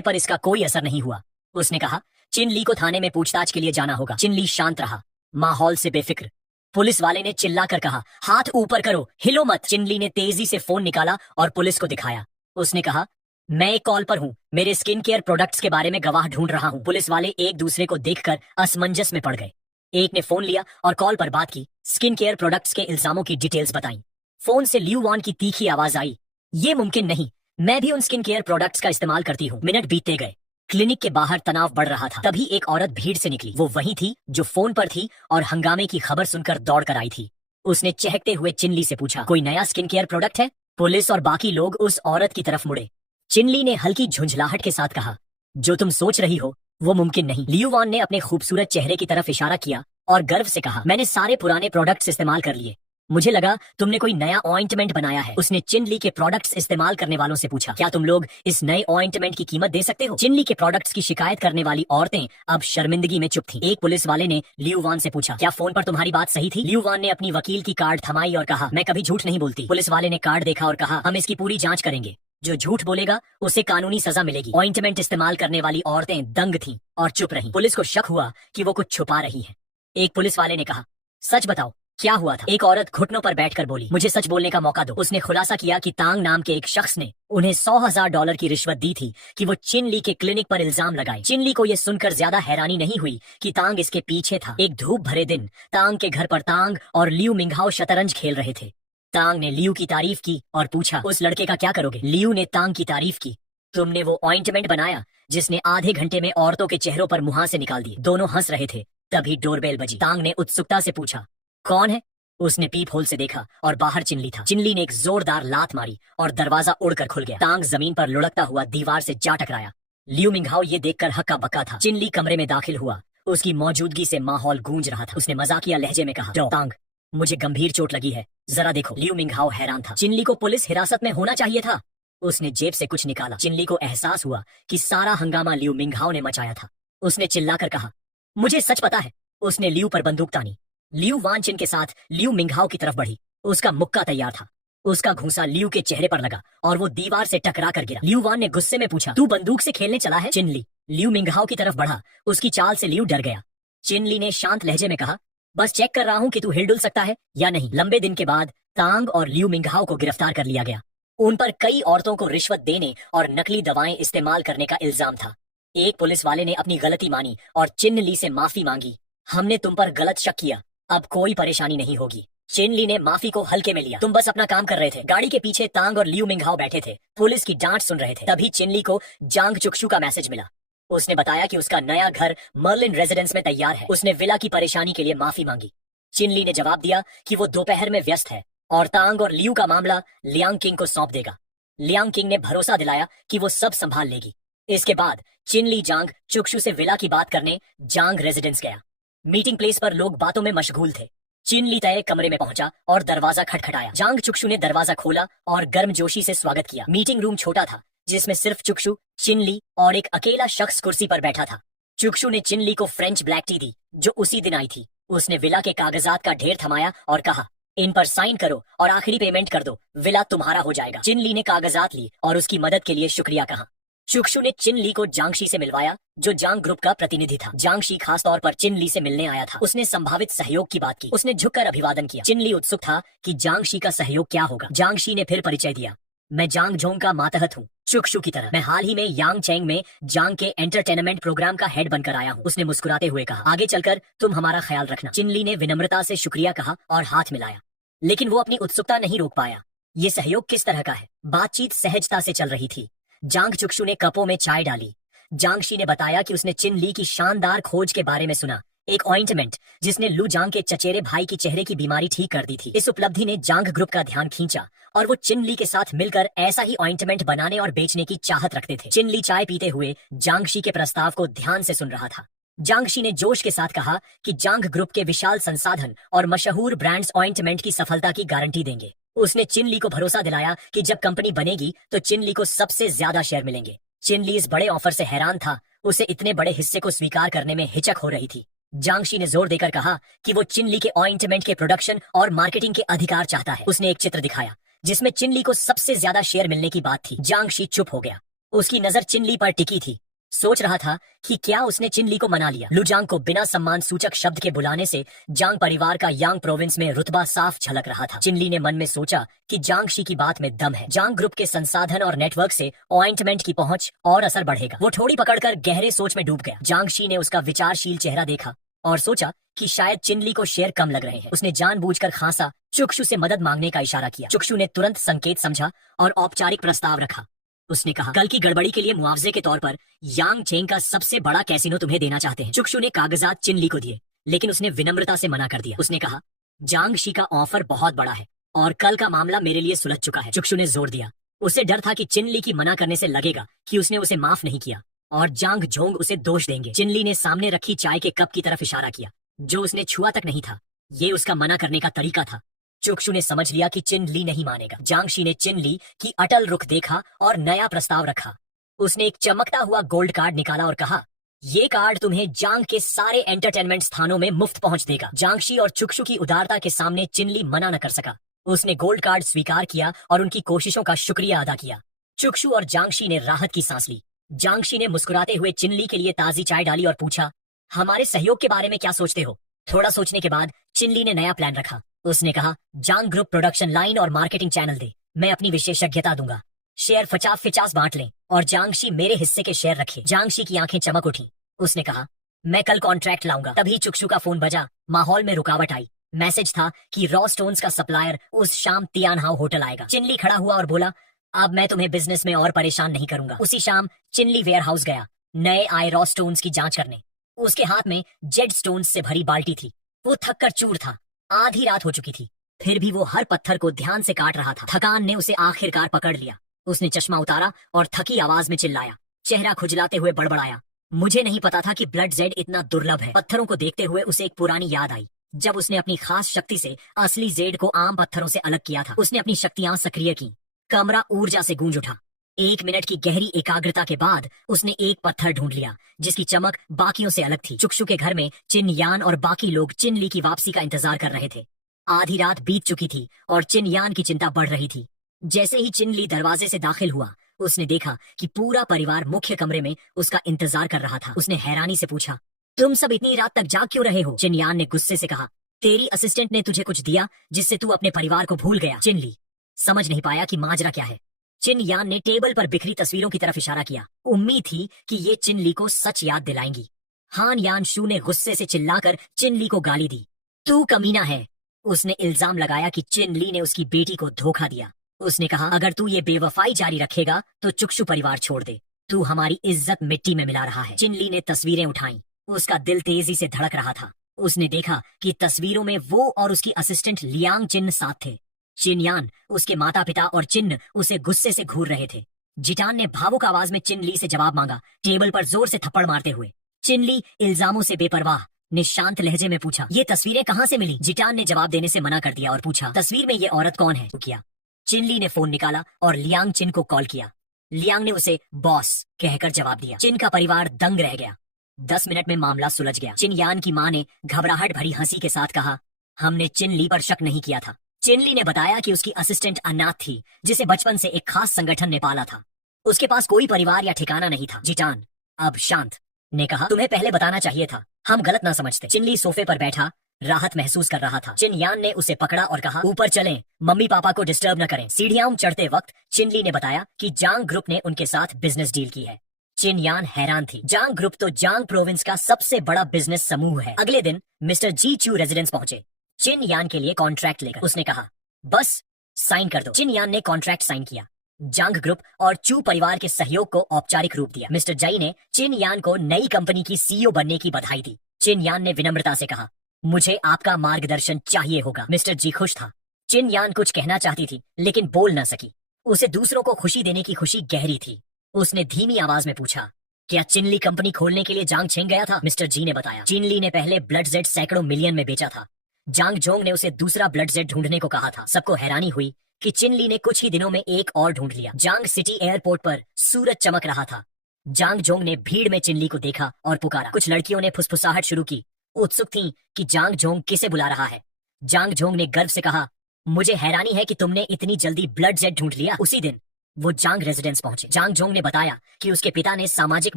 पर इसका कोई असर नहीं हुआ। उसने कहा, चिन ली को थाने में पूछताछ के लिए जाना होगा। चिन ली शांत रहा, माहौल से बेफिक्र। पुलिस वाले ने चिल्लाकर कहा, हाथ ऊपर करो, हिलो मत। चिन ली ने तेजी से फोन निकाला और पुलिस को दिखाया। उसने कहा, मैं एक कॉल पर हूँ, मेरे स्किन केयर प्रोडक्ट्स के बारे में गवाह ढूंढ रहा हूँ। पुलिस वाले एक दूसरे को देखकर असमंजस में पड़ गए। एक ने फोन लिया और कॉल पर बात की, स्किन केयर प्रोडक्ट्स के इल्जामों की डिटेल्स बताई। फोन से लियू वान की तीखी आवाज आई, ये मुमकिन नहीं, मैं भी उन स्किन केयर प्रोडक्ट्स का इस्तेमाल करती हूँ। मिनट बीतते गए। क्लिनिक के बाहर तनाव बढ़ रहा था। तभी एक औरत भीड़ से निकली। वो वही थी जो फोन पर थी और हंगामे की खबर सुनकर दौड़ कर आई थी। उसने चहकते हुए चिनली से पूछा, कोई नया स्किन केयर प्रोडक्ट है? पुलिस और बाकी लोग उस औरत की तरफ मुड़े। चिनली ने हल्की झुंझलाहट के साथ कहा, जो तुम सोच रही हो वो मुमकिन नहीं। लियू वान ने अपने खूबसूरत चेहरे की तरफ इशारा किया और गर्व से कहा, मैंने सारे पुराने प्रोडक्ट्स इस्तेमाल कर लिए, मुझे लगा तुमने कोई नया ऑइंटमेंट बनाया है। उसने चिनली के प्रोडक्ट्स इस्तेमाल करने वालों से पूछा, क्या तुम लोग इस नए ऑइंटमेंट की कीमत दे सकते हो? चिनली के प्रोडक्ट्स की शिकायत करने वाली औरतें अब शर्मिंदगी में चुप थीं। एक पुलिस वाले ने लियू वान से पूछा, क्या फोन पर तुम्हारी बात सही थी? लियू वान ने अपनी वकील की कार्ड थमाई और कहा, मैं कभी झूठ नहीं बोलती। पुलिस वाले ने कार्ड देखा और कहा, हम इसकी पूरी जांच करेंगे, जो झूठ बोलेगा उसे कानूनी सजा मिलेगी। ऑइंटमेंट इस्तेमाल करने वाली औरतें दंग थीं और चुप रहीं। पुलिस को शक हुआ कि वो कुछ छुपा रही हैं। एक पुलिस वाले ने कहा, सच बताओ, क्या हुआ था? एक औरत घुटनों पर बैठकर बोली, मुझे सच बोलने का मौका दो। उसने खुलासा किया कि तांग नाम के एक शख्स ने उन्हें $100,000 की रिश्वत दी थी कि वो चिन ली के क्लिनिक पर इल्जाम लगाए। चिन ली को यह सुनकर ज्यादा हैरानी नहीं हुई कि तांग इसके पीछे था। एक धूप भरे दिन तांग के घर पर तांग और लियू मिंगहाओ शतरंज खेल रहे थे। तांग ने लियू की तारीफ की और पूछा, उस लड़के का क्या करोगे? लियू ने तांग की तारीफ की, तुमने वो ऑइंटमेंट बनाया जिसने आधे घंटे में औरतों के चेहरों पर मुहासे निकाल दिए। दोनों हंस रहे थे। तभी डोरबेल बजी। तांग ने उत्सुकता से पूछा, कौन है? उसने पीप होल से देखा और बाहर चिनली था। चिनली ने एक जोरदार लात मारी और दरवाजा उड़कर खुल गया। तांग जमीन पर लुढ़कता हुआ दीवार से जा टकराया। लियू मिंगहाओ ये देखकर हक्का बक्का था। चिनली कमरे में दाखिल हुआ। उसकी मौजूदगी से माहौल गूंज रहा था। उसने मजाकिया लहजे में कहा, तांग, मुझे गंभीर चोट लगी है, जरा देखो। लियू मिंगहाओ हैरान था। चिनली को पुलिस हिरासत में होना चाहिए था। उसने जेब से कुछ निकाला। चिनली को एहसास हुआ कि सारा हंगामा लियू मिंगहाओ ने मचाया था। उसने चिल्लाकर कहा, मुझे सच पता है। उसने लियू पर बंदूक तानी। लियू वान चिन के साथ लियू मिंगहाओ की तरफ बढ़ी। उसका मुक्का तैयार था। उसका घूंसा लियू के चेहरे पर लगा और वो दीवार से टकरा कर गिरा। लियू वान ने गुस्से में पूछा, तू बंदूक से खेलने चला है? चिनली लियू मिंगहाओ की तरफ बढ़ा। उसकी चाल से लियू डर गया। चिनली ने शांत लहजे में कहा, बस चेक कर रहा हूँ कि तू हिलडुल सकता है या नहीं। लंबे दिन के बाद तांग और लियू मिंगहाओ को गिरफ्तार कर लिया गया। उन पर कई औरतों को रिश्वत देने और नकली दवाएं इस्तेमाल करने का इल्जाम था। एक पुलिस वाले ने अपनी गलती मानी और चिनली से माफी मांगी। हमने तुम पर गलत शक किया, अब कोई परेशानी नहीं होगी। चिनली ने माफी को हल्के में लिया। तुम बस अपना काम कर रहे थे। गाड़ी के पीछे तांग और लियू मिंगहाओ बैठे थे, पुलिस की डांट सुन रहे थे। तभी चिनली को जांग चुक्शु का मैसेज मिला। उसने बताया कि उसका नया घर मर्लिन रेजिडेंस में तैयार है। उसने विला की परेशानी के लिए माफी मांगी। चिनली ने जवाब दिया कि वो दोपहर में व्यस्त है और तांग और लियू का मामला लियांग किंग को सौंप देगा। लियांग किंग ने भरोसा दिलाया कि वो सब संभाल लेगी। इसके बाद चिनली जांग चुक्शु से विला की बात करने जांग रेजिडेंस गया। मीटिंग प्लेस पर लोग बातों में मशगूल थे। चिनली तय कमरे में पहुंचा और दरवाजा खटखटाया। जांग चुक्शु ने दरवाजा खोला और गर्मजोशी से स्वागत किया। मीटिंग रूम छोटा था, जिसमें सिर्फ चुक्शु, चिनली और एक अकेला शख्स कुर्सी पर बैठा था। चुक्शु ने चिनली को फ्रेंच ब्लैक टी दी, जो उसी दिन आई थी। उसने विला के कागजात का ढेर थमाया और कहा, इन पर साइन करो और आखिरी पेमेंट कर दो, विला तुम्हारा हो जाएगा। चिनली ने कागजात ली और उसकी मदद के लिए शुक्रिया कहा। चुक्शु ने चिनली को जांगशी से मिलवाया, जो जांग ग्रुप का प्रतिनिधि था। जांगशी खास तौर पर चिनली से मिलने आया था। उसने संभावित सहयोग की बात की। उसने झुककर अभिवादन किया। चिनली उत्सुक था कि जांगशी का सहयोग क्या होगा। जांगशी ने फिर परिचय दिया, मैं जांग जोंग का मातहत हूँ, चुक्शु की तरह। मैं हाल ही में यांग चेंग में जांग के एंटरटेनमेंट प्रोग्राम का हेड बनकर आया हूँ। उसने मुस्कुराते हुए कहा, आगे चलकर तुम हमारा ख्याल रखना। चिनली ने विनम्रता से शुक्रिया कहा और हाथ मिलाया, लेकिन वो अपनी उत्सुकता नहीं रोक पाया। ये सहयोग किस तरह का है? बातचीत सहजता से चल रही थी। जांग चुक्शु ने कपों में चाय डाली। जांगशी ने बताया कि उसने चिन ली की शानदार खोज के बारे में सुना, एक ऑइंटमेंट जिसने लू जांग के चचेरे भाई की चेहरे की बीमारी ठीक कर दी थी। इस उपलब्धि ने जांग ग्रुप का ध्यान खींचा और वो चिन ली के साथ मिलकर ऐसा ही ऑइंटमेंट बनाने और बेचने की चाहत रखते थे। चिन ली चाय पीते हुए जांगशी के प्रस्ताव को ध्यान से सुन रहा था। जांगशी ने जोश के साथ कहा कि जांग ग्रुप के विशाल संसाधन और मशहूर ब्रांड्स ऑइंटमेंट की सफलता की गारंटी देंगे। उसने चिन ली को भरोसा दिलाया कि जब कंपनी बनेगी तो चिन ली को सबसे ज्यादा शेयर मिलेंगे। चिन ली इस बड़े ऑफर से हैरान था, उसे इतने बड़े हिस्से को स्वीकार करने में हिचक हो रही थी। जांगशी ने जोर देकर कहा कि वो चिन ली के ऑइंटमेंट के प्रोडक्शन और मार्केटिंग के अधिकार चाहता है। उसने एक चित्र दिखाया जिसमें चिन ली को सबसे ज्यादा शेयर मिलने की बात थी। जांगशी चुप हो गया। उसकी नजर चिनली पर टिकी थी। सोच रहा था कि क्या उसने चिनली को मना लिया। लुजांग को बिना सम्मान सूचक शब्द के बुलाने से जांग परिवार का यांग प्रोविंस में रुतबा साफ झलक रहा था। चिनली ने मन में सोचा कि जांग शी की बात में दम है। जांग ग्रुप के संसाधन और नेटवर्क से ऑइंटमेंट की पहुंच और असर बढ़ेगा। वो ठोड़ी पकड़कर गहरे सोच में डूब गया। जांग शी ने उसका विचारशील चेहरा देखा और सोचा कि शायद चिनली को शेयर कम लग रहे हैं। उसने जानबूझकर खांसा, चुक्षु से मदद मांगने का इशारा किया। चुक्षु ने तुरंत संकेत समझा और औपचारिक प्रस्ताव रखा। उसने कहा, कल की गड़बड़ी के लिए मुआवजे के तौर पर यांग चेंग का सबसे बड़ा कैसीनो तुम्हें देना चाहते हैं। चुक्षु ने कागजात चिनली को दिए, लेकिन उसने विनम्रता से मना कर दिया। उसने कहा, जांग शी का ऑफर बहुत बड़ा है और कल का मामला मेरे लिए सुलझ चुका है। चुक्षु ने जोर दिया। उसे डर था कि चिनली की मना करने से लगेगा कि उसने उसे माफ नहीं किया और जांग झोंग उसे दोष देंगे। चिनली ने सामने रखी चाय के कप की तरफ इशारा किया, जो उसने छुआ तक नहीं था। ये उसका मना करने का तरीका था। चुक्षु ने समझ लिया कि चिनली नहीं मानेगा। जांगशी ने चिनली की अटल रुख देखा और नया प्रस्ताव रखा। उसने एक चमकता हुआ गोल्ड कार्ड निकाला और कहा, ये कार्ड तुम्हें जांग के सारे एंटरटेनमेंट स्थानों में मुफ्त पहुंच देगा। जांगशी और चुक्षु की उदारता के सामने चिनली मना न कर सका। उसने गोल्ड कार्ड स्वीकार किया और उनकी कोशिशों का शुक्रिया अदा किया। चुक्षु और जांगशी ने राहत की सांस ली। जांगशी ने मुस्कुराते हुए चिनली के लिए ताजी चाय डाली और पूछा, हमारे सहयोग के बारे में क्या सोचते हो? थोड़ा सोचने के बाद चिनली ने नया प्लान रखा। उसने कहा, जांग ग्रुप प्रोडक्शन लाइन और मार्केटिंग चैनल दे, मैं अपनी विशेषज्ञता दूंगा। शेयर 50-50 बांट लें और जांगशी मेरे हिस्से के शेयर रखे। जांगशी की आंखें चमक उठी। उसने कहा, मैं कल कॉन्ट्रैक्ट लाऊंगा। तभी चुक्षु का फोन बजा। माहौल में रुकावट आई। मैसेज था कि रॉ स्टोन्स का सप्लायर उस शाम तियानहाउ होटल आएगा। चिनली खड़ा हुआ और बोला, अब मैं तुम्हें बिजनेस में और परेशान नहीं करूंगा। उसी शाम चिनली वेयर हाउस गया नए आए रॉ स्टोन्स की जांच करने। उसके हाथ में जेड स्टोन्स से भरी बाल्टी थी। वो थक कर चूर था। आधी रात हो चुकी थी, फिर भी वो हर पत्थर को ध्यान से काट रहा था। थकान ने उसे आखिरकार पकड़ लिया। उसने चश्मा उतारा और थकी आवाज में चिल्लाया, चेहरा खुजलाते हुए बड़बड़ाया, मुझे नहीं पता था कि ब्लड जेड इतना दुर्लभ है। पत्थरों को देखते हुए उसे एक पुरानी याद आई, जब उसने अपनी खास शक्ति से असली जेड को आम पत्थरों से अलग किया था। उसने अपनी शक्तियां सक्रिय की। कमरा ऊर्जा से गूंज उठा। 1 मिनट की गहरी एकाग्रता के बाद उसने एक पत्थर ढूंढ लिया जिसकी चमक बाकियों से अलग थी। चुक्षु के घर में चिन यान और बाकी लोग चिनली की वापसी का इंतजार कर रहे थे। आधी रात बीत चुकी थी और चिन यान की चिंता बढ़ रही थी। जैसे ही चिनली दरवाजे से दाखिल हुआ, उसने देखा कि पूरा परिवार मुख्य कमरे में उसका इंतजार कर रहा था। उसने हैरानी से पूछा, तुम सब इतनी रात तक जाग क्यों रहे हो? चिन यान ने गुस्से से कहा, तेरी असिस्टेंट ने तुझे कुछ दिया जिससे तू अपने परिवार को भूल गया। चिनली समझ नहीं पाया कि माजरा क्या है। चिन यान ने टेबल पर बिखरी तस्वीरों की तरफ इशारा किया। उम्मीद थी कि ये चिनली को सच याद दिलाएंगी। हान यान शू ने गुस्से से चिल्लाकर चिनली को गाली दी। तू कमीना है। उसने इल्जाम लगाया कि चिनली ने उसकी बेटी को धोखा दिया। उसने कहा, अगर तू ये बेवफाई जारी रखेगा तो चुक्षु परिवार छोड़ दे। तू हमारी इज्जत मिट्टी में मिला रहा है। चिनली ने तस्वीरें उठाई। उसका दिल तेजी से धड़क रहा था। उसने देखा कि तस्वीरों में वो और उसकी असिस्टेंट लियांग चिन साथ थे। चिन यान, उसके माता पिता और चिन उसे गुस्से से घूर रहे थे। जिटान ने भावुक आवाज में चिनली से जवाब मांगा, टेबल पर जोर से थप्पड़ मारते हुए। चिनली इल्जामों से बेपरवाह ने शांत लहजे में पूछा, ये तस्वीरें कहाँ से मिली? जिटान ने जवाब देने से मना कर दिया और पूछा, तस्वीर में ये औरत कौन है? किया। चिनली ने फोन निकाला और लियांग चिन को कॉल किया। लियांग ने उसे बॉस कहकर जवाब दिया। चिन का परिवार दंग रह गया। 10 मिनट में मामला सुलझ गया। चिन यान की मां ने घबराहट भरी हंसी के साथ कहा, हमने चिनली पर शक नहीं किया था। चिनली ने बताया कि उसकी असिस्टेंट अनाथ थी जिसे बचपन से एक खास संगठन ने पाला था। उसके पास कोई परिवार या ठिकाना नहीं था। जिटान अब शांत ने कहा, तुम्हें पहले बताना चाहिए था, हम गलत ना समझते। चिनली सोफे पर बैठा राहत महसूस कर रहा था। चिन यान ने उसे पकड़ा और कहा, ऊपर चलें, मम्मी पापा को डिस्टर्ब न करें। सीढ़ियां चढ़ते वक्त चिनली ने बताया कि जांग ग्रुप ने उनके साथ बिजनेस डील की है। चिन यान हैरान थी। जांग ग्रुप तो जांग प्रोविंस का सबसे बड़ा बिजनेस समूह है। अगले दिन मिस्टर जी चू रेजिडेंस पहुंचे चिन यान के लिए कॉन्ट्रैक्ट लेकर। उसने कहा, बस साइन कर दो। चिन यान ने कॉन्ट्रैक्ट साइन किया। जांग ग्रुप और चू परिवार के सहयोग को औपचारिक रूप दिया। मिस्टर जाई ने चिन यान को नई कंपनी की सीईओ बनने की बधाई दी। चिन यान ने विनम्रता से कहा, मुझे आपका मार्गदर्शन चाहिए होगा। मिस्टर जी खुश था। चिन यान कुछ कहना चाहती थी लेकिन बोल न सकी। उसे दूसरों को खुशी देने की खुशी गहरी थी। उसने धीमी आवाज में पूछा, क्या चिनली कंपनी खोलने के लिए जांग छेंग गया था? मिस्टर जी ने बताया, चिनली ने पहले ब्लड जेड सैकड़ों मिलियन में बेचा था। जांग जोंग ने उसे दूसरा ब्लड जेड ढूंढने को कहा था। सबको हैरानी हुई कि चिनली ने कुछ ही दिनों में एक और ढूंढ लिया। जांग सिटी एयरपोर्ट पर सूरज चमक रहा था। जांग जोंग ने भीड़ में चिनली को देखा और पुकारा। कुछ लड़कियों ने फुसफुसाहट शुरू की, उत्सुक थीं कि जांग जोंग किसे बुला रहा है। जांग जोंग ने गर्व से कहा, मुझे हैरानी है कि तुमने इतनी जल्दी ब्लड जेड ढूंढ लिया। उसी दिन वो जांग रेजिडेंस पहुंचे। जांग जोंग ने बताया कि उसके पिता ने सामाजिक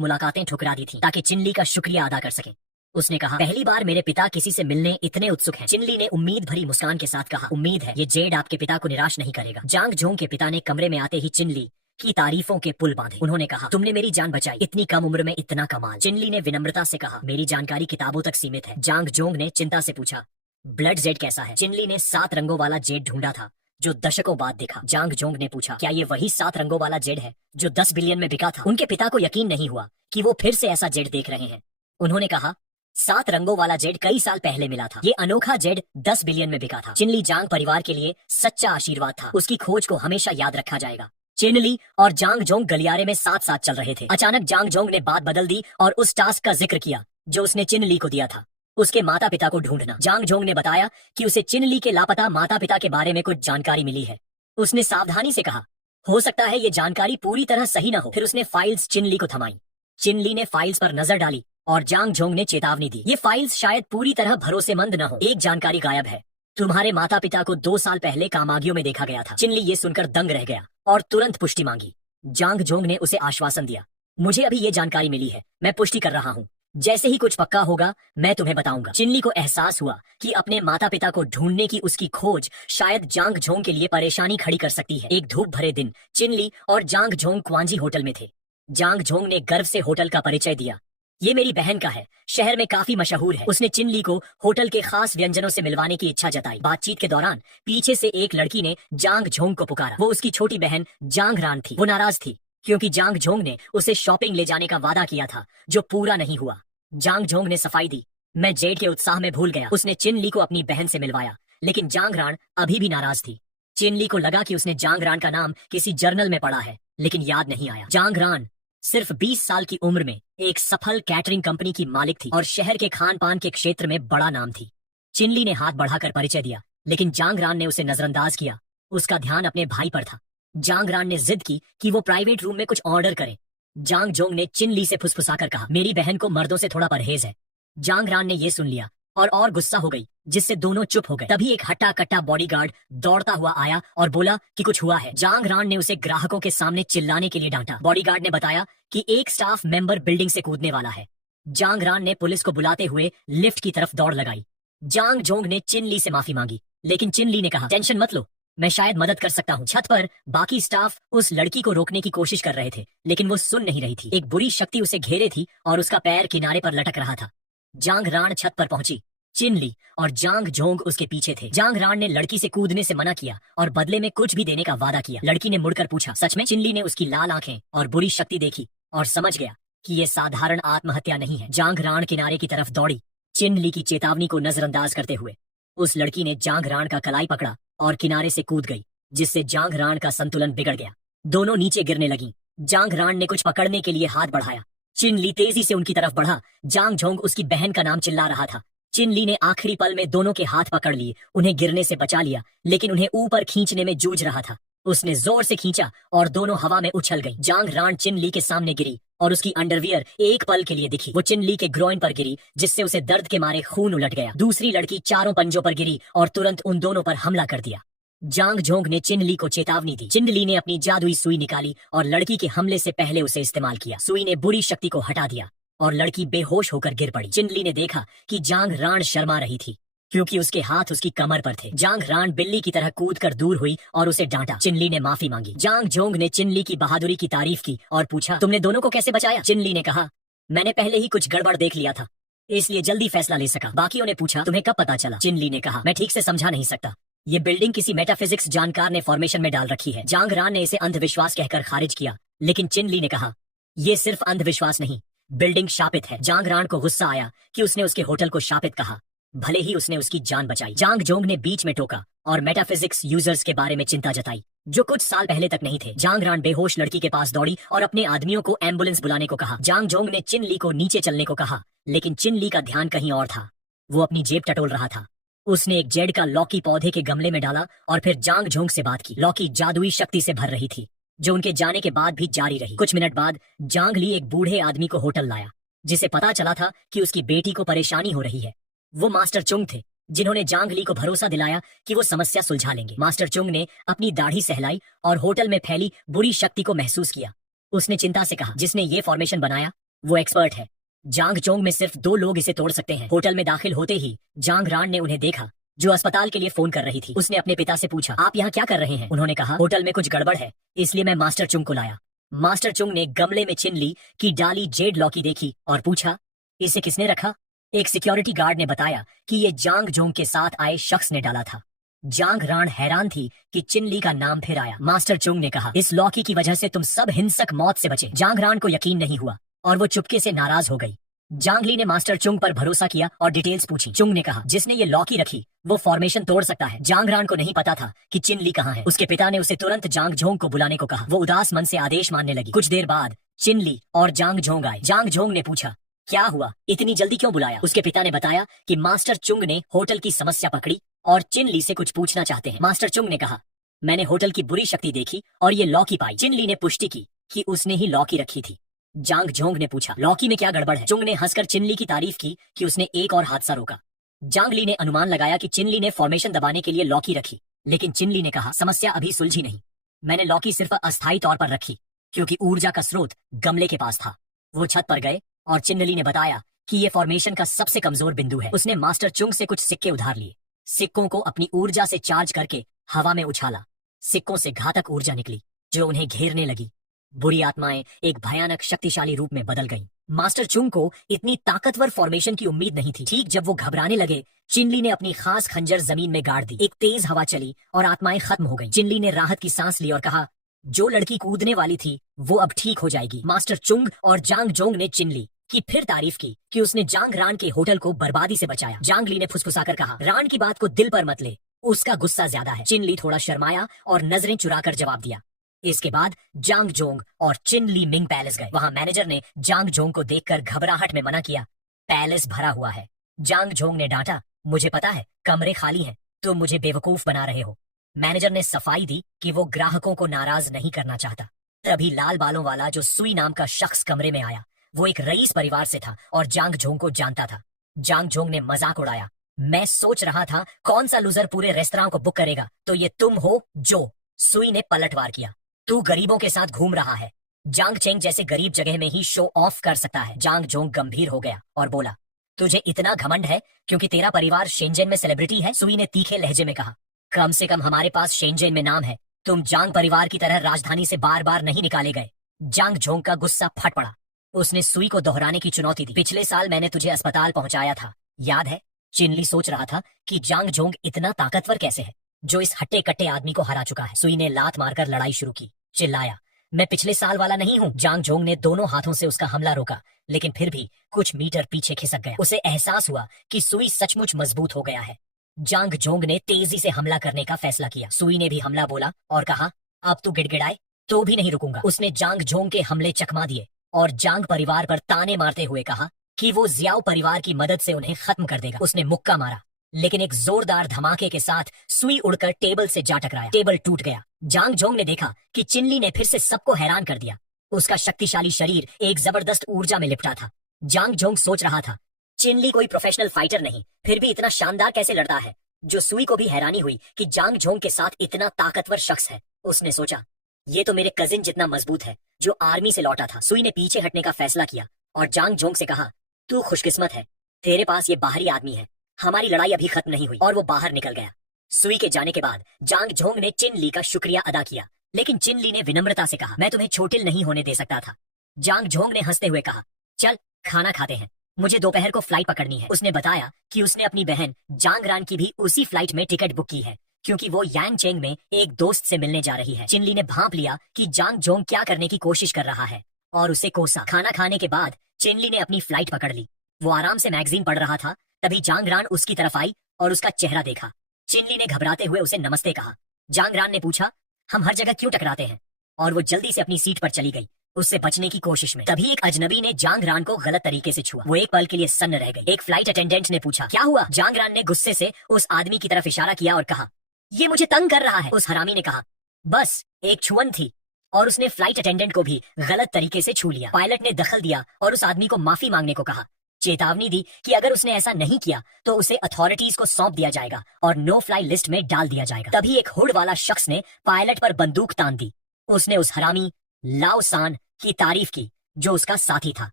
मुलाकातें ठुकरा दी थी ताकि चिनली का शुक्रिया अदा कर सके। उसने कहा, पहली बार मेरे पिता किसी से मिलने इतने उत्सुक हैं। चिनली ने उम्मीद भरी मुस्कान के साथ कहा, उम्मीद है ये जेड आपके पिता को निराश नहीं करेगा। जांग जोंग के पिता ने कमरे में आते ही चिनली की तारीफों के पुल बांधे। उन्होंने कहा, तुमने मेरी जान बचाई, इतनी कम उम्र में इतना कमाल। चिनली ने विनम्रता से कहा, मेरी जानकारी किताबों तक सीमित है। जांग जोंग ने चिंता से पूछा, ब्लड जेड कैसा है? चिनली ने 7 रंगों वाला जेड ढूंढा था जो दशकों बाद दिखा। जांग जोंग ने पूछा, क्या ये वही 7 रंगों वाला जेड है जो 10 बिलियन में बिका था? उनके पिता को यकीन नहीं हुआ कि वो फिर से ऐसा जेड देख रहे हैं। उन्होंने कहा, 7 रंगों वाला जेड कई साल पहले मिला था। ये अनोखा जेड 10 बिलियन में बिका था। चिनली जांग परिवार के लिए सच्चा आशीर्वाद था। उसकी खोज को हमेशा याद रखा जाएगा। चिनली और जांग जोंग गलियारे में साथ साथ चल रहे थे। अचानक जांग जोंग ने बात बदल दी और उस टास्क का जिक्र किया जो उसने चिनली को दिया था, उसके माता पिता को ढूंढना। जांग जोंग ने बताया कि उसे चिनली के लापता माता पिता के बारे में कुछ जानकारी मिली है। उसने सावधानी से कहा, हो सकता है ये जानकारी पूरी तरह सही न हो। फिर उसने फाइल्स चिनली को थमाई। चिनली ने फाइल्स पर नजर डाली और जांग जोंग ने चेतावनी दी, ये फाइल्स शायद पूरी तरह भरोसेमंद न हो। एक जानकारी गायब है, तुम्हारे माता पिता को 2 साल पहले कामागियों में देखा गया था। चिनली ये सुनकर दंग रह गया और तुरंत पुष्टि मांगी। जांग जोंग ने उसे आश्वासन दिया, मुझे अभी ये जानकारी मिली है, मैं पुष्टि कर रहा हूँ। जैसे ही कुछ पक्का होगा मैं तुम्हें बताऊंगा। चिनली को एहसास हुआ कि अपने माता पिता को ढूंढने की उसकी खोज शायद जांग जोंग के लिए परेशानी खड़ी कर सकती है। एक धूप भरे दिन चिनली और जांग जोंग क्वांजी होटल में थे। जांग जोंग ने गर्व से होटल का परिचय दिया, ये मेरी बहन का है, शहर में काफी मशहूर है। उसने चिनली को होटल के खास व्यंजनों से मिलवाने की इच्छा जताई। बातचीत के दौरान पीछे से एक लड़की ने जांग जोंग को पुकारा। वो उसकी छोटी बहन जांग रान थी। वो नाराज थी क्योंकि जांग जोंग ने उसे शॉपिंग ले जाने का वादा किया था जो पूरा नहीं हुआ। जांग जोंग ने सफाई दी, मैं जेड के उत्साह में भूल गया। उसने चिनली को अपनी बहन से मिलवाया, लेकिन जांग रान अभी भी नाराज थी। चिनली को लगा कि उसने जांग रान का नाम किसी जर्नल में पढ़ा है, लेकिन याद नहीं आया। जांग रान सिर्फ 20 साल की उम्र में एक सफल कैटरिंग कंपनी की मालिक थी और शहर के खान पान के क्षेत्र में बड़ा नाम थी। चिनली ने हाथ बढ़ाकर परिचय दिया, लेकिन जांग रान ने उसे नजरअंदाज किया। उसका ध्यान अपने भाई पर था। जांग रान ने जिद की कि वो प्राइवेट रूम में कुछ ऑर्डर करे। जांग जोंग ने चिनली से फुसफुसाकर कहा, मेरी बहन को मर्दों से थोड़ा परहेज है। जांग रान ने यह सुन लिया और गुस्सा हो गई, जिससे दोनों चुप हो गए। तभी एक हट्टा कट्टा बॉडीगार्ड दौड़ता हुआ आया और बोला कि कुछ हुआ है। जांग रान ने उसे ग्राहकों के सामने चिल्लाने के लिए डांटा। बॉडीगार्ड ने बताया कि एक स्टाफ मेंबर बिल्डिंग से कूदने वाला है। जांग रान ने पुलिस को बुलाते हुए लिफ्ट की तरफ दौड़ लगाई। जांग जोंग ने चिनली से माफी मांगी, लेकिन चिनली ने कहा, टेंशन मत लो, मैं शायद मदद कर सकता हूँ। छत पर बाकी स्टाफ उस लड़की को रोकने की कोशिश कर रहे थे, लेकिन वो सुन नहीं रही थी। एक बुरी शक्ति उसे घेरे थी और उसका पैर किनारे पर लटक रहा था। जांग रान छत पर पहुंची। चिनली और जांग जोंग उसके पीछे थे। जांग रान ने लड़की से कूदने से मना किया और बदले में कुछ भी देने का वादा किया। लड़की ने मुड़कर पूछा, सच में? चिनली ने उसकी लाल आंखें और बुरी शक्ति देखी और समझ गया कि ये साधारण आत्महत्या नहीं है। जांग रान किनारे की तरफ दौड़ी। चिनली की चेतावनी को नजरअंदाज करते हुए उस लड़की ने जांग रान का कलाई पकड़ा और किनारे से कूद गई, जिससे जांग रान का संतुलन बिगड़ गया। दोनों नीचे गिरने लगी। जांग रान ने कुछ पकड़ने के लिए हाथ बढ़ाया। चिनली तेजी से उनकी तरफ बढ़ा। जांग जोंग उसकी बहन का नाम चिल्ला रहा था। चिनली ने आखिरी पल में दोनों के हाथ पकड़ लिए, उन्हें गिरने से बचा लिया, लेकिन उन्हें ऊपर खींचने में जूझ रहा था। उसने जोर से खींचा और दोनों हवा में उछल गई। जांग रान चिनली के सामने गिरी और उसकी अंडरवियर एक पल के लिए दिखी। वो चिनली के ग्रोइन पर गिरी, जिससे उसे दर्द के मारे खून उलट गया। दूसरी लड़की चारों पंजों पर गिरी और तुरंत उन दोनों पर हमला कर दिया। जांग जोंग ने चिनली को चेतावनी दी। चिनली ने अपनी जादुई सुई निकाली और लड़की के हमले से पहले उसे इस्तेमाल किया। सुई ने बुरी शक्ति को हटा दिया और लड़की बेहोश होकर गिर पड़ी। चिनली ने देखा कि जांग रान शर्मा रही थी क्योंकि उसके हाथ उसकी कमर पर थे। जांग रान बिल्ली की तरह कूदकर दूर हुई और उसे डांटा। चिनली ने माफी मांगी। जांग जोंग ने चिनली की बहादुरी की तारीफ की और पूछा, तुमने दोनों को कैसे बचाया? चिनली ने कहा, मैंने पहले ही कुछ गड़बड़ देख लिया था, इसलिए जल्दी फैसला ले सका। बाकियों ने पूछा, तुम्हें कब पता चला? चिनली ने कहा, मैं ठीक से समझा नहीं सकता, ये बिल्डिंग किसी मेटाफिजिक्स जानकार ने फॉर्मेशन में डाल रखी है। जांग रान ने इसे अंधविश्वास कहकर खारिज किया, लेकिन चिनली ने कहा, ये सिर्फ अंधविश्वास नहीं, बिल्डिंग शापित है। जांग रान को गुस्सा आया कि उसने उसके होटल को शापित कहा, भले ही उसने उसकी जान बचाई। जांग जोंग ने बीच में टोका और मेटाफिजिक्स यूजर्स के बारे में चिंता जताई, जो कुछ साल पहले तक नहीं थे। जांग रान बेहोश लड़की के पास दौड़ी और अपने आदमियों को एम्बुलेंस बुलाने को कहा। जांग जोंग ने चिनली को नीचे चलने को कहा, लेकिन चिनली का ध्यान कहीं और था। वो अपनी जेब टटोल रहा था। उसने एक जेड का लौकी पौधे के गमले में डाला और फिर जांग जोंग से बात की। लौकी जादुई शक्ति से भर रही थी, जो उनके जाने के बाद भी जारी रही। कुछ मिनट बाद जांग ली एक बूढ़े आदमी को होटल लाया, जिसे पता चला था कि उसकी बेटी को परेशानी हो रही है। वो मास्टर चुंग थे, जिन्होंने जांग ली को भरोसा दिलाया कि वो समस्या सुलझा लेंगे। मास्टर चुंग ने अपनी दाढ़ी सहलाई और होटल में फैली बुरी शक्ति को महसूस किया। उसने चिंता से कहा, जिसने ये फॉर्मेशन बनाया वो एक्सपर्ट है। जांग जोंग में सिर्फ 2 लोग इसे तोड़ सकते हैं। होटल में दाखिल होते ही जांग रान ने उन्हें देखा, जो अस्पताल के लिए फोन कर रही थी। उसने अपने पिता से पूछा, आप यहाँ क्या कर रहे हैं? उन्होंने कहा, होटल में कुछ गड़बड़ है, इसलिए मैं मास्टर चुंग को लाया। मास्टर चुंग ने गमले में चिनली की डाली जेड लॉकी देखी और पूछा, इसे किसने रखा? एक सिक्योरिटी गार्ड ने बताया कि ये जांग जोंग के साथ आए शख्स ने डाला था। जांग रान हैरान थी कि चिनली का नाम फिर आया। मास्टर चुंग ने कहा, इस लॉकी की वजह से तुम सब हिंसक मौत से बचे। जांग रान को यकीन नहीं हुआ और वो चुपके से नाराज हो गई। जांग ली ने मास्टर चुंग पर भरोसा किया और डिटेल्स पूछी। चुंग ने कहा, जिसने ये लॉकी रखी वो फॉर्मेशन तोड़ सकता है। जांग रान को नहीं पता था कि चिनली कहाँ है। उसके पिता ने उसे तुरंत जांग जोंग को बुलाने को कहा। वो उदास मन से आदेश मानने लगी। कुछ देर बाद चिनली और जांग जोंग आए। जांग जोंग ने पूछा, क्या हुआ, इतनी जल्दी क्यों बुलाया? उसके पिता ने बताया कि मास्टर चुंग ने होटल की समस्या पकड़ी और चिनली से कुछ पूछना चाहते हैं। मास्टर चुंग ने कहा, मैंने होटल की बुरी शक्ति देखी और ये लॉकी पाई। चिनली ने पुष्टि की कि उसने ही लॉकी रखी थी। जांग जोंग ने पूछा, लॉकी में क्या गड़बड़ है? चुंग ने हंसकर चिनली की तारीफ की कि उसने एक और हादसा रोका। जांग ली ने अनुमान लगाया कि चिनली ने फॉर्मेशन दबाने के लिए लॉकी रखी, लेकिन चिनली ने कहा, समस्या अभी सुलझी नहीं। मैंने लॉकी सिर्फ अस्थायी तौर पर रखी क्योंकि ऊर्जा का स्रोत गमले के पास था। वो छत पर गए और चिनली ने बताया कि ये फॉर्मेशन का सबसे कमजोर बिंदु है। उसने मास्टर चुंग से कुछ सिक्के उधार लिए। सिक्कों को अपनी ऊर्जा से चार्ज करके हवा में उछाला। सिक्कों से घातक ऊर्जा निकली जो उन्हें घेरने लगी। बुरी आत्माएं एक भयानक शक्तिशाली रूप में बदल गईं। मास्टर चुंग को इतनी ताकतवर फॉर्मेशन की उम्मीद नहीं थी। ठीक जब वो घबराने लगे, चिनली ने अपनी खास खंजर जमीन में गाड़ दी। एक तेज हवा चली और आत्माएं खत्म हो गईं। चिनली ने राहत की सांस ली और कहा, जो लड़की कूदने वाली थी वो अब ठीक हो जाएगी। मास्टर चुंग और जांग जोंग ने चिनली की फिर तारीफ की कि उसने जांग रान के होटल को बर्बादी से बचाया। जांग ली ने फुसफुसाकर कहा, रान की बात को दिल पर मत ले, उसका गुस्सा ज्यादा है। चिनली थोड़ा शर्माया और नजरें चुराकर जवाब दिया। इसके बाद जांग जोंग और चिनली मिंग पैलेस गए। वहां मैनेजर ने जांग जोंग को देखकर घबराहट में मना किया। पैलेस भरा हुआ है। जांग जोंग ने डांटा, मुझे पता है कमरे खाली हैं, तुम मुझे बेवकूफ बना रहे हो। मैनेजर ने सफाई दी कि वो ग्राहकों को नाराज नहीं करना चाहता। तभी लाल बालों वाला जो सुई नाम का शख्स कमरे में आया। वो एक रईस परिवार से था और जांग जोंग को जानता था। जांग जोंग ने मजाक उड़ाया, मैं सोच रहा था कौन सा लूजर पूरे रेस्तरां को बुक करेगा, तो ये तुम हो। जो सुई ने पलटवार किया, तू गरीबों के साथ घूम रहा है। जांग चेंग जैसे गरीब जगह में ही शो ऑफ कर सकता है। जांग जोंग गंभीर हो गया और बोला, तुझे इतना घमंड है क्योंकि तेरा परिवार शेंजेन में सेलिब्रिटी है? सुई ने तीखे लहजे में कहा, कम से कम हमारे पास शेंजेन में नाम है। तुम जांग परिवार की तरह राजधानी से बार बार नहीं निकाले गए। जांग जोंग का गुस्सा फट पड़ा। उसने सुई को दोहराने की चुनौती दी, पिछले साल मैंने तुझे अस्पताल पहुंचाया था, याद है? चिनली सोच रहा था कि जांग जोंग इतना ताकतवर कैसे है जो इस हट्टे कट्टे आदमी को हरा चुका है। सुई ने लात मारकर लड़ाई शुरू की, चिल्लाया, मैं पिछले साल वाला नहीं हूँ। जांग जोंग ने दोनों हाथों से उसका हमला रोका, लेकिन फिर भी कुछ मीटर पीछे खिसक गया। उसे एहसास हुआ कि सुई सचमुच मजबूत हो गया है। जांग जोंग ने तेजी से हमला करने का फैसला किया। सुई ने भी हमला बोला और कहा, अब तू गिड़गिड़ाए तो भी नहीं रुकूंगा। उसने जांग जोंग के हमले चकमा दिए और जांग परिवार पर ताने मारते हुए कहा कि वो जियाओ परिवार की मदद से उन्हें खत्म कर देगा। उसने मुक्का मारा, लेकिन एक जोरदार धमाके के साथ सुई उड़कर टेबल से जा टकराया। टेबल टूट गया। जांग जोंग ने देखा कि चिनली ने फिर से सबको हैरान कर दिया। उसका शक्तिशाली शरीर एक जबरदस्त ऊर्जा में लिपटा था। जांग जोंग सोच रहा था, चिनली कोई प्रोफेशनल फाइटर नहीं, फिर भी इतना शानदार कैसे लड़ता है। जो सुई को भी हैरानी हुई कि जांग जोंग के साथ इतना ताकतवर शख्स है। उसने सोचा, ये तो मेरे कजिन जितना मजबूत है जो आर्मी से लौटा था। सुई ने पीछे हटने का फैसला किया और जांग जोंग से कहा, तू खुशकिस्मत है, तेरे पास ये बाहरी आदमी है, हमारी लड़ाई अभी खत्म नहीं हुई। और वो बाहर निकल गया। सुई के जाने के बाद जांग जोंग ने चिनली का शुक्रिया अदा किया, लेकिन चिनली ने विनम्रता से कहा, मैं तुम्हें चोटिल नहीं होने दे सकता था। जांग जोंग ने हंसते हुए कहा, चल खाना खाते हैं, मुझे दोपहर को फ्लाइट पकड़नी है। उसने बताया कि उसने अपनी बहन जांग रान की भी उसी फ्लाइट में टिकट बुक की है क्योंकि वो यांग चेंग में एक दोस्त से मिलने जा रही है। चिनली ने भांप लिया कि जांग जोंग क्या करने की कोशिश कर रहा है और उसे कोसा। खाना खाने के बाद चिनली ने अपनी फ्लाइट पकड़ ली। वो आराम से मैगजीन पढ़ रहा था। तभी जांग रान उसकी तरफ आई और उसका चेहरा देखा। चिनली ने घबराते हुए उसे नमस्ते कहा। जांग रान ने पूछा, हम हर जगह क्यों टकराते हैं? और वो जल्दी से अपनी सीट पर चली गई, उससे बचने की कोशिश में। तभी एक अजनबी ने जांग रान को गलत तरीके से छुआ। वो एक पल के लिए सन्न रह गई। एक फ्लाइट अटेंडेंट ने पूछा, क्या हुआ? जांग रान ने गुस्से से उस आदमी की तरफ इशारा किया और कहा, ये मुझे तंग कर रहा है। उस हरामी ने कहा, बस एक छुअन थी, और उसने फ्लाइट अटेंडेंट को भी गलत तरीके से छू लिया। पायलट ने दखल दिया और उस आदमी को माफी मांगने को कहा। चेतावनी दी कि अगर उसने ऐसा नहीं किया तो उसे अथॉरिटीज को सौंप दिया जाएगा और नो फ्लाई लिस्ट में डाल दिया जाएगा। तभी एक हुड वाला शख्स ने पायलट पर बंदूक तान दी। उसने उस हरामी लाओ सान की तारीफ की जो उसका साथी था।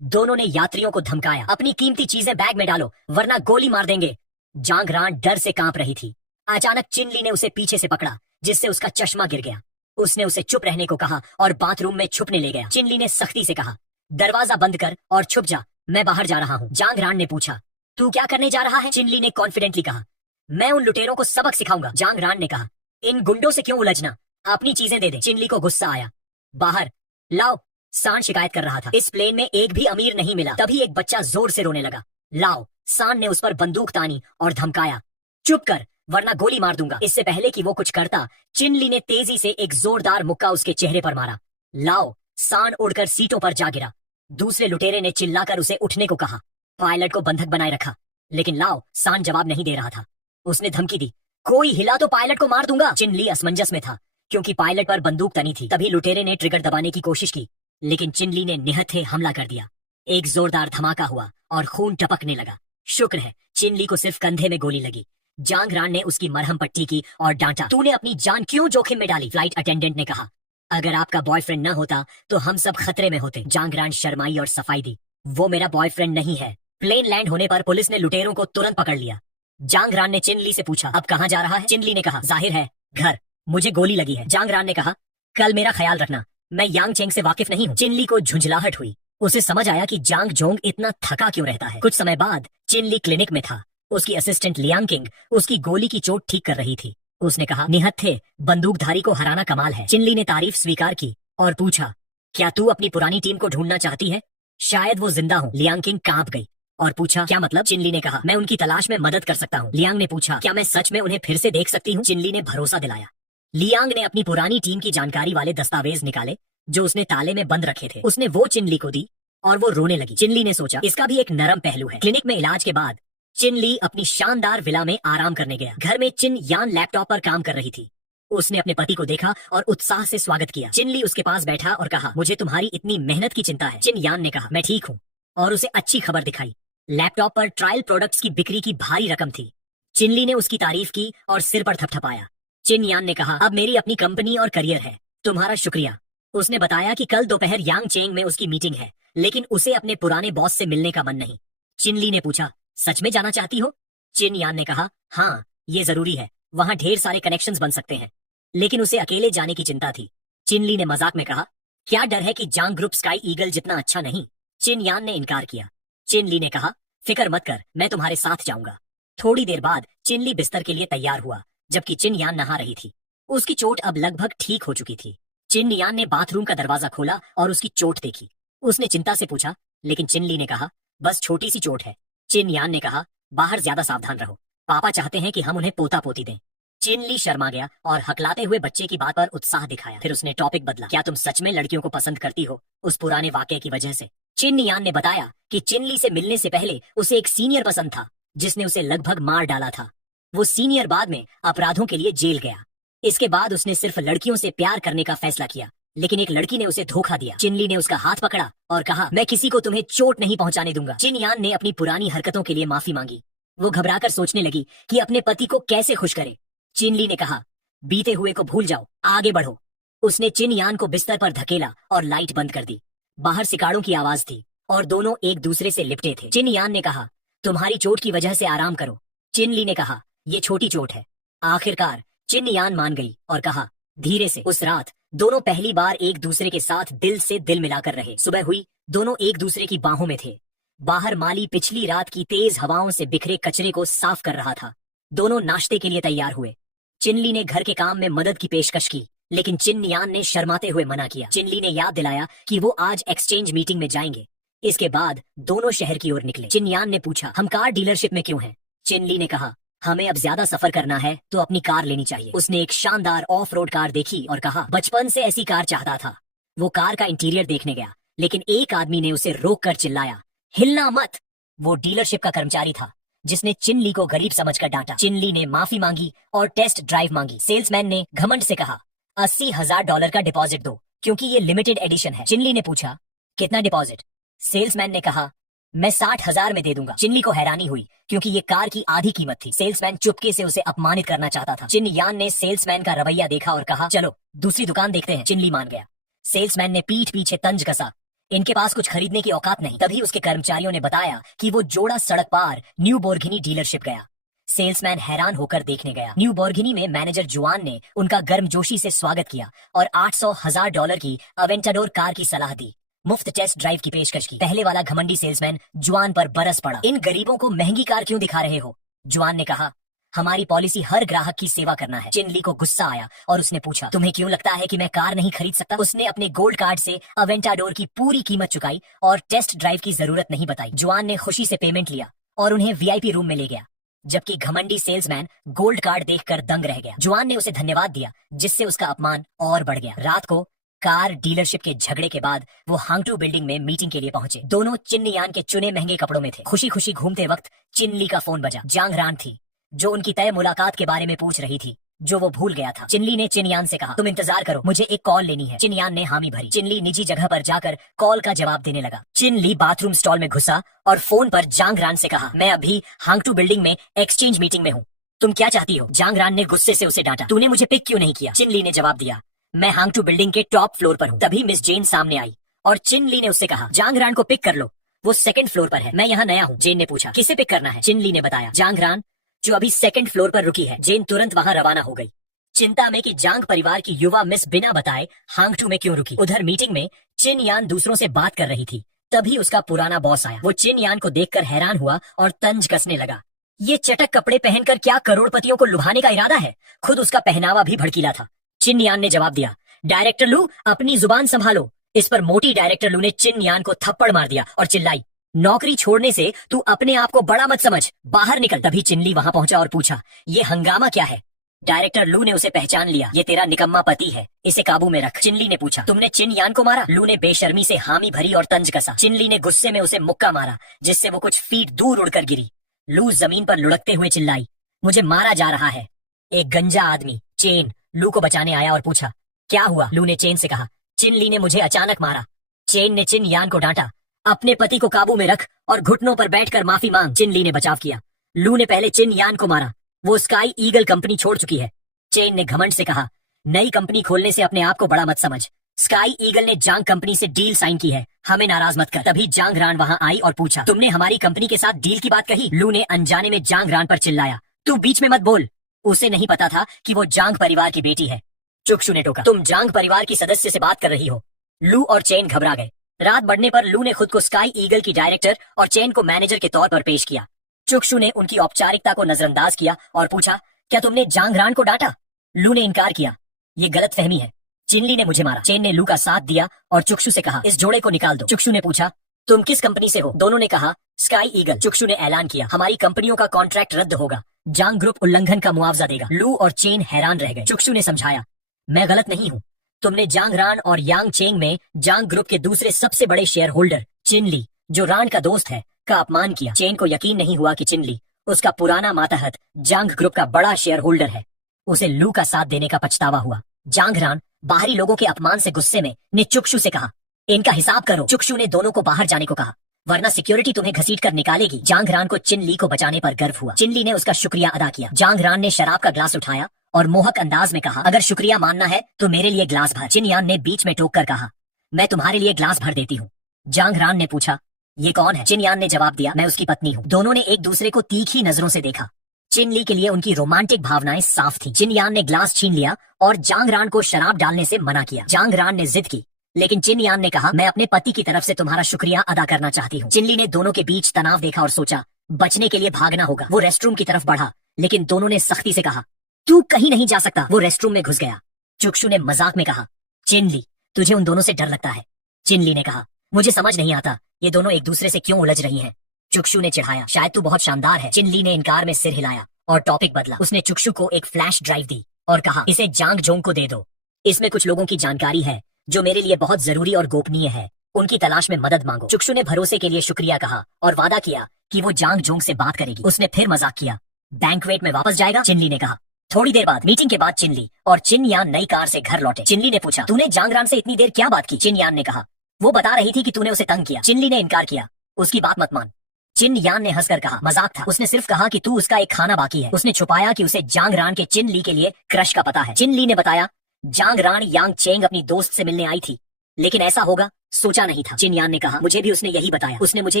दोनों ने यात्रियों को धमकाया, अपनी कीमती चीजें बैग में डालो वरना गोली मार देंगे। जांग रान डर से कांप रही थी। अचानक चिनली ने उसे पीछे से पकड़ा जिससे उसका चश्मा गिर गया। उसने उसे चुप रहने को कहा और बाथरूम में छुपने ले गया। चिनली ने सख्ती से कहा, दरवाजा बंद कर और छुप जा, मैं बाहर जा रहा हूँ। जांग रान ने पूछा, तू क्या करने जा रहा है? चिनली ने कॉन्फिडेंटली कहा, मैं उन लुटेरों को सबक सिखाऊंगा। जांग रान ने कहा, इन गुंडों से क्यों उलझना, अपनी चीजें दे दे। चिनली को गुस्सा आया। बाहर लाओ सान शिकायत कर रहा था, इस प्लेन में एक भी अमीर नहीं मिला। तभी एक बच्चा जोर से रोने लगा। लाओ सान ने उस पर बंदूक तानी और धमकाया, चुप कर वरना गोली मार दूंगा। इससे पहले कि वो कुछ करता, चिनली ने तेजी से एक जोरदार मुक्का उसके चेहरे पर मारा। लाओ सान उड़कर सीटों पर जा गिरा। दूसरे लुटेरे ने चिल्लाकर उसे उठने को कहा। पायलट को बंधक बनाए रखा, लेकिन लाओ सान जवाब नहीं दे रहा था। उसने धमकी दी, कोई हिला तो पायलट को मार दूंगा। चिनली असमंजस में था क्योंकि पायलट पर बंदूक तनी थी। तभी लुटेरे ने ट्रिगर दबाने की कोशिश की, लेकिन चिनली ने निहत्थे हमला कर दिया। एक जोरदार धमाका हुआ और खून टपकने लगा। शुक्र है चिनली को सिर्फ कंधे में गोली लगी। जांग रान ने उसकी मरहम पट्टी की और डांटा, तूने अपनी जान क्यों जोखिम में डाली? फ्लाइट अटेंडेंट ने कहा, अगर आपका बॉयफ्रेंड न होता तो हम सब खतरे में होते। जांग रान शर्माई और सफाई दी, वो मेरा बॉयफ्रेंड नहीं है। प्लेन लैंड होने पर पुलिस ने लुटेरों को तुरंत पकड़ लिया। जांग रान ने चिनली से पूछा, अब कहाँ जा रहा है? चिनली ने कहा, जाहिर है घर, मुझे गोली लगी है। जांग रान ने कहा, कल मेरा ख्याल रखना, मैं यांग चेंग से वाकिफ नहीं हूँ। चिनली को झुंझलाहट हुई। उसे समझ आया कि जांग जोंग इतना थका क्यों रहता है। कुछ समय बाद चिनली क्लिनिक में था। उसकी असिस्टेंट लियांग किंग उसकी गोली की चोट ठीक कर रही थी। उसने कहा, निहत्थे बंदूकधारी को हराना कमाल है। चिनली ने तारीफ स्वीकार की और पूछा, क्या तू अपनी पुरानी टीम को ढूंढना चाहती है? शायद वो जिंदा हो। लियांग किंग कांप गई और पूछा, क्या मतलब? चिनली ने कहा, मैं उनकी तलाश में मदद कर सकता हूँ। लियांग ने पूछा, क्या मैं सच में उन्हें फिर से देख सकती हूँ? चिनली ने भरोसा दिलाया। लियांग ने अपनी पुरानी टीम की जानकारी वाले दस्तावेज निकाले जो उसने ताले में बंद रखे थे। उसने वो चिनली को दी और वो रोने लगी। चिनली ने सोचा, इसका भी एक नरम पहलू है। क्लिनिक में इलाज के बाद चिनली अपनी शानदार विला में आराम करने गया। घर में चिन यान लैपटॉप पर काम कर रही थी। उसने अपने पति को देखा और उत्साह से स्वागत किया। चिनली उसके पास बैठा और कहा, मुझे तुम्हारी इतनी मेहनत की चिंता है। चिन यान ने कहा, मैं ठीक हूँ, और उसे अच्छी खबर दिखाई। लैपटॉप पर ट्रायल प्रोडक्ट्स की बिक्री की भारी रकम थी। चिनली ने उसकी तारीफ की और सिर पर थपथपाया। चिन यान ने कहा, अब मेरी अपनी कंपनी और करियर है, तुम्हारा शुक्रिया। उसने बताया कि कल दोपहर यांग चेंग में उसकी मीटिंग है, लेकिन उसे अपने पुराने बॉस से मिलने का मन नहीं। चिनली ने पूछा, सच में जाना चाहती हो? चिन यान ने कहा, हाँ ये जरूरी है, वहाँ ढेर सारे कनेक्शंस बन सकते हैं। लेकिन उसे अकेले जाने की चिंता थी। चिनली ने मजाक में कहा, क्या डर है कि जांग ग्रुप स्काई ईगल जितना अच्छा नहीं? चिन यान ने इनकार किया। चिनली ने कहा, फिक्र मत कर, मैं तुम्हारे साथ जाऊंगा। थोड़ी देर बाद चिनली बिस्तर के लिए तैयार हुआ, जबकि चिन यान नहा रही थी। उसकी चोट अब लगभग ठीक हो चुकी थी। चिन यान ने बाथरूम का दरवाजा खोला और उसकी चोट देखी। उसने चिंता से पूछा, लेकिन चिनली ने कहा, बस छोटी सी चोट है। चिन यान ने कहा, बाहर ज्यादा सावधान रहो, पापा चाहते हैं कि हम उन्हें पोता पोती दें। चिनली शर्मा गया और हकलाते हुए बच्चे की बात पर उत्साह दिखाया। फिर उसने टॉपिक बदला, क्या तुम सच में लड़कियों को पसंद करती हो उस पुराने वाकये की वजह से? चिन यान ने बताया कि चिनली से मिलने से पहले उसे एक सीनियर पसंद था जिसने उसे लगभग मार डाला था। वो सीनियर बाद में अपराधों के लिए जेल गया। इसके बाद उसने सिर्फ लड़कियों से प्यार करने का फैसला किया, लेकिन एक लड़की ने उसे धोखा दिया। चिनली ने उसका हाथ पकड़ा और कहा, मैं किसी को तुम्हें चोट नहीं पहुंचाने दूंगा। चिन यान ने अपनी पुरानी हरकतों के लिए माफी मांगी। वो घबराकर सोचने लगी कि अपने पति को कैसे खुश करे। चिनली ने कहा, बीते हुए को भूल जाओ, आगे बढ़ो। उसने चिन यान को बिस्तर पर धकेला और लाइट बंद कर दी। बाहर सिकाड़ों की आवाज थी और दोनों एक दूसरे से लिपटे थे। चिन यान ने कहा, तुम्हारी चोट की वजह से आराम करो। चिनली ने कहा, ये छोटी चोट है। आखिरकार चिन यान मान गई और कहा, धीरे से। उस रात दोनों पहली बार एक दूसरे के साथ दिल से दिल मिलाकर रहे। सुबह हुई, दोनों एक दूसरे की बाहों में थे। बाहर माली पिछली रात की तेज हवाओं से बिखरे कचरे को साफ कर रहा था। दोनों नाश्ते के लिए तैयार हुए। चिनली ने घर के काम में मदद की पेशकश की, लेकिन चिन यान ने शर्माते हुए मना किया। चिनली ने याद दिलाया कि वो आज एक्सचेंज मीटिंग में जाएंगे। इसके बाद दोनों शहर की ओर निकले। चिन यान ने पूछा, हम कार डीलरशिप में क्यों हैं? चिनली ने कहा, हमें अब ज्यादा सफर करना है तो अपनी कार लेनी चाहिए। उसने एक शानदार ऑफ रोड कार देखी और कहा, बचपन से ऐसी कार चाहता था। वो कार का इंटीरियर देखने गया, लेकिन एक आदमी ने उसे रोककर चिल्लाया, हिलना मत। वो डीलरशिप का कर्मचारी था जिसने चिनली को गरीब समझकर डांटा। चिनली ने माफी मांगी और टेस्ट ड्राइव मांगी। सेल्समैन ने घमंड से कहा, $80,000 का डिपॉजिट दो, क्योंकि ये लिमिटेड एडिशन है। चिनली ने पूछा, कितना डिपॉजिट? सेल्समैन ने कहा, मैं 60,000 में दे दूंगा। चिनली को हैरानी हुई क्योंकि ये कार की आधी कीमत थी। सेल्समैन चुपके से उसे अपमानित करना चाहता था। चिन यान ने सेल्समैन का रवैया देखा और कहा, चलो दूसरी दुकान देखते हैं। चिनली मान गया। सेल्समैन ने पीठ पीछे तंज कसा, इनके पास कुछ खरीदने की औकात नहीं। तभी उसके कर्मचारियों ने बताया कि वो जोड़ा सड़क पार न्यू बोर्गिनी डीलरशिप गया। सेल्समैन हैरान होकर देखने गया। न्यू बोर्गिनी में मैनेजर जुआन ने उनका गर्मजोशी से स्वागत किया और $800,000 की अवेंटाडोर कार की सलाह दी। मुफ्त टेस्ट ड्राइव की पेशकश की। पहले वाला घमंडी सेल्समैन जुआन पर बरस पड़ा। इन गरीबों को महंगी कार क्यों दिखा रहे हो? जुआन ने कहा, हमारी पॉलिसी हर ग्राहक की सेवा करना है। चिनली को गुस्सा आया और उसने पूछा, तुम्हें क्यों लगता है कि मैं कार नहीं खरीद सकता? उसने अपने गोल्ड कार्ड से अवेंटाडोर की पूरी कीमत चुकाई और टेस्ट ड्राइव की जरूरत नहीं बताई। जुआन ने खुशी से पेमेंट लिया और उन्हें वीआईपी रूम में ले गया, जबकि घमंडी सेल्समैन गोल्ड कार्ड देखकर दंग रह गया। जुआन ने उसे धन्यवाद दिया, जिससे उसका अपमान और बढ़ गया। रात को कार डीलरशिप के झगड़े के बाद वो हांगटू बिल्डिंग में मीटिंग के लिए पहुंचे। दोनों चिन्यान के चुने महंगे कपड़ों में थे। खुशी खुशी घूमते वक्त चिनली का फोन बजा। जांग रान थी, जो उनकी तय मुलाकात के बारे में पूछ रही थी, जो वो भूल गया था। चिनली ने चिनयान से कहा, तुम इंतजार करो, मुझे एक कॉल लेनी है। चिनयान ने हामी भरी। चिनली निजी जगह पर जाकर कॉल का जवाब देने लगा। चिनली बाथरूम स्टॉल में घुसा और फोन पर जांग रान से कहा, मैं अभी हांगटू बिल्डिंग में एक्सचेंज मीटिंग में हूँ, तुम क्या चाहती हो? जांग रान ने गुस्से से उसे डांटा, तूने मुझे पिक क्यों नहीं किया? चिनली ने जवाब दिया, मैं हांगटू बिल्डिंग के टॉप फ्लोर पर हूँ। तभी मिस जेन सामने आई और चिनली ने उससे कहा, जांग रान को पिक कर लो, वो सेकंड फ्लोर पर है। मैं यहाँ नया हूँ। जेन ने पूछा, किसे पिक करना है? चिनली ने बताया, जांग रान, जो अभी सेकंड फ्लोर पर रुकी है। जेन तुरंत वहाँ रवाना हो गई, चिंता में कि जांग परिवार की युवा मिस बिना बताए हांगटू में क्यों रुकी। उधर मीटिंग में चिन यान दूसरों से बात कर रही थी। तभी उसका पुराना बॉस आया। वो चिन यान को देखकर हैरान हुआ और तंज कसने लगा। ये चटक कपड़े पहनकर क्या करोड़पतियों को लुभाने का इरादा है? खुद उसका पहनावा भी भड़कीला था। चिन यान ने जवाब दिया, डायरेक्टर लू, अपनी जुबान संभालो। इस पर मोटी डायरेक्टर लू ने चिन यान को थप्पड़ मार दिया और चिल्लाई, नौकरी छोड़ने से तू अपने आप को बड़ा मत समझ, बाहर निकल। तभी चिनली वहां पहुंचा और पूछा, ये हंगामा क्या है? डायरेक्टर लू ने उसे पहचान लिया। ये तेरा निकम्मा पति है, इसे काबू में रख। चिनली ने पूछा, तुमने चिन यान को मारा? लू ने बेशर्मी से हामी भरी और तंज कसा। चिनली ने गुस्से में उसे मुक्का मारा, जिससे वो कुछ फीट दूर उड़कर गिरी। लू जमीन पर लुढ़कते हुए चिल्लाई, मुझे मारा जा रहा है। एक गंजा आदमी चेन लू को बचाने आया और पूछा, क्या हुआ? लू ने चेन से कहा, चिनली ने मुझे अचानक मारा। चेन ने चिन यान को डांटा, अपने पति को काबू में रख और घुटनों पर बैठकर माफी मांग। चिनली ने बचाव किया। लू ने पहले चिन यान को मारा, वो स्काई ईगल कंपनी छोड़ चुकी है। चेन ने घमंड से कहा, नई कंपनी खोलने से अपने आप को बड़ा मत समझ। स्काई ईगल ने जांग कंपनी से डील साइन की है, हमें नाराज मत कर। तभी जांग रान वहां आई और पूछा, तुमने हमारी कंपनी के साथ डील की बात कही? लू ने अनजाने में जांग रान पर चिल्लाया, तू बीच में मत बोल। उसे नहीं पता था कि वो जांग परिवार की बेटी है। चुक्षु ने टोका, तुम जांग परिवार की सदस्य से बात कर रही हो। लू और चेन घबरा गए। रात बढ़ने पर लू ने खुद को स्काई ईगल की डायरेक्टर और चेन को मैनेजर के तौर पर पेश किया। चुक्षु ने उनकी औपचारिकता को नजरअंदाज किया और पूछा, क्या तुमने जांग रान को डांटा? लू ने इनकार किया, ये गलत फहमी है, चिनली ने मुझे मारा। चेन ने लू का साथ दिया और चुक्षु से कहा, इस जोड़े को निकाल दो। चुक्षु ने पूछा, तुम किस कंपनी से हो? दोनों ने कहा, स्काई ईगल। चुक्षु ने ऐलान किया, हमारी कंपनियों का कॉन्ट्रैक्ट रद्द होगा, जांग ग्रुप उल्लंघन का मुआवजा देगा। लू और चेन हैरान रह गए। चुक्षु ने समझाया, मैं गलत नहीं हूँ, तुमने जांग रान और यांग चेंग में जांग ग्रुप के दूसरे सबसे बड़े शेयर होल्डर चिनली, जो रान का दोस्त है, का अपमान किया। चेन को यकीन नहीं हुआ कि चिनली उसका पुराना मातहत जांग ग्रुप का बड़ा शेयर होल्डर है। उसे लू का साथ देने का पछतावा हुआ। जांग रान बाहरी लोगों के अपमान से गुस्से में ने चुक्षु से कहा, इनका हिसाब करो। चुक्षु ने दोनों को बाहर जाने को कहा, वरना सिक्योरिटी तुम्हें घसीट कर निकालेगी। जांग रान को चिनली को बचाने पर गर्व हुआ। चिनली ने उसका शुक्रिया अदा किया। जांग रान ने शराब का ग्लास उठाया और मोहक अंदाज में कहा, अगर शुक्रिया मानना है तो मेरे लिए ग्लास भर। चिन यान ने बीच में टोक कर कहा, मैं तुम्हारे लिए ग्लास भर देती हूँ। जांग रान ने पूछा, ये कौन है? चिन यान ने जवाब दिया, मैं उसकी पत्नी हूँ। दोनों ने एक दूसरे को तीखी नजरों से देखा। चिनली के लिए उनकी रोमांटिक भावनाएं साफ थीं। चिन यान ने ग्लास छीन लिया और जांग रान को शराब डालने से मना किया। जांग रान ने जिद की, लेकिन चिन यान ने कहा, मैं अपने पति की तरफ से तुम्हारा शुक्रिया अदा करना चाहती हूँ। चिनली ने दोनों के बीच तनाव देखा और सोचा, बचने के लिए भागना होगा। वो रेस्टरूम की तरफ बढ़ा, लेकिन दोनों ने सख्ती से कहा, तू कहीं नहीं जा सकता। वो रेस्टरूम में घुस गया। चुक्षु ने मजाक में कहा, चिनली, तुझे उन दोनों से डर लगता है? चिनली ने कहा, मुझे समझ नहीं आता ये दोनों एक दूसरे से क्यों उलझ रही हैं। चुक्षु ने चिढ़ाया, शायद तू बहुत शानदार है। चिनली ने इनकार में सिर हिलाया और टॉपिक बदला। उसने चुक्षु को एक फ्लैश ड्राइव दी और कहा, इसे जांग जोंग को दे दो। इसमें कुछ लोगों की जानकारी है जो मेरे लिए बहुत जरूरी और गोपनीय है, उनकी तलाश में मदद मांगो। चुक्षु ने भरोसे के लिए शुक्रिया कहा और वादा किया कि वो जांग जोंग से बात करेगी। उसने फिर मजाक किया, बैंक्वेट में वापस जाएगा? चिनली ने कहा। थोड़ी देर बाद मीटिंग के बाद चिनली और चिन यान नई कार से घर लौटे। चिनली ने पूछा, तूने जांग रान से इतनी देर क्या बात की? चिन यान ने कहा, वो बता रही थी कि तूने उसे तंग किया। चिनली ने इनकार किया, उसकी बात मत मान। चिन यान ने हंसकर कहा, मजाक था। उसने सिर्फ कहा कि तू उसका एक खाना बाकी है। उसने छुपाया कि उसे जांग रान के चिन ली के लिए क्रश का पता है। चिन ली ने बताया, जांग रान यांग चेंग अपनी दोस्त से मिलने आई थी, लेकिन ऐसा होगा सोचा नहीं था। चिन यान ने कहा, मुझे भी उसने यही बताया। उसने मुझे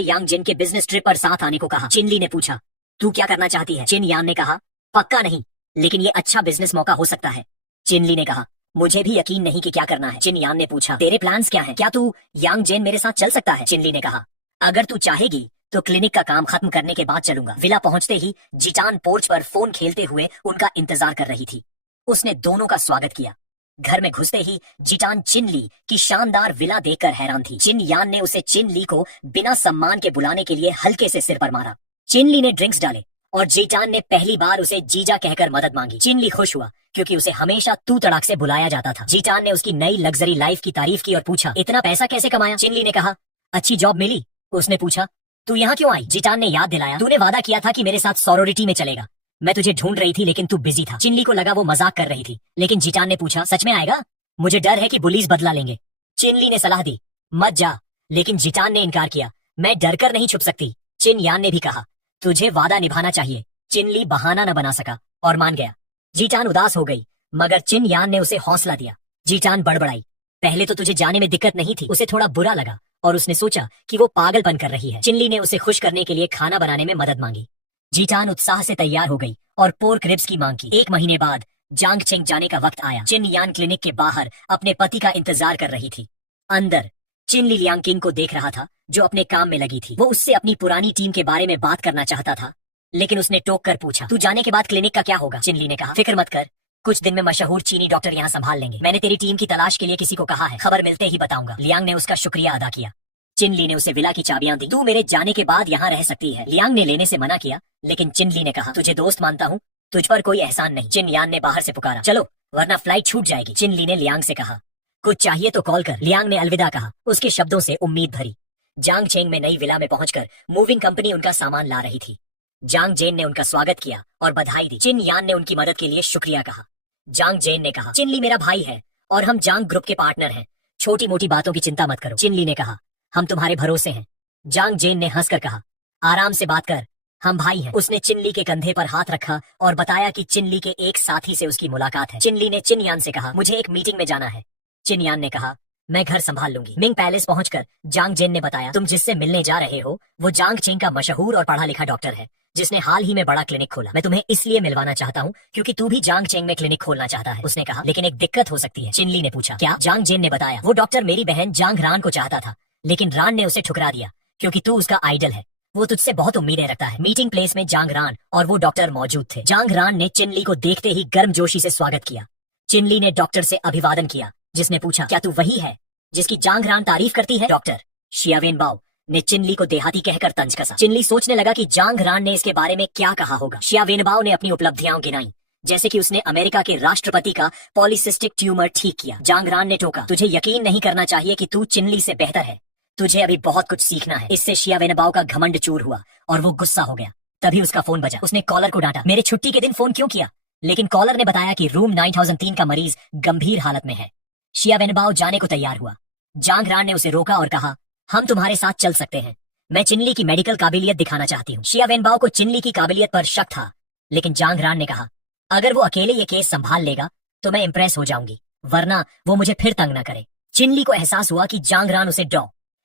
यांग जिन के बिजनेस ट्रिप पर साथ आने को कहा। चिन ली ने पूछा, तू क्या करना चाहती है? चिन यान ने कहा, पक्का नहीं, लेकिन ये अच्छा बिजनेस मौका हो सकता है। चिन ली ने कहा, मुझे भी यकीन नहीं कि क्या करना है। चिन यान ने पूछा, तेरे प्लान्स क्या हैं? क्या तू यांग जेन मेरे साथ चल सकता है? चिन ली ने कहा, अगर तू चाहेगी तो क्लिनिक का काम खत्म करने के बाद चलूंगा। विला पहुंचते ही जिटान पोर्च पर फोन खेलते हुए उनका इंतजार कर रही थी। उसने दोनों का स्वागत किया। घर में घुसते ही जिटान चिन ली की शानदार विला देखकर हैरान थी। चिन यान ने उसे चिन ली को बिना सम्मान के बुलाने के लिए हल्के से सिर पर मारा। चिन ली ने ड्रिंक्स डाले और जिटान ने पहली बार उसे जीजा कहकर मदद मांगी। चिन ली खुश हुआ क्योंकि उसे हमेशा तू तड़ाक से बुलाया जाता था। जिटान ने उसकी नई लग्जरी लाइफ की तारीफ की और पूछा, इतना पैसा कैसे कमाया? चिन ली ने कहा, अच्छी जॉब मिली। उसने पूछा, तू यहाँ क्यों आई? जिटान ने याद दिलाया, तूने वादा किया था कि मेरे साथ सॉरोरिटी में चलेगा। मैं तुझे ढूंढ रही थी लेकिन तू बिजी था। चिन ली को लगा वो मजाक कर रही थी, लेकिन जिटान ने पूछा, सच में आएगा? मुझे डर है कि पुलिस बदला लेंगे। चिन ली ने सलाह दी, मत जा, लेकिन जिटान ने इनकार किया, मैं डर कर नहीं छुप सकती। चिन यान ने भी कहा, तुझे वादा निभाना चाहिए। चिन ली बहाना न बना सका और मान गया। जिटान उदास हो गई, मगर चिन यान ने उसे हौसला दिया। जिटान बड़बड़ाई, पहले तो तुझे जाने में दिक्कत नहीं थी। उसे थोड़ा बुरा लगा और उसने सोचा कि वो पागलपन कर रही है। चिन ली ने उसे खुश करने के लिए खाना बनाने में मदद मांगी। जिटान उत्साह से तैयार हो गई और पोर्क रिब्स की मांग की। 1 महीने बाद जांग चेंग जाने का वक्त आया। चिन यान क्लिनिक के बाहर अपने पति का इंतजार कर रही थी। अंदर चिन ली लियांग किंग को देख रहा था, जो अपने काम में लगी थी। वो उससे अपनी पुरानी टीम के बारे में बात करना चाहता था, लेकिन उसने टोक कर पूछा, तू जाने के बाद क्लिनिक का क्या होगा? चिन ली ने कहा, फिक्र मत कर, कुछ दिन में मशहूर चीनी डॉक्टर यहाँ संभाल लेंगे। मैंने तेरी टीम की तलाश के लिए किसी को कहा है, खबर मिलते ही बताऊंगा। लियांग ने उसका शुक्रिया अदा किया। चिन ली ने उसे विला की चाबियां दी। तू मेरे जाने के बाद यहाँ रह सकती है। लियांग ने लेने से मना किया, लेकिन चिन ली ने कहा, तुझे दोस्त मानता हूँ, तुझ पर कोई एहसान नहीं। चिन यान ने बाहर से पुकारा, चलो वरना फ्लाइट छूट जाएगी। चिन ली ने लियांग से कहा, कुछ चाहिए तो कॉल कर। लियांग ने अलविदा कहा, उसके शब्दों से उम्मीद भरी। जांग चेंग में नई विला में पहुंचकर मूविंग कंपनी उनका सामान ला रही थी। जांग जेन ने उनका स्वागत किया और बधाई दी। चिन यान ने उनकी मदद के लिए शुक्रिया कहा। जांग जेन ने कहा, चिन ली मेरा भाई है और हम जांग ग्रुप के पार्टनर हैं, छोटी मोटी बातों की चिंता मत करो। चिन ली ने कहा, हम तुम्हारे भरोसे हैं। जांग जेन ने हंसकर कहा, आराम से बात कर, हम भाई हैं। उसने चिन ली के कंधे पर हाथ रखा और बताया कि चिन ली के एक साथी से उसकी मुलाकात है। चिन ली ने चिन यान से कहा, मुझे एक मीटिंग में जाना है। चिन यान ने कहा, मैं घर संभाल लूंगी। मिंग पैलेस पहुंचकर जांग जेन ने बताया, तुम जिससे मिलने जा रहे हो वो जांग चेंग का मशहूर और पढ़ा लिखा डॉक्टर है, जिसने हाल ही में बड़ा क्लिनिक खोला। मैं तुम्हें इसलिए मिलवाना चाहता हूँ क्योंकि तू भी जांग चेंग में क्लिनिक खोलना चाहता है। उसने कहा, लेकिन एक दिक्कत हो सकती है। चिन ली ने पूछा, क्या? जांग जेन ने बताया, वो डॉक्टर मेरी बहन जांग रान को चाहता था, लेकिन रान ने उसे ठुकरा दिया क्योंकि तू उसका आइडल है। वो तुझसे बहुत उम्मीदें रखता है। मीटिंग प्लेस में जांग रान और वो डॉक्टर मौजूद थे। जांग रान ने चिन ली को देखते ही गर्मजोशी से स्वागत किया। चिन ली ने डॉक्टर से अभिवादन किया, जिसने पूछा, क्या तू वही है जिसकी जांग रान तारीफ करती है? डॉक्टर शियावेन बाओ ने चिन ली को देहाती कहकर तंज कसा। चिन ली सोचने लगा कि जांग रान ने इसके बारे में क्या कहा होगा। शियावेन बाओ ने अपनी उपलब्धियां गिनाई, जैसे कि उसने अमेरिका के राष्ट्रपति का पॉलीसिस्टिक ट्यूमर ठीक किया। जांग रान ने टोका, तुझे यकीन नहीं करना चाहिए कि तू चिन ली से बेहतर है, तुझे अभी बहुत कुछ सीखना है। इससे शियावेन बाओ का घमंड चूर हुआ और वो गुस्सा हो गया। तभी उसका फोन बजा। उसने कॉलर को डांटा, मेरे छुट्टी के दिन फोन क्यों किया? लेकिन कॉलर ने बताया कि रूम 9003 का मरीज गंभीर हालत में है। शियावेन बाओ जाने को तैयार हुआ। जांग रान ने उसे रोका और कहा, हम तुम्हारे साथ चल सकते हैं, मैं चिनली की मेडिकल काबिलियत दिखाना चाहती हूँ। शियावेन बाओ को चिनली की काबिलियत पर शक था, लेकिन जांग रान ने कहा, अगर वो अकेले ये केस संभाल लेगा तो मैं इम्प्रेस हो जाऊंगी, वरना वो मुझे फिर तंग न करे। चिनली को एहसास हुआ कि जांग रान उसे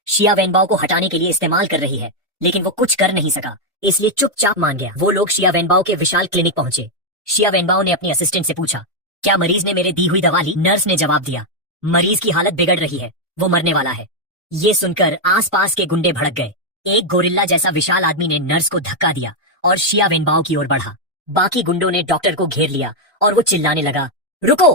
शियावेन बाओ को हटाने के लिए इस्तेमाल कर रही है, लेकिन वो कुछ कर नहीं सका, इसलिए चुपचाप मान गया। वो लोग शियावेन बाओ के विशाल क्लिनिक पहुंचे। शियावेन बाओ ने अपनी असिस्टेंट से पूछा, क्या मरीज ने मेरे दी हुई दवा ली? नर्स ने जवाब दिया, मरीज की हालत बिगड़ रही है, वो मरने वाला है। ये सुनकर आसपास के गुंडे भड़क गए। एक गोरिल्ला जैसा विशाल आदमी ने नर्स को धक्का दिया और शियावेन बाओ की ओर बढ़ा। बाकी गुंडों ने डॉक्टर को घेर लिया और वो चिल्लाने लगा, रुको!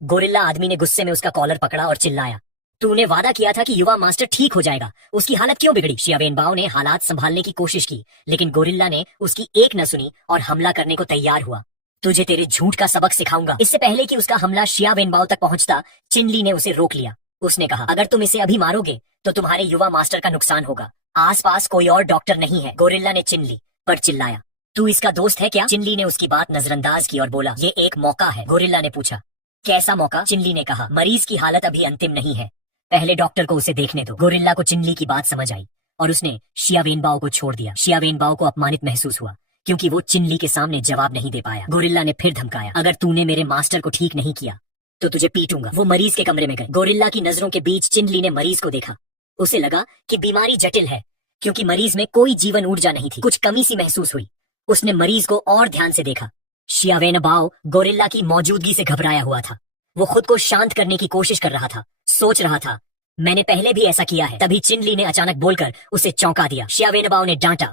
गोरिल्ला आदमी ने गुस्से में उसका कॉलर पकड़ा और चिल्लाया, तूने वादा किया था कि युवा मास्टर ठीक हो जाएगा, उसकी हालत क्यों बिगड़ी? शियावेन बाओ ने हालात संभालने की कोशिश की, लेकिन गोरिल्ला ने उसकी एक न सुनी और हमला करने को तैयार हुआ। तुझे तेरे झूठ का सबक सिखाऊंगा। इससे पहले कि उसका हमला शियावेन बाओ तक पहुंचता, चिनली ने उसे रोक लिया। उसने कहा, अगर तुम इसे अभी मारोगे तो तुम्हारे युवा मास्टर का नुकसान होगा। आसपास कोई और डॉक्टर नहीं है। गोरिल्ला ने चिनली पर चिल्लाया, तू इसका दोस्त है क्या? चिनली ने उसकी बात नजरअंदाज की और बोला, ये एक मौका है। गोरिल्ला ने पूछा, कैसा मौका? चिनली ने कहा, मरीज की हालत अभी अंतिम नहीं है, पहले डॉक्टर को उसे देखने दो। गोरिल्ला को चिनली की बात समझ आई। और उसने शिया वेनबाओ को छोड़ दिया। शिया वेनबाओ को अपमानित महसूस हुआ क्योंकि वो चिनली के सामने जवाब नहीं दे पाया। गोरिल्ला ने फिर धमकाया, अगर तूने मेरे मास्टर को ठीक नहीं किया तो तुझे पीटूंगा। वो मरीज के कमरे में गए। गोरिल्ला की नजरों के बीच चिनली ने मरीज को देखा। उसे लगा कि बीमारी जटिल है क्योंकि मरीज में कोई जीवन ऊर्जा नहीं थी। कुछ कमी सी महसूस हुई। उसने मरीज को और ध्यान से देखा। शिया वेनबाओ गोरिल्ला की मौजूदगी से घबराया हुआ था। वो खुद को शांत करने की कोशिश कर रहा था। सोच रहा था, मैंने पहले भी ऐसा किया है। तभी चिनली ने अचानक बोलकर उसे चौंका दिया। शिया वेनबाओ ने डांटा,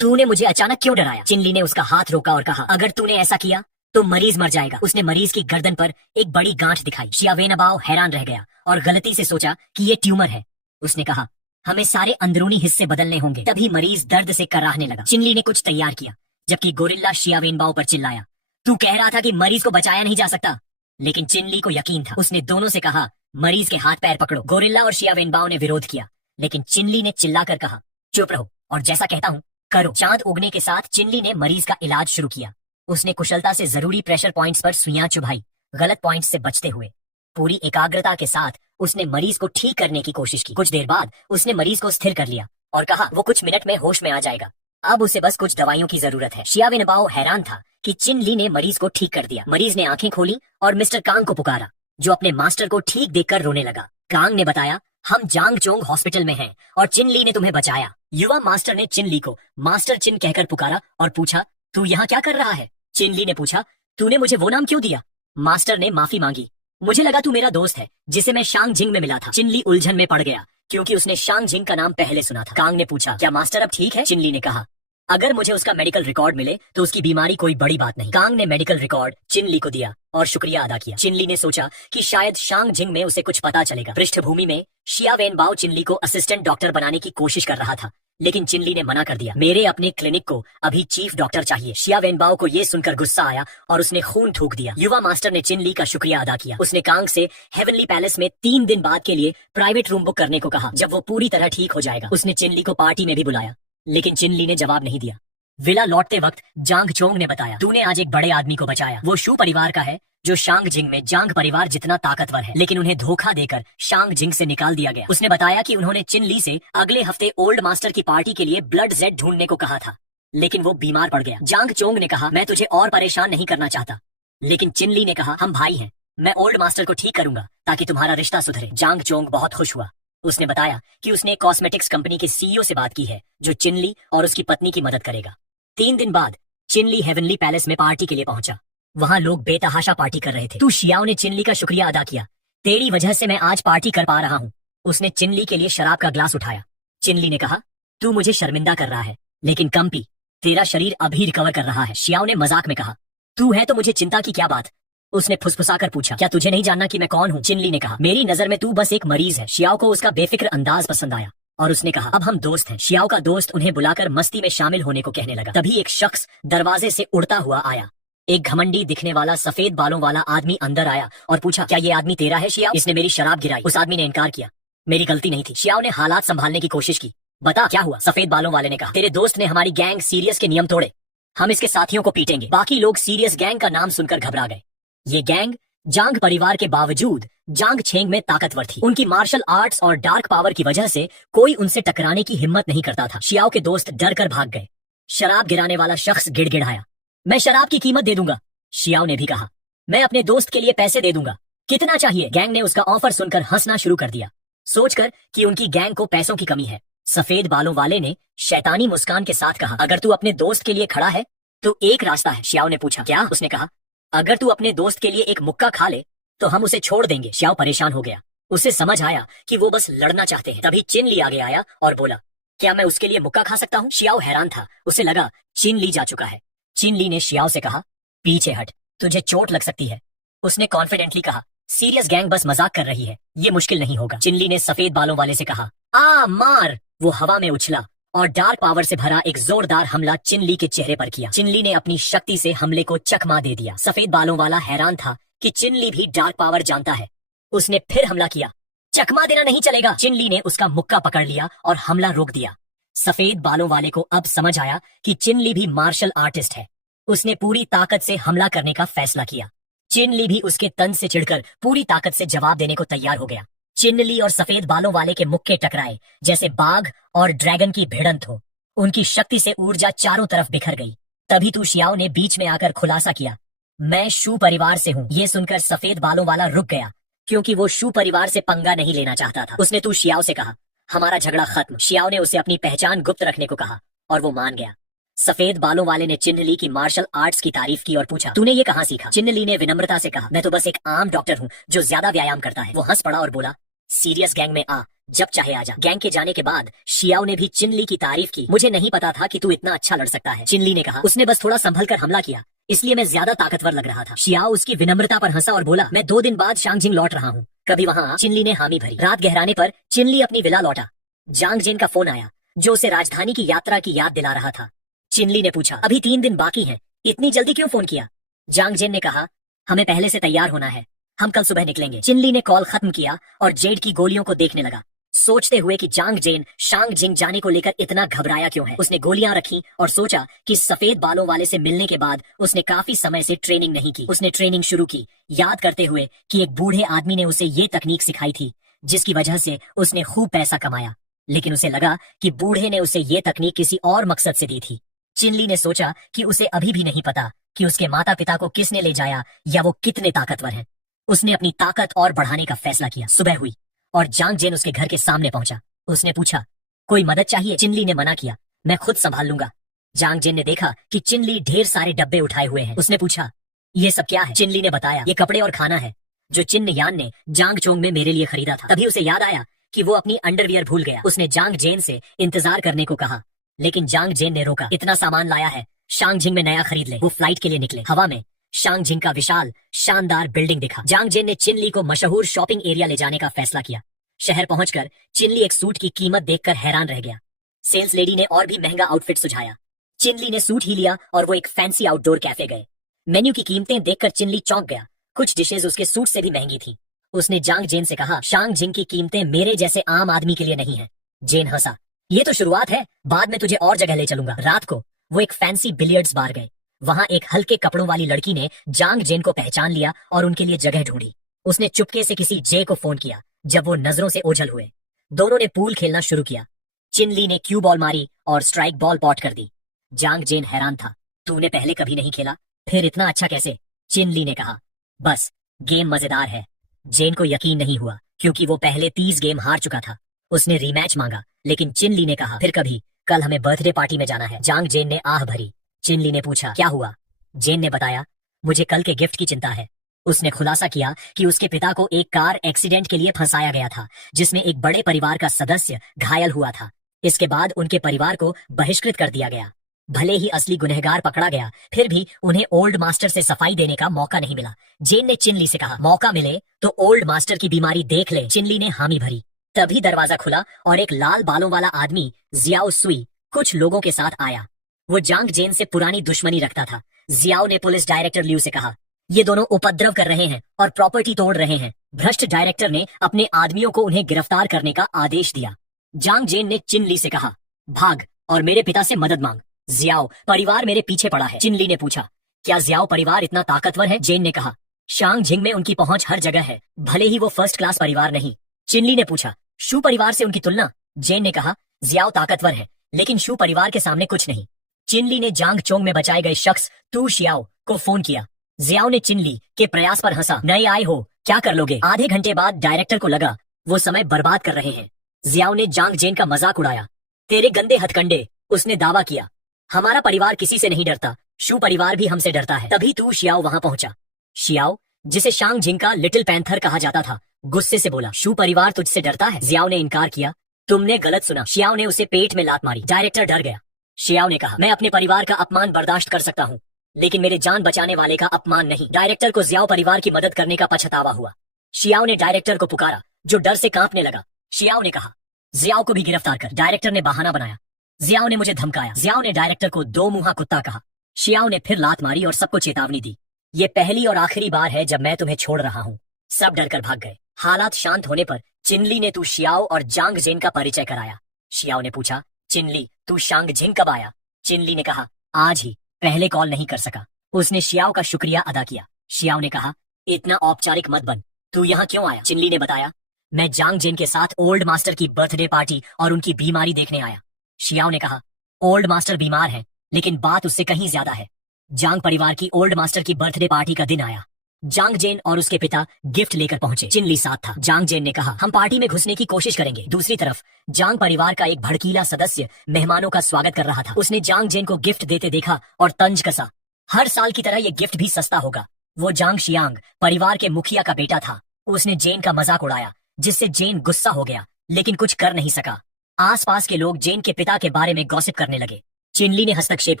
तूने मुझे अचानक क्यों डराया? चिनली ने उसका हाथ रोका और कहा, अगर तूने ऐसा किया तो मरीज मर जाएगा। उसने मरीज की गर्दन पर एक बड़ी गांठ दिखाई। शिया वेनबाओ हैरान रह गया और गलती से सोचा कि ये ट्यूमर है। उसने कहा, हमें सारे अंदरूनी हिस्से बदलने होंगे। तभी मरीज दर्द से कराहने लगा। चिनली ने कुछ तैयार किया जबकि गोरिल्ला शिया वेनबाओ पर चिल्लाया, तू कह रहा था कि मरीज को बचाया नहीं जा सकता। लेकिन चिनली को यकीन था। उसने दोनों से कहा, मरीज के हाथ पैर पकड़ो। गोरिल्ला और शिया वेनबाओ ने विरोध किया लेकिन चिनली ने चिल्लाकर कहा, चुप रहो और जैसा कहता हूँ करो। चांद उगने के साथ चिनली ने मरीज का इलाज शुरू किया। उसने कुशलता से जरूरी प्रेशर पॉइंट्स पर सुइयां चुभाई, गलत पॉइंट्स से बचते हुए। पूरी एकाग्रता के साथ उसने मरीज को ठीक करने की कोशिश की। कुछ देर बाद उसने मरीज को स्थिर कर लिया और कहा, वो कुछ मिनट में होश में आ जाएगा। अब उसे बस कुछ दवाइयों की जरूरत है। शिया वेनबाओ हैरान था कि चिनली ने मरीज को ठीक कर दिया। मरीज ने आंखें खोली और मिस्टर कांग को पुकारा, जो अपने मास्टर को ठीक देखकर रोने लगा। कांग ने बताया, हम जांगचोंग हॉस्पिटल में हैं और चिनली ने तुम्हें बचाया। युवा मास्टर ने चिनली को मास्टर चिन कहकर पुकारा और पूछा, तू यहाँ क्या कर रहा है? चिनली ने पूछा, तूने मुझे वो नाम क्यों दिया? मास्टर ने माफी मांगी, मुझे लगा तू मेरा दोस्त है जिसे मैं शांगजिंग में मिला था। चिनली उलझन में पड़ गया क्योंकि उसने शांगजिंग का नाम पहले सुना था। कांग ने पूछा, क्या मास्टर अब ठीक है? चिनली ने कहा, अगर मुझे उसका मेडिकल रिकॉर्ड मिले तो उसकी बीमारी कोई बड़ी बात नहीं। कांग ने मेडिकल रिकॉर्ड चिनली को दिया और शुक्रिया अदा किया। चिनली ने सोचा कि शायद शांगजिंग में उसे कुछ पता चलेगा। पृष्ठभूमि में शिया वेनबाओ चिनली को असिस्टेंट डॉक्टर बनाने की कोशिश कर रहा था लेकिन चिनली ने मना कर दिया। मेरे अपने क्लिनिक को अभी चीफ डॉक्टर चाहिए। शिया वेनबाओ को ये सुनकर गुस्सा आया और उसने खून थूक दिया। युवा मास्टर ने चिनली का शुक्रिया अदा किया। उसने कांग से हेवनली पैलेस में 3 दिन बाद के लिए प्राइवेट रूम बुक करने को कहा जब वो पूरी तरह ठीक हो जाएगा। उसने चिनली को पार्टी में भी बुलाया लेकिन चिनली ने जवाब नहीं दिया। विला लौटते वक्त जांगचोंग ने बताया, तूने आज एक बड़े आदमी को बचाया। वो शू परिवार का है जो शांगजिंग में जांग परिवार जितना ताकतवर है, लेकिन उन्हें धोखा देकर शांगजिंग से निकाल दिया गया। उसने बताया कि उन्होंने चिनली से अगले हफ्ते ओल्ड मास्टर की पार्टी के लिए ब्लड जेड ढूंढने को कहा था लेकिन वो बीमार पड़ गया। जांगचोंग ने कहा, मैं तुझे और परेशान नहीं करना चाहता, लेकिन चिनली ने कहा, हम भाई हैं, मैं ओल्ड मास्टर को ठीक करूंगा ताकि तुम्हारा रिश्ता सुधरे। जांगचोंग बहुत खुश हुआ। उसने बताया कि उसने कॉस्मेटिक्स कंपनी के सीईओ से बात की है जो चिनली और उसकी पत्नी की मदद करेगा। 3 दिन बाद चिनली हेवनली पैलेस में पार्टी के लिए पहुंचा। वहां लोग बेतहाशा पार्टी कर रहे थे। तू शियाओ ने चिनली का शुक्रिया अदा किया, तेरी वजह से मैं आज पार्टी कर पा रहा हूँ। उसने चिनली के लिए शराब का ग्लास उठाया। चिनली ने कहा, तू मुझे शर्मिंदा कर रहा है लेकिन कम पी, तेरा शरीर अभी रिकवर कर रहा है। शियाओ ने मजाक में कहा, तू है तो मुझे चिंता की क्या बात? उसने फुसफुसाकर पूछा, क्या तुझे नहीं जानना कि मैं कौन हूँ? चिनली ने कहा, मेरी नजर में तू बस एक मरीज है। शियाओ को उसका बेफिक्र अंदाज पसंद आया और उसने कहा, अब हम दोस्त हैं। शियाओ का दोस्त उन्हें बुलाकर मस्ती में शामिल होने को कहने लगा। तभी एक शख्स दरवाजे से उड़ता हुआ आया। एक घमंडी दिखने वाला सफेद बालों वाला आदमी अंदर आया और पूछा, क्या ये आदमी तेरा है शियाओ? इसने मेरी शराब गिराई। उस आदमी ने इनकार किया, मेरी गलती नहीं थी। शियाओ ने हालात संभालने की कोशिश की। बता क्या हुआ? सफेद बालों वाले ने कहा, तेरे दोस्त ने हमारी गैंग सीरियस के नियम तोड़े, हम इसके साथियों को पीटेंगे। बाकी लोग सीरियस गैंग का नाम सुनकर घबरा गए। ये गैंग जांग परिवार के बावजूद जांगछेंग में ताकतवर थी। उनकी मार्शल आर्ट्स और डार्क पावर की वजह से कोई उनसे टकराने की हिम्मत नहीं करता था। शियाओ के दोस्त डर कर भाग गए। शराब गिराने वाला शख्स गिड़गिड़ाया, मैं शराब की कीमत दे दूंगा। शियाओ ने भी कहा, मैं अपने दोस्त के लिए पैसे दे दूंगा, कितना चाहिए? गैंग ने उसका ऑफर सुनकर हंसना शुरू कर दिया, सोचकर कि उनकी गैंग को पैसों की कमी है। सफेद बालों वाले ने शैतानी मुस्कान के साथ कहा, अगर तू अपने दोस्त के लिए खड़ा है तो एक रास्ता है। शियाओ ने पूछा, क्या? उसने कहा, अगर तू अपने दोस्त के लिए एक मुक्का खा ले तो हम उसे छोड़ देंगे। शियाओ परेशान हो गया। उसे समझ आया कि वो बस लड़ना चाहते हैं। तभी चिनली आगे आया और बोला, क्या मैं उसके लिए मुक्का खा सकता हूँ? शियाओ हैरान था। उसे लगा चिनली जा चुका है। चिनली ने शियाओ से कहा, पीछे हट, तुझे चोट लग सकती है। उसने कॉन्फिडेंटली कहा, सीरियस गैंग बस मजाक कर रही है, ये मुश्किल नहीं होगा। चिनली ने सफेद बालों वाले से कहा, आ मार। वो हवा में उछला और डार्क पावर से भरा एक जोरदार हमला चिनली के चेहरे पर किया। चिनली ने अपनी शक्ति से हमले को चकमा दे दिया। सफेद बालों वाला हैरान था कि चिनली भी डार्क पावर जानता है। उसने फिर हमला किया। चकमा देना नहीं चलेगा। चिनली ने उसका मुक्का पकड़ लिया और हमला रोक दिया। सफेद बालों वाले को अब समझ आया कि चिनली भी मार्शल आर्टिस्ट है। उसने पूरी ताकत से हमला करने का फैसला किया। चिनली भी उसके तंज से चिढ़कर पूरी ताकत से जवाब देने को तैयार हो गया। चिन्हली और सफेद बालों वाले के मुक्के टकराए जैसे बाघ और ड्रैगन की भिड़ंत हो। उनकी शक्ति से ऊर्जा चारों तरफ बिखर गई। तभी तू शियाओ ने बीच में आकर खुलासा किया, मैं शू परिवार से हूँ। ये सुनकर सफेद बालों वाला रुक गया, क्योंकि वो शू परिवार से पंगा नहीं लेना चाहता था। उसने तू शियाओ से कहा, हमारा झगड़ा खत्म। शियाओ ने उसे अपनी पहचान गुप्त रखने को कहा और वो मान गया। सफेद बालों वाले ने चिन्हली की मार्शल आर्ट्स की तारीफ की और पूछा, तूने ये कहाँ सीखा? चिन्हली ने विनम्रता से कहा, मैं तो बस एक आम डॉक्टर हूँ जो ज्यादा व्यायाम करता है। वो हंस पड़ा और बोला, सीरियस गैंग में आ, जब चाहे आजा। गैंग के जाने के बाद शियाओ ने भी चिन्हली की तारीफ की। मुझे नहीं पता था कि तू इतना अच्छा लड़ सकता है, चिन्हली ने कहा। उसने बस थोड़ा संभल कर हमला किया, इसलिए मैं ज्यादा ताकतवर लग रहा था। शियाओ उसकी विनम्रता पर हंसा और बोला, मैं 2 दिन बाद शांगजिंग लौट रहा हूँ, कभी वहाँ आ। चिन्हली ने हामी भरी। रात गहराने पर चिन्हली अपनी विला लौटा। जांग जेन का फोन आया जो उसे राजधानी की यात्रा की याद दिला रहा था। चिन्हली ने पूछा, अभी 3 दिन बाकी हैं, इतनी जल्दी क्यों फोन किया? जांग जेन ने कहा, हमें पहले से तैयार होना है, हम कल सुबह निकलेंगे। चिन्हली ने कॉल खत्म किया और जेड की गोलियों को देखने लगा, सोचते हुए कि जांग जेन शांगजिंग जाने को लेकर इतना घबराया क्यों है। उसने गोलियां रखी और सोचा कि सफेद बालों वाले से मिलने के बाद उसने काफी समय से ट्रेनिंग नहीं की। उसने ट्रेनिंग शुरू की, याद करते हुए कि एक बूढ़े आदमी ने उसे ये तकनीक सिखाई थी जिसकी वजह से उसने खूब पैसा कमाया। लेकिन उसे लगा कि बूढ़े ने उसे ये तकनीक किसी और मकसद से दी थी। चिन्हली ने सोचा कि उसे अभी भी नहीं पता कि उसके माता पिता को किसने ले जाया या वो कितने ताकतवर हैं। उसने अपनी ताकत और बढ़ाने का फैसला किया। सुबह हुई और जांग जेन उसके घर के सामने पहुंचा। उसने पूछा, कोई मदद चाहिए? चिन्हली ने मना किया, मैं खुद संभाल लूंगा। जांग जेन ने देखा कि चिन्हली ढेर सारे डब्बे उठाए हुए हैं। उसने पूछा, ये सब क्या है? चिन्हली ने बताया, ये कपड़े और खाना है जो चिन्ह यान ने जांग चोंग में मेरे लिए खरीदा था। तभी उसे याद आया कि वो अपनी अंडरवियर भूल गया। उसने जांग जेन से इंतजार करने को कहा, लेकिन जांग जेन ने रोका। इतना सामान लाया है, शांगजिंग में नया खरीद ले। वो फ्लाइट के लिए निकले। हवा में शांगजिंग का विशाल शानदार बिल्डिंग दिखा। जांग जेन ने चिन्हली को मशहूर शॉपिंग एरिया ले जाने का फैसला किया। शहर पहुंचकर चिन्हली एक सूट की कीमत देखकर हैरान रह गया। सेल्स लेडी ने और भी महंगा आउटफिट सुझाया। चिन्हली ने सूट ही लिया और वो एक फैंसी आउटडोर कैफे गए। मेन्यू की कीमतें देखकर चिन्हली चौंक गया। कुछ डिशेज उसके सूट से भी महंगी थी। उसने जांग जेन से कहा, शांगजिंग की कीमतें मेरे जैसे आम आदमी के लिए नहीं है। जेन हंसा, ये तो शुरुआत है, बाद में तुझे और जगह ले चलूंगा। रात को वो एक फैंसी बिलियर्ड्स बार गए। वहां एक हल्के कपड़ों वाली लड़की ने जांग जेन को पहचान लिया और उनके लिए जगह ढूंढी। उसने चुपके से किसी जे को फोन किया। जब वो नजरों से ओझल हुए, दोनों ने पूल खेलना शुरू किया। चिन्हली ने क्यू बॉल मारी और स्ट्राइक बॉल पॉट कर दी। जांग जेन हैरान था, तूने पहले कभी नहीं खेला, फिर इतना अच्छा कैसे? चिन्हली ने कहा, बस गेम मजेदार है। जेन को यकीन नहीं हुआ क्योंकि वो पहले 30 गेम हार चुका था। उसने रीमैच मांगा, लेकिन चिन्हली ने कहा, फिर कभी, कल हमें बर्थडे पार्टी में जाना है। जांग जेन ने आह भरी। चिन्हली ने पूछा, क्या हुआ? जेन ने बताया, मुझे कल के गिफ्ट की चिंता है। उसने खुलासा किया कि उसके पिता को एक कार एक्सीडेंट के लिए फंसाया गया था जिसमें एक बड़े परिवार का सदस्य घायल हुआ था। इसके बाद उनके परिवार को बहिष्कृत कर दिया गया। भले ही असली गुनहगार पकड़ा गया, फिर भी उन्हें ओल्ड मास्टर से सफाई देने का मौका नहीं मिला। जेन ने चिन्हली से कहा, मौका मिले तो ओल्ड मास्टर की बीमारी देख ले। चिन्हली ने हामी भरी। तभी दरवाजा खुला और एक लाल बालों वाला आदमी जियाओ सुई कुछ लोगों के साथ आया। वो जांग जेन से पुरानी दुश्मनी रखता था। जियाओ ने पुलिस डायरेक्टर लियू से कहा, ये दोनों उपद्रव कर रहे हैं और प्रॉपर्टी तोड़ रहे हैं। भ्रष्ट डायरेक्टर ने अपने आदमियों को उन्हें गिरफ्तार करने का आदेश दिया। जांग जेन ने चिन्हली से कहा, भाग और मेरे पिता से मदद मांग। जियाओ परिवार मेरे पीछे पड़ा है। चिन्हली ने पूछा, क्या जियाओ परिवार इतना ताकतवर है? जेन ने कहा, शांगजिंग में उनकी पहुंच हर जगह है, भले ही वो फर्स्ट क्लास परिवार नहीं। चिन्हली ने पूछा, शू परिवार से उनकी तुलना? जेन ने कहा, जियाओ ताकतवर है, लेकिन शू परिवार के सामने कुछ नहीं। चिन्हली ने जांग चोंग में बचाए गए शख्स तू शियाओ को फोन किया। जियाओ ने चिन्हली के प्रयास पर हंसा, नए आए हो, क्या कर लोगे? आधे घंटे बाद डायरेक्टर को लगा वो समय बर्बाद कर रहे हैं। जियाओ ने जांग जेन का मजाक उड़ाया, तेरे गंदे हथकंडे। उसने दावा किया, हमारा परिवार किसी से नहीं डरता, शू परिवार भी हमसे डरता है। तभी तू शियाओ वहां पहुंचा। शियाओ, जिसे शांगजिंग का लिटिल पैंथर कहा जाता था, गुस्से से बोला, शू परिवार तुझसे डरता है? जियाओ ने इनकार किया, तुमने गलत सुना। शियाओ ने उसे पेट में लात मारी। डायरेक्टर डर गया। शियाओ ने कहा, मैं अपने परिवार का अपमान बर्दाश्त कर सकता हूँ, लेकिन मेरे जान बचाने वाले का अपमान नहीं। डायरेक्टर को जियाओ परिवार की मदद करने का पछतावा हुआ। शियाओ ने डायरेक्टर को पुकारा, जो डर से कांपने लगा। शियाओ ने कहा, जियाओ को भी गिरफ्तार कर। डायरेक्टर ने बहाना बनाया, जियाओ ने मुझे धमकाया। जियाओ ने डायरेक्टर को 2 मुंहा कुत्ता कहा। शियाओ ने फिर लात मारी और सबको चेतावनी दी, ये पहली और आखिरी बार है जब मैं तुम्हें छोड़ रहा हूँ। सब डरकर भाग गए। हालात शांत होने पर चिन्हली ने तू शियाओ और जांग जेन का परिचय कराया। शियाओ ने पूछा, चिन्हली तू शांगजिंग कब आया? चिन्हली ने कहा, आज ही, पहले कॉल नहीं कर सका। उसने शियाओ का शुक्रिया अदा किया। शियाओ ने कहा, इतना औपचारिक मत बन, तू यहाँ क्यों आया? चिन्हली ने बताया, मैं जांग जेन के साथ ओल्ड मास्टर की बर्थडे पार्टी और उनकी बीमारी देखने आया। शियाओ ने कहा, ओल्ड मास्टर बीमार है, लेकिन बात उससे कहीं ज्यादा है। जांग परिवार की ओल्ड मास्टर की बर्थडे पार्टी का दिन आया। जांग जेन और उसके पिता गिफ्ट लेकर पहुंचे। चिनली साथ था। जांग जेन ने कहा, हम पार्टी में घुसने की कोशिश करेंगे। दूसरी तरफ जांग परिवार का एक भड़कीला सदस्य मेहमानों का स्वागत कर रहा था। उसने जांग जेन को गिफ्ट देते देखा और तंज कसा। हर साल की तरह ये गिफ्ट भी सस्ता होगा। वो जांग शियांग परिवार के मुखिया का बेटा था। उसने जेन का मजाक उड़ाया, जिससे जेन गुस्सा हो गया, लेकिन कुछ कर नहीं सका। आसपास के लोग जेन के पिता के बारे में गॉसिप करने लगे। चिनली ने हस्तक्षेप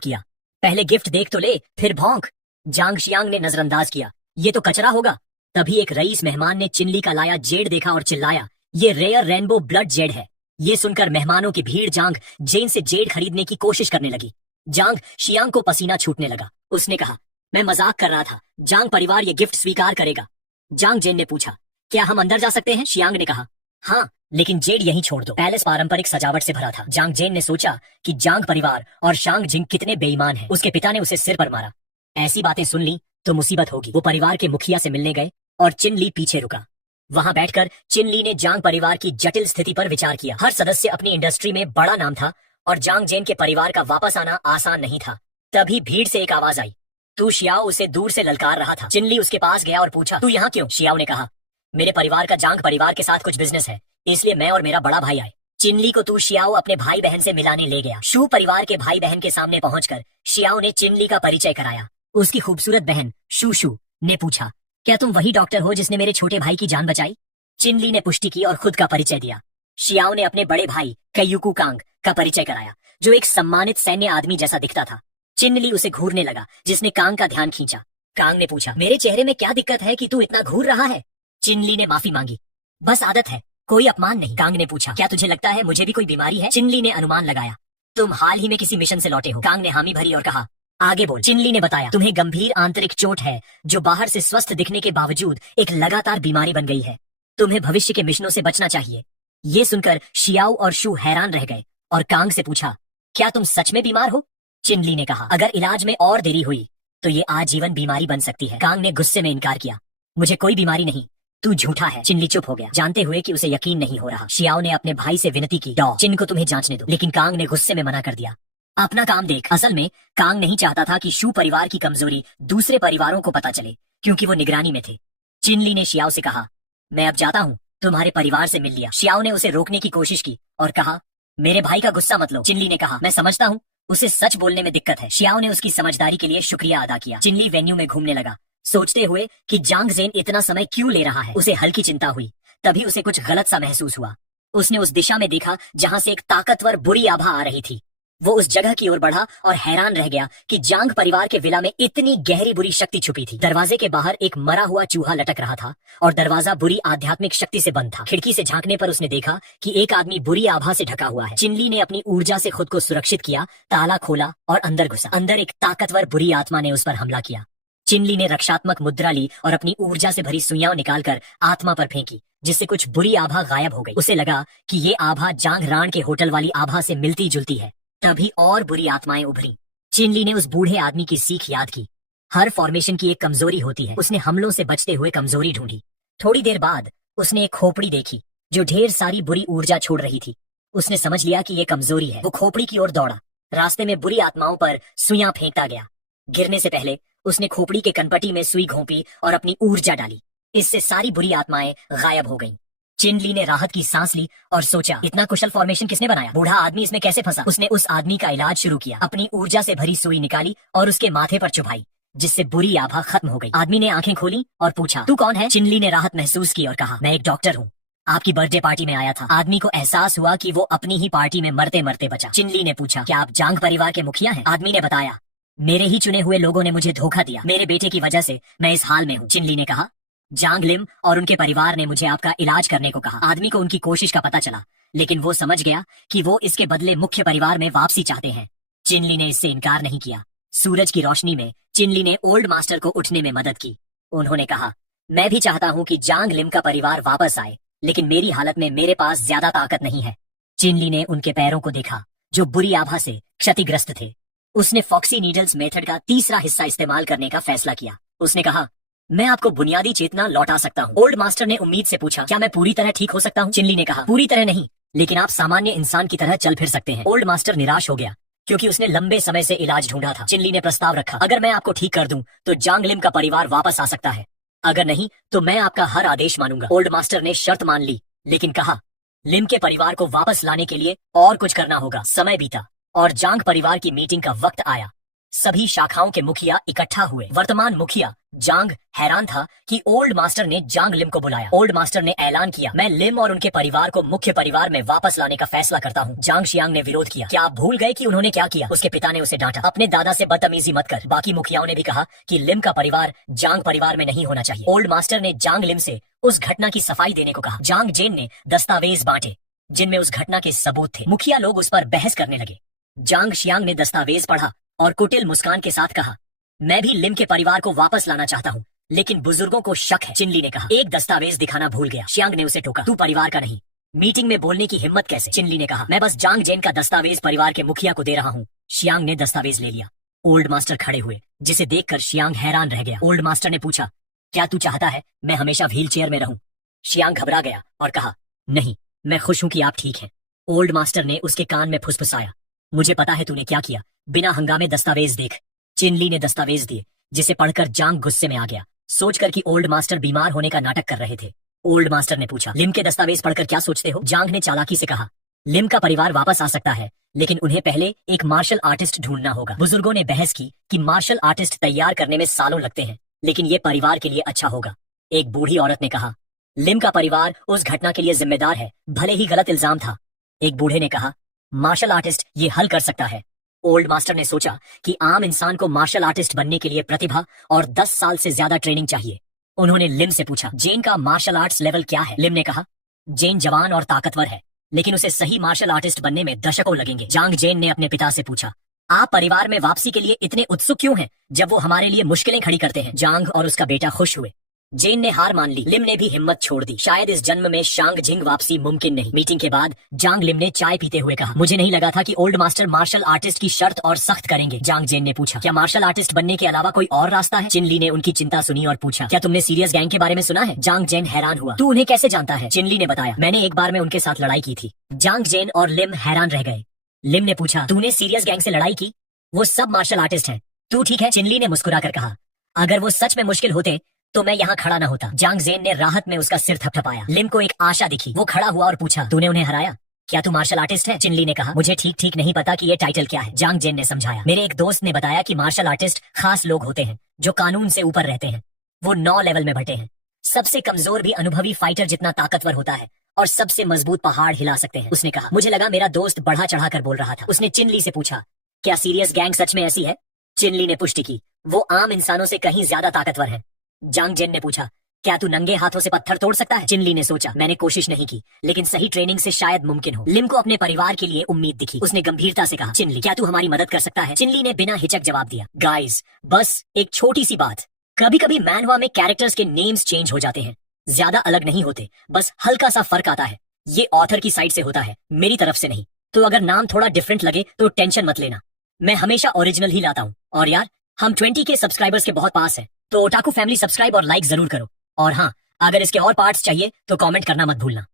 किया, पहले गिफ्ट देख तो ले, फिर भौंक। जांग शियांग ने नजरअंदाज किया, ये तो कचरा होगा। तभी एक रईस मेहमान ने चिनली का लाया जेड देखा और चिल्लाया, ये रेयर रेनबो ब्लड जेड है। ये सुनकर मेहमानों की भीड़ जांग जेन से जेड खरीदने की कोशिश करने लगी। जांग शियांग को पसीना छूटने लगा। उसने कहा, मैं मजाक कर रहा था। जांग परिवार ये गिफ्ट स्वीकार करेगा। जांग जेन ने पूछा, क्या हम अंदर जा सकते हैं? शियांग ने कहा, हाँ, लेकिन जेड यहीं छोड़ दो। पैलेस पारंपरिक सजावट से भरा था। जांग जेन ने सोचा कि जांग परिवार और शांग जिंग कितने बेईमान हैं। उसके पिता ने उसे सिर पर मारा। ऐसी बातें सुन ली तो मुसीबत होगी। वो परिवार के मुखिया से मिलने गए और चिनली पीछे रुका। वहां बैठकर चिनली ने जांग परिवार की जटिल स्थिति पर विचार किया। हर सदस्य अपनी इंडस्ट्री में बड़ा नाम था और जांग जेन के परिवार का वापस आना आसान नहीं था। तभी भीड़ से एक आवाज आई, तू शियाओ? उसे दूर से ललकार रहा था। चिनली उसके पास गया और पूछा, तू यहाँ क्यों? शियाओ ने कहा, मेरे परिवार का जांग परिवार के साथ कुछ बिजनेस है, इसलिए मैं और मेरा बड़ा भाई आए। चिनली को तू शियाओ अपने भाई बहन से मिलाने ले गया। शू परिवार के भाई बहन के सामने पहुंचकर शियाओ ने चिनली का परिचय कराया। उसकी खूबसूरत बहन शू ने पूछा, क्या तुम वही डॉक्टर हो जिसने मेरे छोटे भाई की जान बचाई? चिनली ने पुष्टि की और खुद का परिचय दिया। शियाओ ने अपने बड़े भाई कैयुकू कांग का परिचय कराया, जो एक सम्मानित सैन्य आदमी जैसा दिखता था। चिनली उसे घूरने लगा, जिसने कांग का ध्यान खींचा। कांग ने पूछा, मेरे चेहरे में क्या दिक्कत है कि तू इतना घूर रहा है? चिनली ने माफी मांगी, बस आदत है, कोई अपमान नहीं। कांग ने पूछा, क्या तुझे लगता है मुझे भी कोई बीमारी है? चिनली ने अनुमान लगाया, तुम हाल ही में किसी मिशन से लौटे हो। कांग ने हामी भरी और कहा, आगे बोल। चिनली ने बताया, तुम्हें गंभीर आंतरिक चोट है, जो बाहर से स्वस्थ दिखने के बावजूद एक लगातार बीमारी बन गई है। तुम्हें भविष्य के मिशनों से बचना चाहिए। ये सुनकर शियाओ और शू हैरान रह गए और कांग से पूछा, क्या तुम सच में बीमार हो? चिनली ने कहा, अगर इलाज में और देरी हुई तो ये आजीवन बीमारी बन सकती है। कांग ने गुस्से में इनकार किया, मुझे कोई बीमारी नहीं, तू झूठा है। चिनली चुप हो गया, जानते हुए कि उसे यकीन नहीं हो रहा। शियाओ ने अपने भाई से विनती की, चिन को तुम्हें जांचने दो, लेकिन कांग ने गुस्से में मना कर दिया। अपना काम देख। असल में कांग नहीं चाहता था कि शू परिवार की कमजोरी दूसरे परिवारों को पता चले, क्योंकि वो निगरानी में थे। चिनली ने शियाओ से कहा, मैं अब जाता हूँ, तुम्हारे परिवार से मिल लिया। शियाओ ने उसे रोकने की कोशिश की और कहा, मेरे भाई का गुस्सा मत लो। चिनली ने कहा, मैं समझता हूँ, उसे सच बोलने में दिक्कत है। शियाओ ने उसकी समझदारी के लिए शुक्रिया अदा किया। चिनली वेन्यू में घूमने लगा, सोचते हुए कि जांग जेन इतना समय क्यों ले रहा है। उसे हल्की चिंता हुई। तभी उसे कुछ गलत सा महसूस हुआ। उसने उस दिशा में देखा जहां से एक ताकतवर बुरी आभा आ रही थी। वो उस जगह की ओर बढ़ा और हैरान रह गया कि जांग परिवार के विला में इतनी गहरी बुरी शक्ति छुपी थी। दरवाजे के बाहर एक मरा हुआ चूहा लटक रहा था और दरवाजा बुरी आध्यात्मिक शक्ति से बंद था। खिड़की से झांकने पर उसने देखा कि एक आदमी बुरी आभा से ढका हुआ है। चिनली ने अपनी ऊर्जा से खुद को सुरक्षित किया, ताला खोला और अंदर घुसा। अंदर एक ताकतवर बुरी आत्मा ने उस पर हमला किया। चिनली ने रक्षात्मक मुद्रा ली और अपनी ऊर्जा से भरी सुइयां निकालकर आत्मा पर फेंकी, जिससे कुछ बुरी आभा गायब हो गई। उसे लगा कि ये आभा जांग राण के होटल वाली आभा से मिलती जुलती है। तभी और बुरी आत्माएं उभरी। चिनली ने उस बूढ़े आदमी की सीख याद की, हर फॉर्मेशन की एक कमजोरी होती है। उसने हमलों से बचते हुए कमजोरी ढूंढी। थोड़ी देर बाद उसने एक खोपड़ी देखी जो ढेर सारी बुरी ऊर्जा छोड़ रही थी। उसने समझ लिया कि ये कमजोरी है। वो खोपड़ी की ओर दौड़ा। रास्ते में बुरी आत्माओं पर सुइयां फेंकता गया। गिरने से पहले उसने खोपड़ी के कनपटी में सुई घोंपी और अपनी ऊर्जा डाली। इससे सारी बुरी आत्माएं गायब हो गईं। चिनली ने राहत की सांस ली और सोचा, इतना कुशल फॉर्मेशन किसने बनाया? बूढ़ा आदमी इसमें कैसे फंसा? उसने उस आदमी का इलाज शुरू किया। अपनी ऊर्जा से भरी सुई निकाली और उसके माथे पर चुभाई, जिससे बुरी आभा खत्म हो गई। आदमी ने आंखें खोली और पूछा, तू कौन है? चिनली ने राहत महसूस की और कहा, मैं एक डॉक्टर हूँ, आपकी बर्थडे पार्टी में आया था। आदमी को एहसास हुआ कि वो अपनी ही पार्टी में मरते मरते बचा। चिनली ने पूछा, क्या आप जांग परिवार के मुखिया हैं? आदमी ने बताया, मेरे ही चुने हुए लोगों ने मुझे धोखा दिया। मेरे बेटे की वजह से मैं इस हाल में हूँ। चिनली ने कहा, जांग लिम और उनके परिवार ने मुझे आपका इलाज करने को कहा। आदमी को उनकी कोशिश का पता चला, लेकिन वो समझ गया कि वो इसके बदले मुख्य परिवार में वापसी चाहते हैं। चिनली ने इससे इनकार नहीं किया। सूरज की रोशनी में चिनली ने ओल्ड मास्टर को उठने में मदद की। उन्होंने कहा, मैं भी चाहता हूँ कि जांग लिम का परिवार वापस आए, लेकिन मेरी हालत में मेरे पास ज्यादा ताकत नहीं है। चिनली ने उनके पैरों को देखा, जो बुरी आभा से क्षतिग्रस्त थे। उसने फॉक्सी नीडल्स मेथड का तीसरा हिस्सा इस्तेमाल करने का फैसला किया। उसने कहा, मैं आपको बुनियादी चेतना लौटा सकता हूँ। ओल्ड मास्टर ने उम्मीद से पूछा, क्या मैं पूरी तरह ठीक हो सकता हूँ? चिनली ने कहा, पूरी तरह नहीं, लेकिन आप सामान्य इंसान की तरह चल फिर सकते हैं। ओल्ड मास्टर निराश हो गया क्योंकि उसने लंबे समय से इलाज ढूंढा था। चिनली ने प्रस्ताव रखा, अगर मैं आपको ठीक कर दूं तो जांग लिम का परिवार वापस आ सकता है, अगर नहीं तो मैं आपका हर आदेश मानूंगा। ओल्ड मास्टर ने शर्त मान ली, लेकिन कहा लिम के परिवार को वापस लाने के लिए और कुछ करना होगा। समय बीता और जांग परिवार की मीटिंग का वक्त आया। सभी शाखाओं के मुखिया इकट्ठा हुए। वर्तमान मुखिया जांग हैरान था कि ओल्ड मास्टर ने जांग लिम को बुलाया। ओल्ड मास्टर ने ऐलान किया, मैं लिम और उनके परिवार को मुख्य परिवार में वापस लाने का फैसला करता हूँ। जांग शियांग ने विरोध किया, क्या आप भूल गए कि उन्होंने क्या किया? उसके पिता ने उसे डांटा, अपने दादा से बदतमीजी मत कर। बाकी मुखियाओं ने भी कहा कि लिम का परिवार जांग परिवार में नहीं होना चाहिए। ओल्ड मास्टर ने जांग लिम से उस घटना की सफाई देने को कहा। जांग जेन ने दस्तावेज बांटे जिनमें उस घटना के सबूत थे। मुखिया लोग उस पर बहस करने लगे। जांग शियांग ने दस्तावेज पढ़ा और कुटिल मुस्कान के साथ कहा, मैं भी लिम के परिवार को वापस लाना चाहता हूँ, लेकिन बुजुर्गों को शक है। चिनली ने कहा, एक दस्तावेज दिखाना भूल गया। शियांग ने उसे टोका, तू परिवार का नहीं, मीटिंग में बोलने की हिम्मत कैसे? चिनली ने कहा, मैं बस जांग जेन का दस्तावेज परिवार के मुखिया को दे रहा हूँ। शियांग ने दस्तावेज ले लिया। ओल्ड मास्टर खड़े हुए, जिसे देखकर शियांग हैरान रह गया। ओल्ड मास्टर ने पूछा, क्या तू चाहता है मैं हमेशा व्हील चेयर में रहूं? शियांग घबरा गया और कहा, नहीं, मैं खुश हूं कि आप ठीक हैं। ओल्ड मास्टर ने उसके कान में फुसफुसाया, मुझे पता है तूने क्या किया, बिना हंगामे दस्तावेज देख। चिनली ने दस्तावेज दिए, जिसे पढ़कर जांग गुस्से में आ गया, सोचकर कि ओल्ड मास्टर बीमार होने का नाटक कर रहे थे। ओल्ड मास्टर ने पूछा, लिम के दस्तावेज पढ़कर क्या सोचते हो? जांग ने चालाकी से कहा, लिम का परिवार वापस आ सकता है, लेकिन उन्हें पहले एक मार्शल आर्टिस्ट ढूंढना होगा। बुजुर्गों ने बहस की कि मार्शल आर्टिस्ट तैयार करने में सालों लगते हैं, लेकिन ये परिवार के लिए अच्छा होगा। एक बूढ़ी औरत ने कहा, लिम का परिवार उस घटना के लिए जिम्मेदार है, भले ही गलत इल्जाम था। एक बूढ़े ने कहा, मार्शल आर्टिस्ट ये हल कर सकता है। ओल्ड मास्टर ने सोचा कि आम इंसान को मार्शल आर्टिस्ट बनने के लिए प्रतिभा और 10 साल से ज्यादा ट्रेनिंग चाहिए। उन्होंने लिम से पूछा, जेन का मार्शल आर्ट्स लेवल क्या है? लिम ने कहा, जेन जवान और ताकतवर है, लेकिन उसे सही मार्शल आर्टिस्ट बनने में दशकों लगेंगे। जांग जेन ने अपने पिता से पूछा, आप परिवार में वापसी के लिए इतने उत्सुक क्यों हैं, जब वो हमारे लिए मुश्किलें खड़ी करते हैं? जांग और उसका बेटा खुश हुए। जेन ने हार मान ली, लिम ने भी हिम्मत छोड़ दी। शायद इस जन्म में शांग जिंग वापसी मुमकिन नहीं। मीटिंग के बाद जांग लिम ने चाय पीते हुए कहा, मुझे नहीं लगा था कि ओल्ड मास्टर मार्शल आर्टिस्ट की शर्त और सख्त करेंगे। जांग जेन ने पूछा, क्या मार्शल आर्टिस्ट बनने के अलावा कोई और रास्ता है? चिनली ने उनकी चिंता सुनी और पूछा, क्या तुमने सीरियस गैंग के बारे में सुना है? जांग जेन हैरान हुआ, तू उन्हें कैसे जानता है? चिनली ने बताया, मैंने एक बार में उनके साथ लड़ाई की थी। जांग जेन और लिम हैरान रह गए। लिम ने पूछा, तूने सीरियस गैंग से लड़ाई की? वो सब मार्शल आर्टिस्ट है, तू ठीक है? चिनली ने मुस्कुराकर कहा, अगर वो सच में मुश्किल होते तो मैं यहाँ खड़ा न होता। जांग जेन ने राहत में उसका सिर थपथपाया। लिम को एक आशा दिखी, वो खड़ा हुआ और पूछा, तूने उन्हें हराया? क्या तू मार्शल आर्टिस्ट है? चिनली ने कहा, मुझे ठीक ठीक नहीं पता कि ये टाइटल क्या है। जांग जेन ने समझाया, मेरे एक दोस्त ने बताया कि मार्शल आर्टिस्ट खास लोग होते हैं जो कानून से ऊपर रहते हैं। वो 9 लेवल में बटे हैं। सबसे कमजोर भी अनुभवी फाइटर जितना ताकतवर होता है और सबसे मजबूत पहाड़ हिला सकते हैं। उसने कहा, मुझे लगा मेरा दोस्त बढ़ा चढ़ा कर बोल रहा था। उसने चिनली से पूछा, क्या सीरियस गैंग सच में ऐसी है? चिनली ने पुष्टि की, वो आम इंसानों से कहीं ज्यादा ताकतवर है। जांग जेन ने पूछा, क्या तू नंगे हाथों से पत्थर तोड़ सकता है? चिनली ने सोचा, मैंने कोशिश नहीं की, लेकिन सही ट्रेनिंग से शायद मुमकिन हो। लिम को अपने परिवार के लिए उम्मीद दिखी। उसने गंभीरता से कहा, चिनली, क्या तू हमारी मदद कर सकता है? चिनली ने बिना हिचक जवाब दिया, गाइस, बस एक छोटी सी बात, कभी कभी मैनवा में कैरेक्टर्स के नेम्स चेंज हो जाते हैं, ज्यादा अलग नहीं होते, बस हल्का सा फर्क आता है। ये ऑथर की साइड से होता है, मेरी तरफ से नहीं। तो अगर नाम थोड़ा डिफरेंट लगे तो टेंशन मत लेना, मैं हमेशा ओरिजिनल ही लाता हूँ। और यार, हम 20 के सब्सक्राइबर्स के बहुत पास है, तो ओटाकू फैमिली सब्सक्राइब और लाइक जरूर करो। और हाँ, अगर इसके और पार्ट्स चाहिए तो कमेंट करना मत भूलना।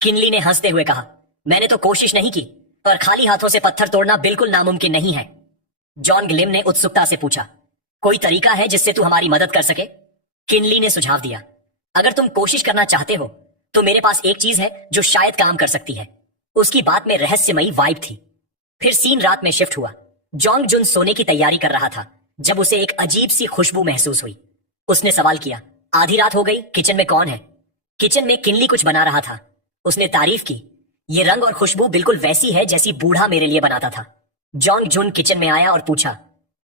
किनली ने हंसते हुए कहा, मैंने तो कोशिश नहीं की, पर खाली हाथों से पत्थर तोड़ना बिल्कुल नामुमकिन नहीं है। जॉन ग्लिम ने उत्सुकता से पूछा, कोई तरीका है जिससे तू हमारी मदद कर सके? किनली ने सुझाव दिया, अगर तुम कोशिश करना चाहते हो तो मेरे पास एक चीज है जो शायद काम कर सकती है। उसकी बात में रहस्यमयी वाइब थी। फिर सीन रात में शिफ्ट हुआ। जोंग जुन सोने की तैयारी कर रहा था जब उसे एक अजीब सी खुशबू महसूस हुई। उसने सवाल किया, आधी रात हो गई, किचन में कौन है? किचन में किनली कुछ बना रहा था। उसने तारीफ की, ये रंग और खुशबू बिल्कुल वैसी है जैसी बूढ़ा मेरे लिए बनाता था। जोंग जुन किचन में आया और पूछा,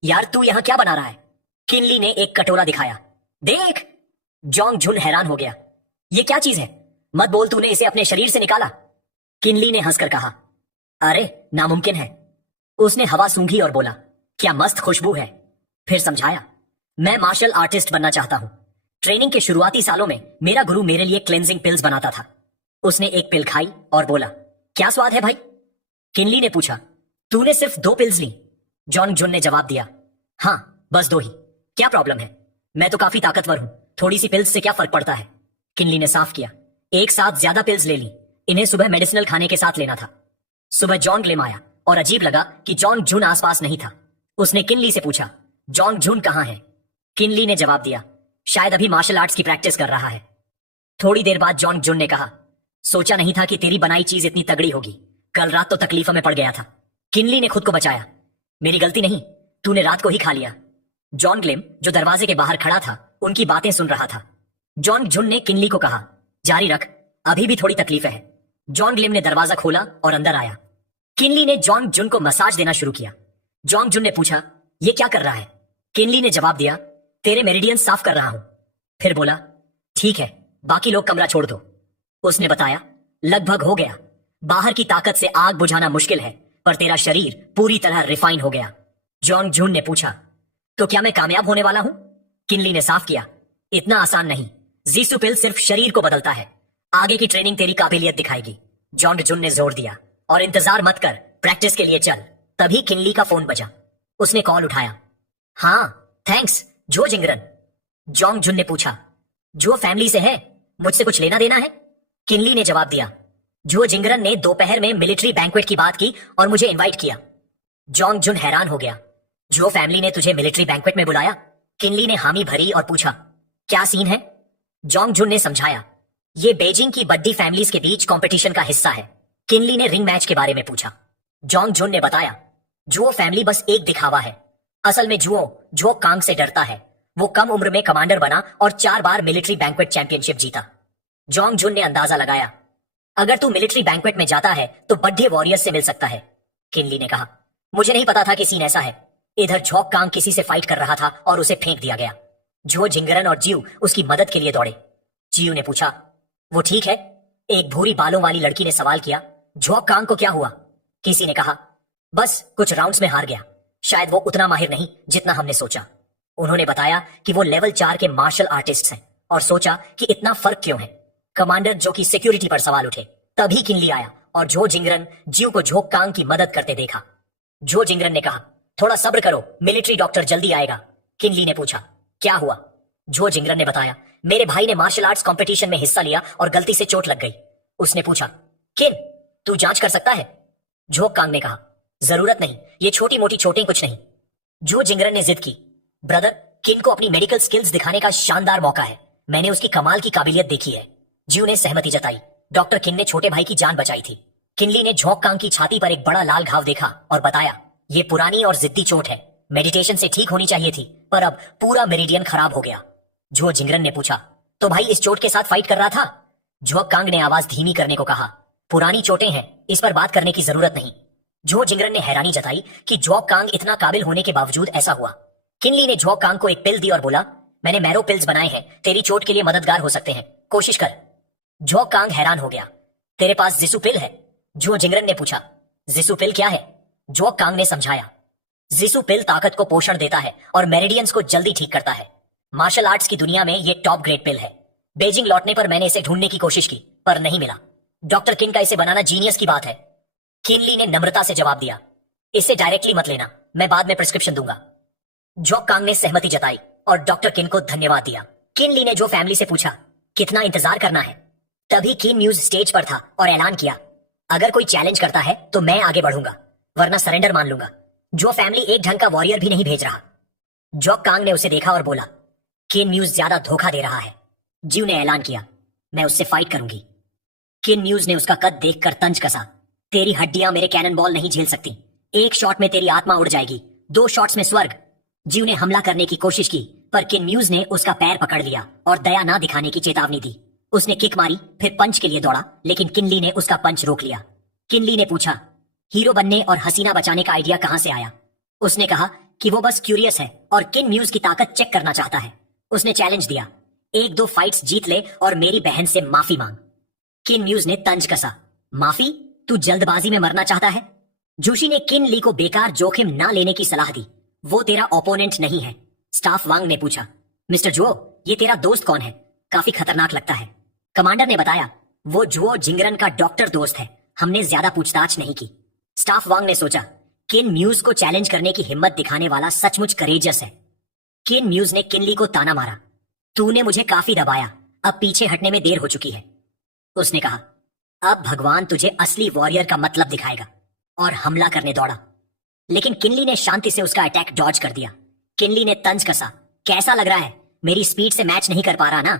यार तू यहाँ क्या बना रहा है? किनली ने एक कटोरा दिखाया। देख! जोंग जुन हैरान हो गया, ये क्या चीज है? मत बोल तूने इसे अपने शरीर से निकाला। किनली ने हंसकर कहा, अरे नामुमकिन है। उसने हवा सूंघी और बोला, क्या मस्त खुशबू है। फिर समझाया, मैं मार्शल आर्टिस्ट बनना चाहता हूं। ट्रेनिंग के शुरुआती सालों में मेरा गुरु मेरे लिए क्लेंजिंग पिल्स बनाता था। उसने एक पिल खाई और बोला, क्या स्वाद है भाई? किनली ने पूछा, तूने सिर्फ 2 पिल्स ली? जॉन्ग जुन ने जवाब दिया, हाँ बस 2 ही। क्या प्रॉब्लम है? मैं तो काफी ताकतवर हूं, थोड़ी सी पिल्स से क्या फर्क पड़ता है। किनली ने साफ किया, एक साथ ज्यादा पिल्स ले ली, इन्हें सुबह मेडिसिनल खाने के साथ लेना था। सुबह जॉन ग्लिम आया और अजीब लगा कि जॉन जुन आसपास नहीं था। उसने किनली से पूछा, जॉन जुन कहाँ है? किनली ने जवाब दिया, शायद अभी मार्शल आर्ट्स की प्रैक्टिस कर रहा है। थोड़ी देर बाद जॉन जुन ने कहा, सोचा नहीं था कि तेरी बनाई चीज इतनी तगड़ी होगी, कल रात तो तकलीफों में पड़ गया था। किनली ने खुद को बचाया, मेरी गलती नहीं, तूने रात को ही खा लिया। जॉन ग्लिम जो दरवाजे के बाहर खड़ा था उनकी बातें सुन रहा था। जॉन जुन ने किनली को कहा, जारी रख, अभी भी थोड़ी तकलीफें हैं। जॉन ग्लिम ने दरवाजा खोला और अंदर आया। किनली ने जॉन जुन को मसाज देना शुरू किया। जॉन जुन ने पूछा, ये क्या कर रहा है? किनली ने जवाब दिया, तेरे मेरिडियन साफ कर रहा हूं। फिर बोला, ठीक है, बाकी लोग कमरा छोड़ दो। उसने बताया, लगभग हो गया, बाहर की ताकत से आग बुझाना मुश्किल है, पर तेरा शरीर पूरी तरह रिफाइन हो गया। जॉन जुन ने पूछा, तो क्या मैं कामयाब होने वाला हूं? किनली ने साफ किया, इतना आसान नहीं, जीसु पिल सिर्फ शरीर को बदलता है, आगे की ट्रेनिंग तेरी काबिलियत दिखाएगी। जॉन जुन ने जोर दिया, और इंतजार मत कर, प्रैक्टिस के लिए चल। तभी किनली का फोन बजा। उसने कॉल उठाया। हाँ, थैंक्स जो जिंगरन। जॉन जुन ने पूछा, जो फैमिली से है, मुझसे कुछ लेना देना है? किनली ने जवाब दिया, जो जिंगरन ने दोपहर में मिलिट्री बैंक्वेट की बात की और मुझे इनवाइट किया। जॉन जुन हैरान हो गया, जो फैमिली ने तुझे मिलिट्री बैंक्वेट में बुलाया? किनली ने हामी भरी और पूछा, क्या सीन है? जॉन जुन ने समझाया, ये बीजिंग की बड्डी फैमिलीज के बीच कंपटीशन का हिस्सा है। किनली ने रिंग मैच के बारे में पूछा। जॉन जुन ने बताया, जुओ फैमिली बस एक दिखावा है, असल में जुओ जो कांग से डरता है। वो कम उम्र में कमांडर बना और 4 बार मिलिट्री बैंक्वेट चैंपियनशिप जीता। जॉन जुन ने अंदाजा लगाया, अगर तू मिलिट्री बैंक्वेट में जाता है तो बड्ढे वॉरियर्स से मिल सकता है। किनली ने कहा, मुझे नहीं पता था कि सीन ऐसा है। इधर झोंक कांग किसी से फाइट कर रहा था और उसे फेंक दिया गया। जो जिंगरन और जीव उसकी मदद के लिए दौड़े। जीव ने पूछा, वो ठीक है? एक भूरी बालों वाली लड़की ने सवाल किया। झोंक कांग को क्या हुआ? किसी ने कहा, बस कुछ राउंड्स में हार गया, शायद वो उतना माहिर नहीं जितना हमने सोचा। उन्होंने बताया कि वो लेवल 4 के मार्शल आर्टिस्ट हैं और सोचा कि इतना फर्क क्यों है। कमांडर जो की सिक्योरिटी पर सवाल उठे। तभी किनली आया और जो जिंगरन जीव को झोंक कांग की मदद करते देखा। जो जिंगरन ने कहा, थोड़ा सब्र करो, मिलिट्री डॉक्टर जल्दी आएगा। किनली ने पूछा, क्या हुआ? जो जिंगरन ने बताया, मेरे भाई ने मार्शल आर्ट्स कंपटीशन में हिस्सा लिया और गलती से चोट लग गई। उसने पूछा, किन, तू जांच कर सकता है? झोंक कांग ने कहा, जरूरत नहीं, ये छोटी मोटी चोटें कुछ नहीं। जो जिंगरन ने जिद की, ब्रदर, किन को अपनी मेडिकल स्किल्स दिखाने का शानदार मौका है, मैंने उसकी कमाल की काबिलियत देखी है। जीव ने सहमति जताई। डॉक्टर किन ने छोटे भाई की जान बचाई थी। किनली ने झोंक कांग की छाती पर एक बड़ा लाल घाव देखा और बताया, ये पुरानी और जिद्दी चोट है, मेडिटेशन से ठीक होनी चाहिए थी, पर अब पूरा मेरिडियन खराब हो गया। जो जिंगरन ने पूछा, तो भाई इस चोट के साथ फाइट कर रहा था? झोंक कांग ने आवाज धीमी करने को कहा, पुरानी चोटें हैं, इस पर बात करने की जरूरत नहीं। जो जिंगरन ने हैरानी जताई कि झोंक कांग इतना काबिल होने के बावजूद ऐसा हुआ। किनली ने झोंक कांग को एक पिल दी और बोला, मैंने मैरो पिल्स बनाए हैं, तेरी चोट के लिए मददगार हो सकते हैं, कोशिश कर। झोंक कांग हैरान हो गया, तेरे पास जिसु पिल है? जो जिंगरन ने पूछा, जिसु पिल क्या है? झोंक कांग ने समझाया, जिसु पिल ताकत को पोषण देता है और मेरिडियंस को जल्दी ठीक करता है। मार्शल आर्ट्स की दुनिया में ये टॉप ग्रेड पिल है। बीजिंग लौटने पर मैंने इसे ढूंढने की कोशिश की, पर नहीं मिला। डॉक्टर किन का इसे बनाना जीनियस की बात है। किनली ने नम्रता से जवाब दिया, इसे डायरेक्टली मत लेना, मैं बाद में प्रिस्क्रिप्शन दूंगा। झोंक कांग ने सहमति जताई और डॉक्टर किन को धन्यवाद दिया। किनली ने जो फैमिली से पूछा, कितना इंतजार करना है? तभी किन न्यूज स्टेज पर था और ऐलान किया, अगर कोई चैलेंज करता है तो मैं आगे बढ़ूंगा, वरना सरेंडर मान लूंगा। जो फैमिली एक ढंग का वॉरियर भी नहीं भेज रहा। झोंक कांग ने उसे देखा और बोला, किन न्यूज ज्यादा धोखा दे रहा है। जीव ने ऐलान किया, मैं उससे फाइट करूंगी। किन न्यूज ने उसका कद देखकर तंज कसा, तेरी हड्डियां मेरे कैनन बॉल नहीं झेल सकती, एक शॉट में तेरी आत्मा उड़ जाएगी, 2 शॉट्स में स्वर्ग। जीव ने हमला करने की कोशिश की, पर किन न्यूज ने उसका पैर पकड़ लिया और दया ना दिखाने की चेतावनी दी। उसने किक मारी, फिर पंच के लिए दौड़ा, लेकिन किनली ने उसका पंच रोक लिया। किनली ने पूछा, हीरो बनने और हसीना बचाने का आइडिया कहां से आया? उसने कहा कि वो बस क्यूरियस है और किन न्यूज की ताकत चेक करना चाहता है। उसने चैलेंज दिया, 1-2 फाइट्स जीत ले और मेरी बहन से माफी मांग। किन न्यूज ने तंज कसा, माफी? तू जल्दबाजी में मरना चाहता है? जोशी ने किन ली को बेकार जोखिम ना लेने की सलाह दी, वो तेरा ओपोनेंट नहीं है। स्टाफ वांग ने पूछा, मिस्टर जुओ, ये तेरा दोस्त कौन है? काफी खतरनाक लगता है। कमांडर ने बताया, वो जुओ जिंगरन का डॉक्टर दोस्त है, हमने ज्यादा पूछताछ नहीं की। स्टाफ वांग ने सोचा, किन न्यूज को चैलेंज करने की हिम्मत दिखाने वाला सचमुच करेजियस है। किन म्यूज ने किनली को ताना मारा। तूने मुझे काफी दबाया, अब पीछे हटने में देर हो चुकी है। उसने कहा, अब भगवान तुझे असली वॉरियर का मतलब दिखाएगा, और हमला करने दौड़ा। लेकिन किनली ने शांति से उसका अटैक डॉज कर दिया। किनली ने तंज कसा, कैसा लग रहा है, मेरी स्पीड से मैच नहीं कर पा रहा ना।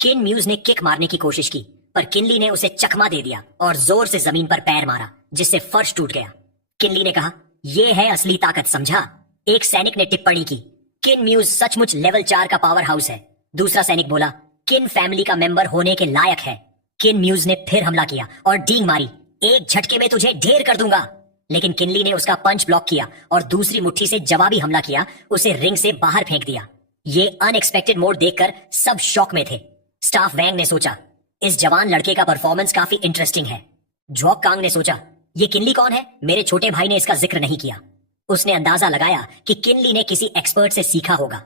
किन म्यूज ने किक मारने की कोशिश की, पर किनली ने उसे चकमा दे दिया और जोर से जमीन पर पैर मारा, जिससे फर्श टूट गया। किनली ने कहा, यह है असली ताकत, समझा। एक सैनिक ने टिप्पणी की, किन म्यूज सचमुच लेवल 4 का पावर हाउस है। दूसरा सैनिक बोला, किन फैमिली का मेंबर होने के लायक है। किन म्यूज ने फिर हमला किया और डींग मारी, एक झटके में तुझे ढेर कर दूंगा। लेकिन किनली ने उसका पंच ब्लॉक किया और दूसरी मुट्ठी से जवाबी हमला किया, उसे रिंग से बाहर फेंक दिया। ये अनएक्सपेक्टेड मोड देखकर सब शॉक में थे। स्टाफ वैंग ने सोचा, इस जवान लड़के का परफॉर्मेंस काफी इंटरेस्टिंग है। जॉक कांग ने सोचा, ये किनली कौन है, मेरे छोटे भाई ने इसका जिक्र नहीं किया। उसने अंदाजा लगाया कि किनली ने किसी एक्सपर्ट से सीखा होगा।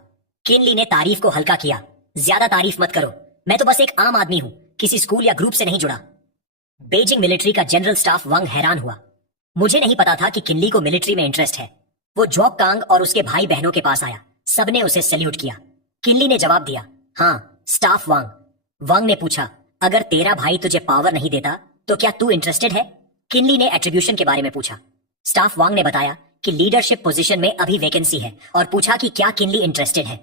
किनली ने तारीफ को हल्का किया, ज्यादा तारीफ मत करो, मैं तो बस एक आम आदमी हूं, किसी स्कूल या ग्रुप से नहीं जुड़ा। बेजिंग मिलिट्री का जनरल स्टाफ वंग हैरान हुआ। मुझे नहीं पता था कि किनली को मिलिट्री में इंटरेस्ट है। वो जॉक कांग और उसके भाई बहनों के पास आया, सबने उसे सैल्यूट किया। किनली ने जवाब दिया, हाँ स्टाफ वांग। वांग ने पूछा, अगर तेरा भाई तुझे पावर नहीं देता तो क्या तू इंटरेस्टेड है। किनली ने एट्रीब्यूशन के बारे में पूछा। स्टाफ वांग ने बताया कि लीडरशिप पोजीशन में अभी वैकेंसी है, और पूछा कि क्या किनली इंटरेस्टेड है।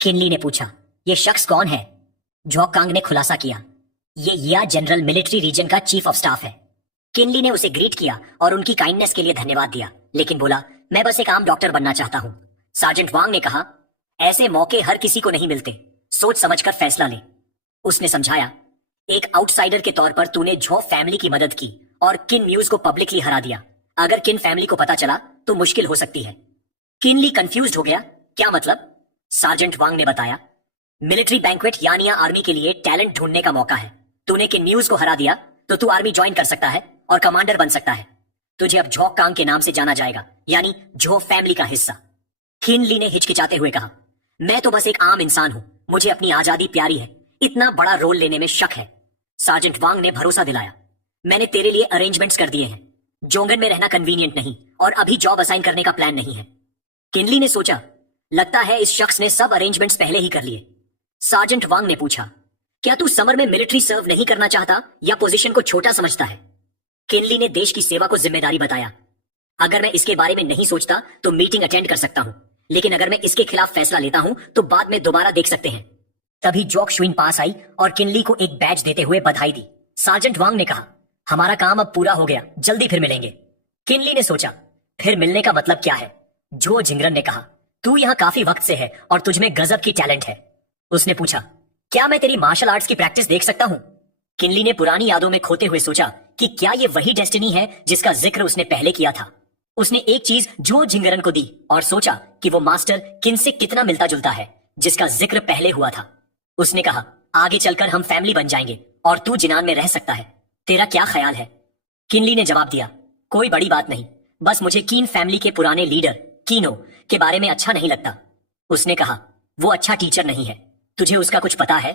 किनली ने पूछा, ये शख्स कौन है। जॉक कांग ने खुलासा किया, ये या जनरल मिलिट्री रीजन का चीफ ऑफ स्टाफ है। किनली ने उसे ग्रीट किया और उनकी काइंडनेस के लिए धन्यवाद दिया, लेकिन बोला, मैं बस एक आम डॉक्टर बनना चाहता हूं। सार्जेंट वांग ने कहा, ऐसे मौके हर किसी को नहीं मिलते, सोच समझकर फैसला ले। उसने समझाया, एक आउटसाइडर के तौर पर तूने झो फैमिली की मदद की और किन म्यूज को पब्लिकली हरा दिया। अगर किन फैमिली को पता चला तो मुश्किल हो सकती है। किनली कंफ्यूज्ड हो गया, क्या मतलब। सार्जेंट वांग ने बताया, मिलिट्री बैंक्वेट यानी आर्मी के लिए टैलेंट ढूंढने का मौका है। तूने किन म्यूज को हरा दिया तो तू आर्मी ज्वाइन कर सकता है और कमांडर बन सकता है। तुझे अब झो कांग के नाम से जाना जाएगा, यानी झो फैमिली का हिस्सा। किनली ने हिचकिचाते हुए कहा, मैं तो बस एक आम इंसान हूं, मुझे अपनी आजादी प्यारी है, इतना बड़ा रोल लेने में शक है। सार्जेंट वांग ने भरोसा दिलाया, मैंने तेरे लिए अरेंजमेंट्स कर दिए हैं। जोंगन में रहना कन्वीनियंट नहीं और अभी जॉब असाइन करने का प्लान नहीं है। किनली ने सोचा, लगता है इस शख्स ने सब अरेंजमेंट्स पहले ही कर लिए। सार्जेंट वांग ने पूछा, क्या तू समर में मिलिट्री सर्व नहीं करना चाहता या पोजीशन को छोटा समझता है। किनली ने देश की सेवा को जिम्मेदारी बताया, अगर मैं इसके बारे में नहीं सोचता तो मीटिंग अटेंड कर सकता हूं, लेकिन अगर मैं इसके खिलाफ फैसला लेता हूं तो बाद में दोबारा देख सकते हैं। तभी जॉक शुइन पास आई और किनली को एक बैज देते हुए बधाई दी। सार्जेंट वांग ने कहा, हमारा काम अब पूरा हो गया, जल्दी फिर मिलेंगे। किनली ने सोचा, फिर मिलने का मतलब क्या है। जो झिंगरन ने कहा, तू यहाँ काफी वक्त से है और तुझमें गजब की टैलेंट है। उसने पूछा, क्या मैं तेरी मार्शल आर्ट्स की प्रैक्टिस देख सकता हूँ। किनली ने पुरानी यादों में खोते हुए सोचा कि क्या ये वही डेस्टिनी है जिसका जिक्र उसने पहले किया था। उसने एक चीज जो झिंगरन को दी और सोचा कि वो मास्टर किन से कितना मिलता जुलता है जिसका जिक्र पहले हुआ था। उसने कहा, आगे चलकर हम फैमिली बन जाएंगे और तू जिनान में रह सकता है, तेरा क्या ख्याल है। किनली ने जवाब दिया, कोई बड़ी बात नहीं, बस मुझे कीन फैमिली के पुराने लीडर कीनो के बारे में अच्छा नहीं लगता। उसने कहा, वो अच्छा टीचर नहीं है, तुझे उसका कुछ पता है।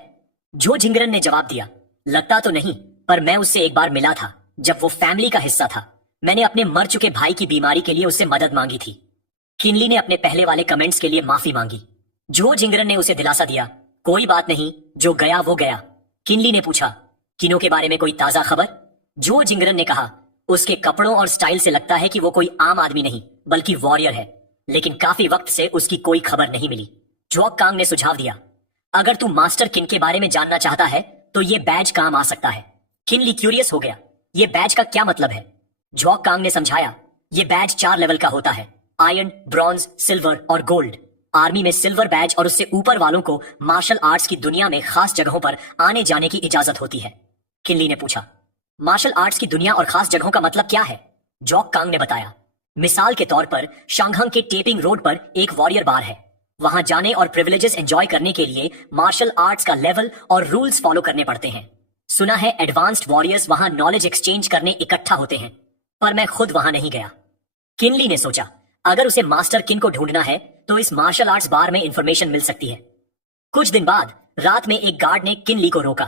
जो झिंगरन ने जवाब दिया, लगता तो नहीं, पर मैं उससे एक बार मिला था जब वो फैमिली का हिस्सा था। मैंने अपने मर चुके भाई की बीमारी के लिए उससे मदद मांगी थी। किनली ने अपने पहले वाले कमेंट्स के लिए माफी मांगी। जो झिंगरन ने उसे दिलासा दिया, कोई बात नहीं, जो गया वो गया। किनली ने पूछा, किनो के बारे में कोई ताजा खबर। जो झिंगरन ने कहा, उसके कपड़ों और स्टाइल से लगता है कि वो कोई आम आदमी नहीं बल्कि वॉरियर है, लेकिन काफी वक्त से उसकी कोई खबर नहीं मिली। जॉक कांग ने सुझाव दिया, अगर तू मास्टर किन के बारे में जानना चाहता है तो ये बैज काम आ सकता है। किनली क्यूरियस हो गया, ये बैज का क्या मतलब है। जॉक कांग ने समझाया, ये बैज 4 लेवल का होता है, आयरन, ब्रॉन्ज, सिल्वर और गोल्ड। आर्मी में सिल्वर बैज और उससे ऊपर वालों को मार्शल आर्ट्स की दुनिया में खास जगहों पर आने जाने की इजाजत होती है। किनली ने पूछा, मार्शल आर्ट्स की दुनिया और खास जगहों का मतलब क्या है। जॉक कांग ने बताया, मिसाल के तौर पर शांघंग के टेपिंग रोड पर एक वॉरियर बार है। वहां जाने और प्रिविलेजेस एंजॉय करने के लिए मार्शल आर्ट्स का लेवल और रूल्स फॉलो करने पड़ते हैं। सुना है एडवांस्ड वॉरियर्स वहां नॉलेज एक्सचेंज करने इकट्ठा होते हैं, पर मैं खुद वहां नहीं गया। किनली ने सोचा, अगर उसे मास्टर किन को ढूंढना है तो इस मार्शल आर्ट्स बार में इंफॉर्मेशन मिल सकती है। कुछ दिन बाद रात में एक गार्ड ने किनली को रोका,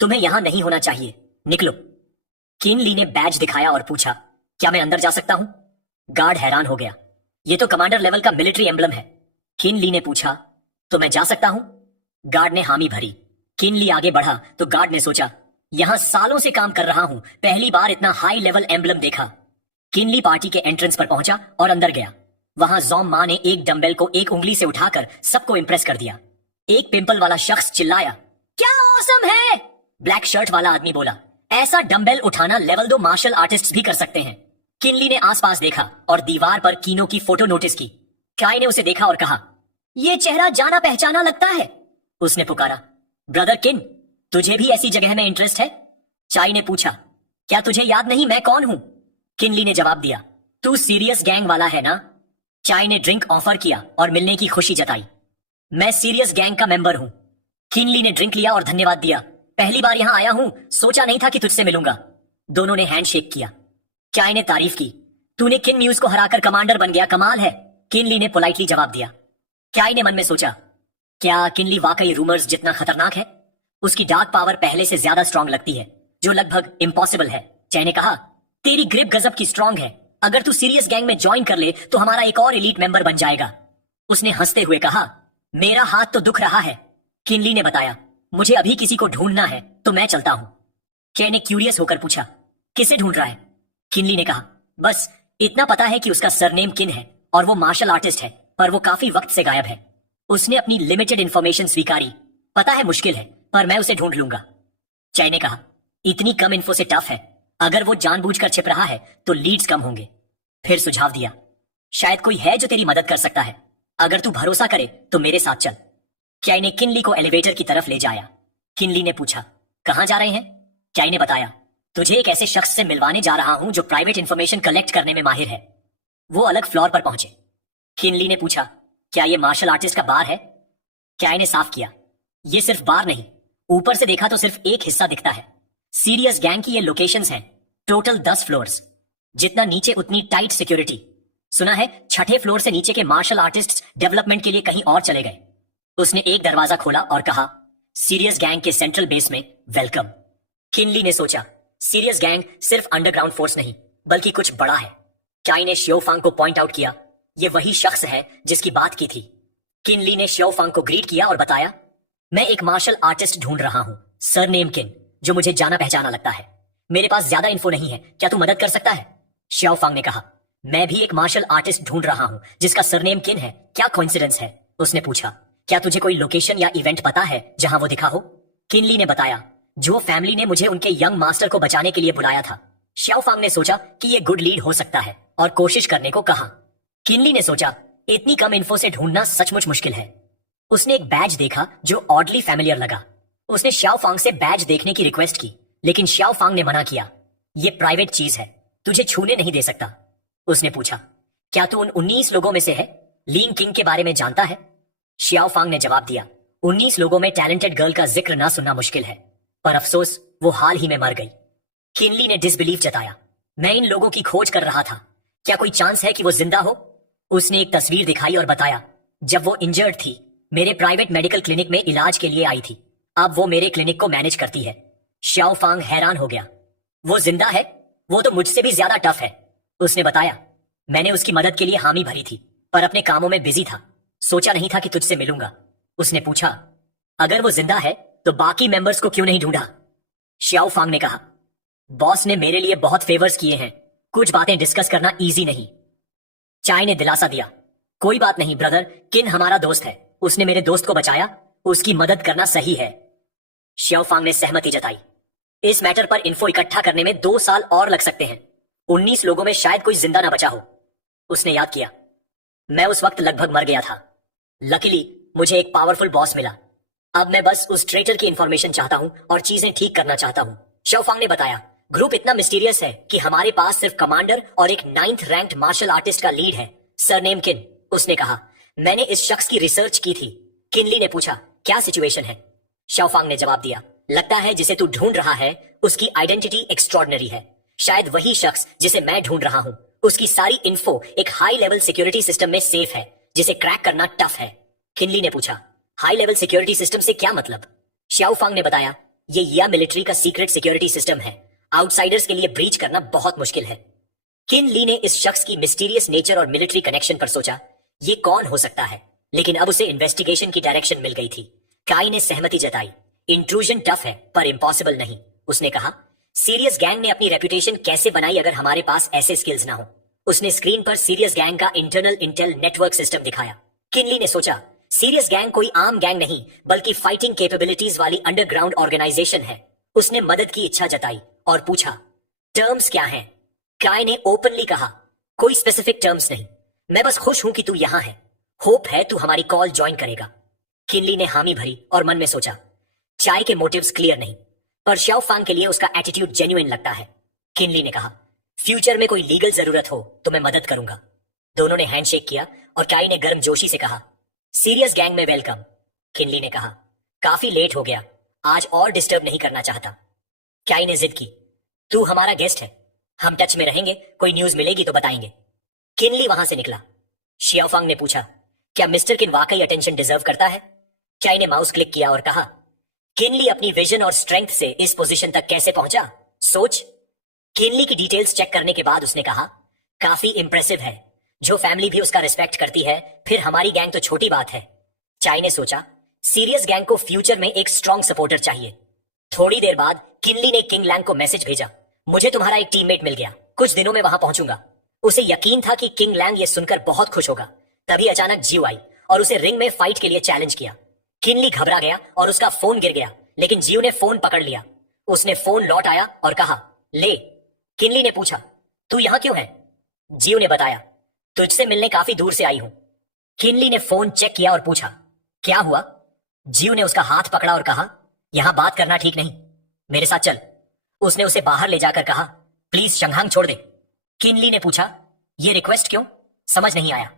तुम्हें यहां नहीं होना चाहिए, निकलो। किनली ने बैज दिखाया और पूछा, क्या मैं अंदर जा सकता हूं। गार्ड हैरान हो गया, ये तो कमांडर लेवल का मिलिट्री एम्बलम है। किन ली ने पूछा, तो मैं जा सकता हूं? गार्ड ने हामी भरी। किन ली आगे बढ़ा तो गार्ड ने सोचा, यहां सालों से काम कर रहा हूं, पहली बार इतना हाई लेवल एम्बलम देखा। किन ली पार्टी के एंट्रेंस पर पहुंचा और अंदर गया। वहां जॉम मां ने एक डंबल को एक उंगली से उठाकर सबको इंप्रेस कर दिया। एक पिंपल वाला शख्स चिल्लाया, क्या औसम है! ब्लैक शर्ट वाला आदमी बोला, ऐसा डंबल उठाना लेवल 2 मार्शल आर्टिस्ट भी कर सकते हैं। किनली ने आसपास देखा और दीवार पर कीनो की फोटो नोटिस की। काय ने उसे देखा और कहा, यह चेहरा जाना पहचाना लगता है। उसने पुकारा, ब्रदर किन, तुझे भी ऐसी जगह में इंटरेस्ट है? चाय ने पूछा, क्या तुझे याद नहीं मैं कौन हूं? किनली ने जवाब दिया, तू सीरियस गैंग वाला है ना? चाय ने ड्रिंक ऑफर किया और मिलने की खुशी जताई। मैं सीरियस गैंग का मेंबर हूं। किनली ने ड्रिंक लिया और धन्यवाद दिया। पहली बार यहां आया हूं, सोचा नहीं था कि तुझसे मिलूंगा। दोनों ने हैंडशेक किया। चाय ने तारीफ की, तूने किन न्यूज को हराकर कमांडर बन गया, कमाल है। किनली ने पोलाइटली जवाब दिया। चाय ने मन में सोचा, क्या किनली वाकई रूमर्स जितना खतरनाक है? उसकी डार्क पावर पहले से ज्यादा स्ट्रांग लगती है, जो लगभग इम्पॉसिबल है। चाय ने कहा, तेरी ग्रिप गजब की स्ट्रांग है। अगर तू सीरियस गैंग में ज्वाइन कर ले तो हमारा एक और एलीट मेंबर बन जाएगा। उसने हंसते हुए कहा, मेरा हाथ तो दुख रहा है। किनली ने बताया, मुझे अभी किसी को ढूंढना है तो मैं चलता हूं। चाय ने क्यूरियस होकर पूछा, किसे ढूंढ रहा है? किनली ने कहा, बस इतना पता है कि उसका सरनेम किन है और वो मार्शल आर्टिस्ट है, पर वो काफी वक्त से गायब है। उसने अपनी लिमिटेड इंफॉर्मेशन स्वीकारी। पता है मुश्किल है, पर मैं उसे ढूंढ लूंगा। चाय ने कहा, इतनी कम इन्फो से टफ है। अगर वो जानबूझकर छिप रहा है तो लीड्स कम होंगे। फिर सुझाव दिया, शायद कोई है जो तेरी मदद कर सकता है। अगर तू भरोसा करे तो मेरे साथ चल। चाय ने किनली को एलिवेटर की तरफ ले जाया। किनली ने पूछा, कहां जा रहे हैं? चाय ने बताया, तुझे एक ऐसे शख्स से मिलवाने जा रहा हूं जो प्राइवेट इंफॉर्मेशन कलेक्ट करने में माहिर है। वो अलग फ्लोर पर पहुंचे। किनली ने पूछा, क्या ये मार्शल आर्टिस्ट का बार है? चाय ने साफ किया, ये सिर्फ बार नहीं, ऊपर से देखा तो सिर्फ एक हिस्सा दिखता है। सीरियस गैंग की ये लोकेशंस हैं, टोटल 10 फ्लोर्स। जितना नीचे उतनी टाइट सिक्योरिटी। सुना है 6ठे फ्लोर से नीचे के मार्शल आर्टिस्ट डेवलपमेंट के लिए कहीं और चले गए। उसने एक दरवाजा खोला और कहा, सीरियस गैंग के सेंट्रल बेस में वेलकम। किनली ने सोचा, सीरियस गैंग सिर्फ अंडरग्राउंड फोर्स नहीं बल्कि कुछ बड़ा है। चाय ने शियोफांग को पॉइंट आउट किया, ये वही शख्स है जिसकी बात की थी। किनली ने शियोफांग को ग्रीट किया और बताया, मैं एक मार्शल आर्टिस्ट ढूंढ रहा हूं, सरनेम किन, जो मुझे जाना पहचाना लगता है। मेरे पास ज्यादा इन्फो नहीं है, क्या तू मदद कर सकता है? शियोफांग ने कहा, मैं भी एक मार्शल आर्टिस्ट ढूंढ रहा हूं जिसका सरनेम किन है। क्या कोइंसिडेंस है? उसने पूछा, क्या तुझे कोई लोकेशन या इवेंट पता है जहां वो दिखा हो? किनली ने बताया, जो फैमिली ने मुझे उनके यंग मास्टर को बचाने के लिए बुलाया था। शियोफांग ने सोचा कि ये गुड लीड हो सकता है और कोशिश करने को कहा। किनली ने सोचा, इतनी कम इन्फो से ढूंढना सचमुच मुश्किल है। उसने एक बैज देखा जो ऑडली फैमिलियर लगा। उसने शियोफांग से बैज देखने की रिक्वेस्ट की, लेकिन शियोफांग ने मना किया, ये प्राइवेट चीज है, तुझे छूने नहीं दे सकता। उसने पूछा, क्या तू उन 19 लोगों में से है? लीन किंग के बारे में जानता है? शियोफांग ने जवाब दिया, 19 लोगों में टैलेंटेड गर्ल का जिक्र ना सुनना मुश्किल है, पर अफसोस वो हाल ही में मर गई। किनली ने डिसबिलीफ जताया, मैं इन लोगों की खोज कर रहा था, क्या कोई चांस है कि वो जिंदा हो? उसने एक तस्वीर दिखाई और बताया, जब वो इंजर्ड थी मेरे प्राइवेट मेडिकल क्लिनिक में इलाज के लिए आई थी, अब वो मेरे क्लिनिक को मैनेज करती है। शियोफांग हैरान हो गया, वो जिंदा है? वो तो मुझसे भी ज्यादा टफ है। उसने बताया, मैंने उसकी मदद के लिए हामी भरी थी, पर अपने कामों में बिजी था, सोचा नहीं था कि तुझसे मिलूंगा। उसने पूछा, अगर वो जिंदा है तो बाकी मेंबर्स को क्यों नहीं ढूंढा? शियोफांग ने कहा, बॉस ने मेरे लिए बहुत फेवर्स किए हैं, कुछ बातें डिस्कस करना इजी नहीं। चाय ने दिलासा दिया, कोई बात नहीं ब्रदर, किन हमारा दोस्त है, उसने मेरे दोस्त को बचाया, उसकी मदद करना सही है। शियोफांग ने सहमति जताई, इस मैटर पर इन्फो इकट्ठा करने में 2 साल और लग सकते हैं। 19 लोगों में शायद कोई जिंदा ना बचा हो। उसने याद किया, मैं उस वक्त लगभग मर गया था। लकीली मुझे एक पावरफुल बॉस मिला। अब मैं बस उस ट्रेटर की इंफॉर्मेशन चाहता हूं और चीजें ठीक करना चाहता हूं। शियोफांग ने बताया, ग्रुप इतना मिस्टीरियस है कि हमारे पास सिर्फ कमांडर और एक 9th रैंक्ड मार्शल आर्टिस्ट का लीड है, सरनेम किन। उसने कहा, मैंने इस शख्स की रिसर्च की थी। किनली ने पूछा, क्या सिचुएशन है? शियोफांग ने जवाब दिया, लगता है जिसे तू ढूंढ रहा है उसकी आइडेंटिटी एक्स्ट्रॉर्डिनरी है। शायद वही शख्स जिसे मैं ढूंढ रहा हूं, उसकी सारी इन्फो एक हाई लेवल सिक्योरिटी सिस्टम में सेफ है, जिसे क्रैक करना टफ है। किनली ने पूछा, हाई लेवल सिक्योरिटी सिस्टम से क्या मतलब? शियोफांग ने बताया, ये या मिलिट्री का सीक्रेट सिक्योरिटी सिस्टम है, आउटसाइडर्स के लिए ब्रीच करना बहुत मुश्किल है। किन ली ने इस शख्स की मिस्टीरियस नेचर और मिलिट्री कनेक्शन पर सोचा, ये कौन हो सकता है? लेकिन अब उसे इन्वेस्टिगेशन की डायरेक्शन मिल गई थी। काई ने सहमति जताई। इंट्रूजन टफ है पर इम्पॉसिबल नहीं। उसने कहा, सीरियस गैंग ने अपनी रेपुटेशन कैसे बनाई अगर हमारे पास ऐसे स्किल्स ना हो। उसने स्क्रीन पर सीरियस गैंग का इंटरनल इंटेल नेटवर्क सिस्टम दिखाया। किनली ने सोचा, सीरियस गैंग कोई आम गैंग नहीं बल्कि फाइटिंग कैपेबिलिटीज वाली अंडरग्राउंड ऑर्गेनाइजेशन है। उसने मदद की इच्छा जताई और पूछा, टर्म्स क्या हैं? काय ने ओपनली कहा, कोई स्पेसिफिक टर्म्स नहीं, मैं बस खुश हूं कि तू यहां है। होप है तू हमारी कॉल ज्वाइन करेगा। किनली ने हामी भरी और मन में सोचा, चाय के मोटिव्स क्लियर नहीं, पर शाओफांग के लिए उसका एटीट्यूड जेन्युइन लगता है। किनली ने कहा, फ्यूचर में कोई लीगल जरूरत हो तो मैं मदद करूंगा। दोनों ने हैंडशेक किया और काई ने गर्म जोशी से कहा, सीरियस गैंग में वेलकम। किनली ने कहा, काफी लेट हो गया, आज और डिस्टर्ब नहीं करना चाहता। काई ने जिद की, तू हमारा गेस्ट है, हम टच में रहेंगे, कोई न्यूज मिलेगी तो बताएंगे। किनली वहां से निकला। शियाओफांग ने पूछा, क्या मिस्टर किन वाकई अटेंशन डिजर्व करता है? काई ने माउस क्लिक किया और कहा, किनली अपनी विजन और स्ट्रेंथ से इस पोजीशन तक कैसे पहुंचा, सोच। किनली की डिटेल्स चेक करने के बाद उसने कहा, काफी इंप्रेसिव है, जो फैमिली भी उसका रिस्पेक्ट करती है, फिर हमारी गैंग तो छोटी बात है। चाय ने सोचा, सीरियस गैंग को फ्यूचर में एक स्ट्रॉन्ग सपोर्टर चाहिए। थोड़ी देर बाद किनली ने किंग लैंग को मैसेज भेजा, मुझे तुम्हारा एक टीममेट मिल गया, कुछ दिनों में वहां पहुंचूंगा। उसे यकीन था कि किंग लैंग ये सुनकर बहुत खुश होगा। तभी अचानक जियो आई और उसे रिंग में फाइट के लिए चैलेंज किया। किनली घबरा गया और उसका फोन गिर गया, लेकिन जियो ने फोन पकड़ लिया। उसने फोन लौट आया और कहा, ले। किनली ने पूछा, तू यहां क्यों है? जियो ने बताया, तुझसे मिलने काफी दूर से आई हूं। किनली ने फोन चेक किया और पूछा, क्या हुआ? जियो ने उसका हाथ पकड़ा और कहा, यहां बात करना ठीक नहीं, मेरे साथ चल। उसने उसे बाहर ले जाकर कहा, प्लीज शंघांग छोड़ दे। किनली ने पूछा, ये रिक्वेस्ट क्यों? समझ नहीं आया।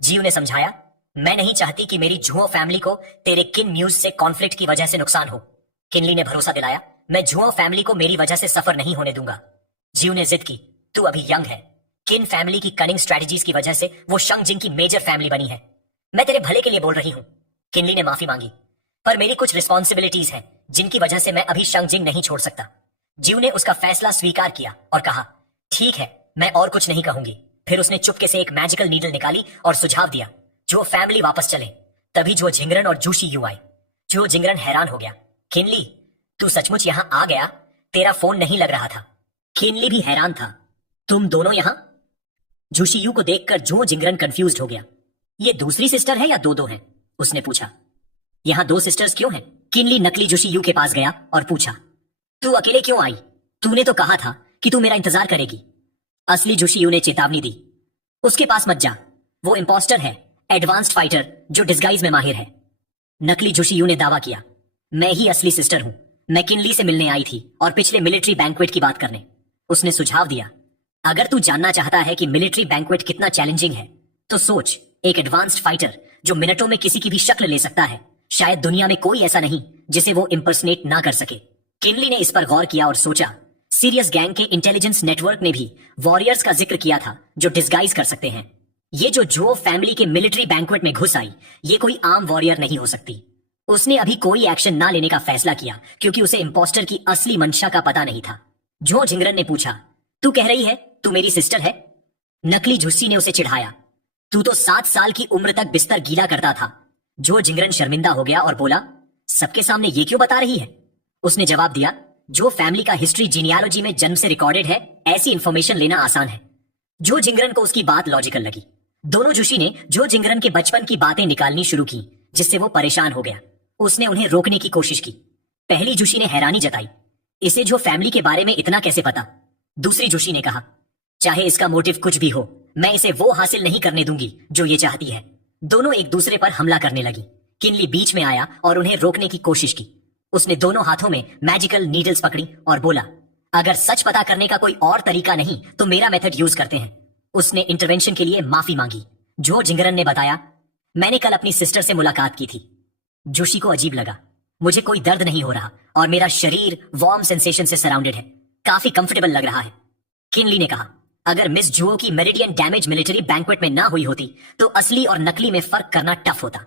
जियो ने समझाया, मैं नहीं चाहती कि मेरी झुओ फैमिली को तेरे किन न्यूज से कॉन्फ्लिक्ट की वजह से नुकसान हो। किनली ने भरोसा दिलाया, मैं झुओ फैमिली को मेरी वजह से सफर नहीं होने दूंगा। जियो ने जिद की, तू अभी यंग है, किन फैमिली की कनिंग स्ट्रेटजीज की वजह से वो शंगजिंग की मेजर फैमिली बनी है। मैं तेरे भले के लिए बोल रही हूं। किनली ने माफी मांगी, पर मेरी कुछ रिस्पॉन्सिबिलिटीज हैं जिनकी वजह से मैं अभी शंगजिंग नहीं छोड़ सकता। जियो ने उसका फैसला स्वीकार किया और कहा, ठीक है, मैं और कुछ नहीं कहूंगी। फिर उसने चुपके से एक मैजिकल नीडल निकाली और सुझाव दिया, जो फैमिली वापस चले। तभी जो जिंगरन और जूशी यू आए। जो जिंगरन हैरान हो गया, किनली तू सचमुच यहां आ गया? तेरा फोन नहीं लग रहा था। किनली भी हैरान था, तुम दोनों यहां? जूशी यू को देखकर जो जिंगरन कंफ्यूज्ड हो गया। ये दूसरी सिस्टर है या दो दो हैं? उसने पूछा। यहां दो सिस्टर्स क्यों हैं? किनली नकली जूशी यू के पास गया और पूछा, तू अकेले क्यों आई? तूने तो कहा था कि तू मेरा इंतजार करेगी। असली जूशी यू ने चेतावनी दी, उसके पास मत जा, वो इंपोस्टर है, एडवांस्ड फाइटर जो डिस्गाइज में माहिर है। नकली जूशी यू ने दावा किया, मैं ही असली सिस्टर हूं, मैं किनली से मिलने आई थी और पिछले मिलिट्री बैंक्वेट की बात करने। उसने सुझाव दिया, अगर तू जानना चाहता है कि मिलिट्री बैंक्वेट कितना चैलेंजिंग है तो सोच, एक एडवांस्ड फाइटर जो मिनटों में किसी की भी शक्ल ले सकता है, शायद दुनिया में कोई ऐसा नहीं जिसे वो इंपर्सनेट ना कर सके। किनली ने इस पर गौर किया और सोचा, सीरियस गैंग के इंटेलिजेंस नेटवर्क ने भी वॉरियर्स का जिक्र किया था जो डिस्गाइज कर सकते हैं। ये जो फैमिली के मिलिट्री बैंक्वेट में घुस आई, ये कोई आम वॉरियर नहीं हो सकती। उसने अभी कोई एक्शन ना लेने का फैसला किया क्योंकि उसे इंपोस्टर की असली मंशा का पता नहीं था। जो जिंगरन ने पूछा, तू कह रही है तू मेरी सिस्टर है? नकली झुस्सी ने उसे चिढ़ाया, तू तो 7 साल की उम्र तक बिस्तर गीला करता था। जो जिंगरन शर्मिंदा हो गया और बोला, सबके सामने ये क्यों बता रही है? उसने जवाब दिया, जो फैमिली का हिस्ट्री जीनियालॉजी में जन्म से रिकॉर्डेड है, ऐसी इंफॉर्मेशन लेना आसान है। जो जिंगरन को उसकी बात लॉजिकल लगी। दोनों जोशी ने जो जिंगरन के बचपन की बातें निकालनी शुरू की, जिससे वो परेशान हो गया। उसने उन्हें रोकने की कोशिश की। पहली जोशी ने हैरानी जताई, इसे जो फैमिली के बारे में इतना कैसे पता? दूसरी जोशी ने कहा, चाहे इसका मोटिव कुछ भी हो, मैं इसे वो हासिल नहीं करने दूंगी जो ये चाहती है। दोनों एक दूसरे पर हमला करने लगी। किनली बीच में आया और उन्हें रोकने की कोशिश की। उसने दोनों हाथों में मैजिकल नीडल्स पकड़ी और बोला, अगर सच पता करने का कोई और तरीका नहीं तो मेरा मेथड यूज करते हैं। उसने इंटरवेंशन के लिए माफी मांगी। जो जिंगरन ने बताया, मैंने कल अपनी सिस्टर से मुलाकात की थी। जोशी को अजीब लगा, मुझे कोई दर्द नहीं हो रहा और मेरा शरीर वार्म सेंसेशन से सराउंडेड है, काफी कंफर्टेबल लग रहा है। किनली ने कहा, अगर मिस जुओ की मेरिडियन डैमेज मिलिट्री बैंक्वेट में ना हुई होती तो असली और नकली में फर्क करना टफ होता।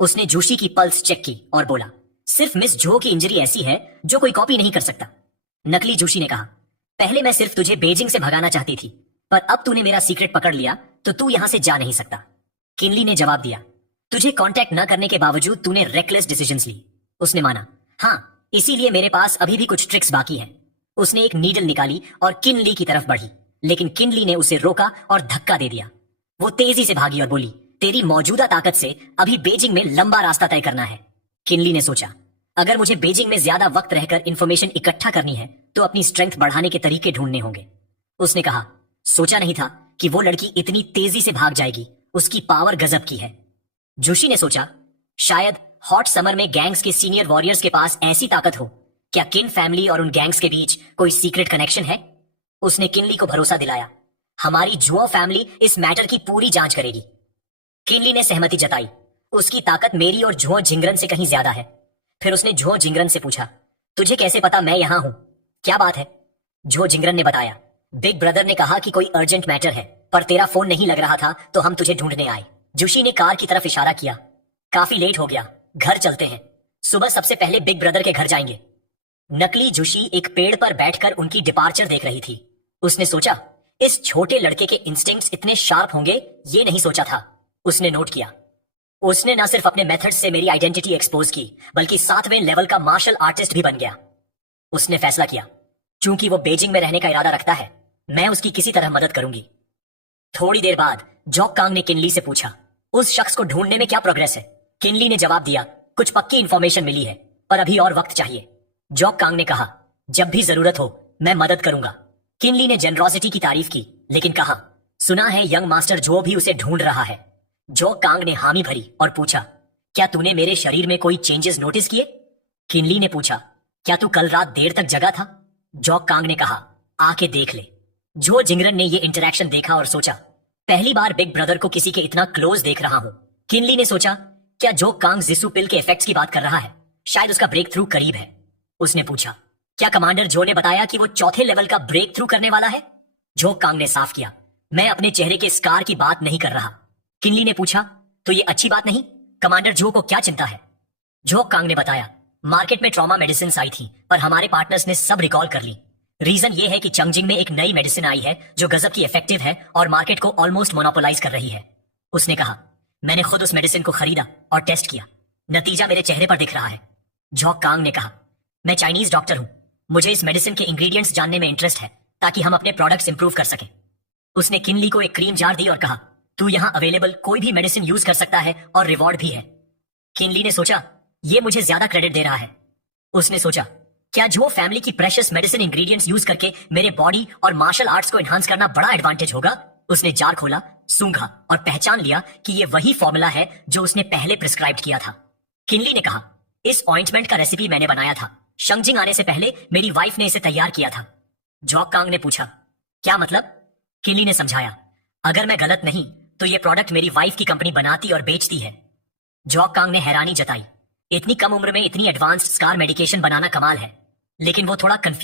उसने जोशी की पल्स चेक की और बोला, सिर्फ मिस जुओ की इंजरी ऐसी है जो कोई कॉपी नहीं कर सकता। नकली जोशी ने कहा, पहले मैं सिर्फ तुझे बेजिंग से भगाना चाहती थी, पर अब तूने मेरा सीक्रेट पकड़ लिया तो तू यहां से जा नहीं सकता। किनली ने जवाब दिया, तुझे कांटेक्ट न करने के बावजूद तूने रेकलेस डिसीजंस ली। उसने माना, हाँ, इसीलिए मेरे पास अभी भी कुछ ट्रिक्स बाकी हैं। उसने एक नीडल निकाली और किनली की तरफ बढ़ी, लेकिन किनली ने उसे रोका और धक्का दे दिया। वो तेजी से भागी और बोली, तेरी मौजूदा ताकत से अभी बेजिंग में लंबा रास्ता तय करना है। किनली ने सोचा, अगर मुझे बेजिंग में ज्यादा वक्त रहकर इंफॉर्मेशन इकट्ठा करनी है तो अपनी स्ट्रेंथ बढ़ाने के तरीके ढूंढने होंगे। उसने कहा, सोचा नहीं था कि वो लड़की इतनी तेजी से भाग जाएगी, उसकी पावर गजब की है। जोशी ने सोचा, शायद हॉट समर में गैंग्स के सीनियर वॉरियर्स के पास ऐसी ताकत हो। क्या किन फैमिली और उन गैंग्स के बीच कोई सीक्रेट कनेक्शन है? उसने किनली को भरोसा दिलाया, हमारी जुओ फैमिली इस मैटर की पूरी जांच करेगी। किनली ने सहमति जताई, उसकी ताकत मेरी और झुओ जिंगरन से कहीं ज्यादा है। फिर उसने झुओ जिंगरन से पूछा, तुझे कैसे पता मैं यहां हूं? क्या बात है? झुओ जिंगरन ने बताया, बिग ब्रदर ने कहा कि कोई अर्जेंट मैटर है, पर तेरा फोन नहीं लग रहा था तो हम तुझे ढूंढने आए। जोशी ने कार की तरफ इशारा किया, काफी लेट हो गया, घर चलते हैं, सुबह सबसे पहले बिग ब्रदर के घर जाएंगे। नकली जोशी एक पेड़ पर बैठकर उनकी डिपार्चर देख रही थी। उसने सोचा, इस छोटे लड़के के इंस्टिंक्ट्स इतने शार्प होंगे, ये नहीं सोचा था। उसने नोट किया, उसने न सिर्फ अपने मेथड्स से मेरी आइडेंटिटी एक्सपोज की, बल्कि 7वें लेवल का मार्शल आर्टिस्ट भी बन गया। उसने फैसला किया, चूंकि वो बेजिंग में रहने का इरादा रखता है, मैं उसकी किसी तरह मदद करूंगी। थोड़ी देर बाद जॉक कांग ने किनली से पूछा, उस शख्स को ढूंढने में क्या प्रोग्रेस है? किनली ने जवाब दिया, कुछ पक्की इंफॉर्मेशन मिली है, पर अभी और वक्त चाहिए। जॉक कांग ने कहा, जब भी जरूरत हो मैं मदद करूंगा। किनली ने जेनरोसिटी की तारीफ की, लेकिन कहा, सुना है यंग मास्टर जो भी उसे ढूंढ रहा है। जॉक कांग ने हामी भरी और पूछा, क्या तूने मेरे शरीर में कोई चेंजेस नोटिस किए? किनली ने पूछा, क्या तू कल रात देर तक जगा था? जॉक कांग ने कहा, आके देख ले। जो जिंगरन ने ये इंटरेक्शन देखा और सोचा, पहली बार बिग ब्रदर को किसी के इतना क्लोज देख रहा हूं। किनली ने सोचा, क्या जॉक कांग जिसु पिल के इफेक्ट्स की बात कर रहा है? शायद उसका ब्रेक थ्रू करीब है। उसने पूछा, क्या कमांडर जो ने बताया कि वो 4थे लेवल का ब्रेक थ्रू करने वाला है? जॉक कांग ने साफ किया, मैं अपने चेहरे के स्कार की बात नहीं कर रहा। किनली ने पूछा, तो ये अच्छी बात नहीं? कमांडर जो को क्या चिंता है? जॉक कांग ने बताया, मार्केट में ट्रॉमा मेडिसिन आई थी, पर हमारे पार्टनर्स ने सब रिकॉल कर ली। रीजन ये है कि चंगजिंग में एक नई मेडिसिन आई है जो गजब की इफेक्टिव है और मार्केट को ऑलमोस्ट मोनोपोलाइज कर रही है। उसने कहा, मैंने खुद उस मेडिसिन को खरीदा और टेस्ट किया, नतीजा मेरे चेहरे पर दिख रहा है। जॉक कांग ने कहा, मैं चाइनीज डॉक्टर हूं, मुझे इस मेडिसिन के इंग्रेडिएंट्स जानने में इंटरेस्ट है ताकि हम अपने प्रोडक्ट्स इंप्रूव कर सकें। उसने किनली को एक क्रीम जार दी और कहा, तू यहां अवेलेबल कोई भी मेडिसिन यूज कर सकता है और रिवॉर्ड भी है। किनली ने सोचा, ये मुझे ज्यादा क्रेडिट दे रहा है। उसने सोचा, क्या जो फैमिली की प्रेशियस मेडिसिन इंग्रेडिएंट्स यूज करके मेरे बॉडी और मार्शल आर्ट्स को एनहांस करना बड़ा एडवांटेज होगा? उसने जार खोला, सूंघा और पहचान लिया कि ये वही फॉर्मूला है जो उसने पहले प्रिस्क्राइब किया था। किनली ने कहा, इस ऑइंटमेंट का रेसिपी मैंने बनाया था, शंगजिंग आने से पहले मेरी वाइफ ने इसे तैयार किया था। जॉक कांग ने पूछा, क्या मतलब? किनली ने समझाया, अगर मैं गलत नहीं तो ये प्रोडक्ट मेरी वाइफ की कंपनी बनाती और बेचती है। जॉक कांग ने हैरानी जताई, इतनी कम उम्र में इतनी एडवांस्ड स्कार मेडिकेशन बनाना कमाल है, लेकिन वो थोड़ा कंफ्यूज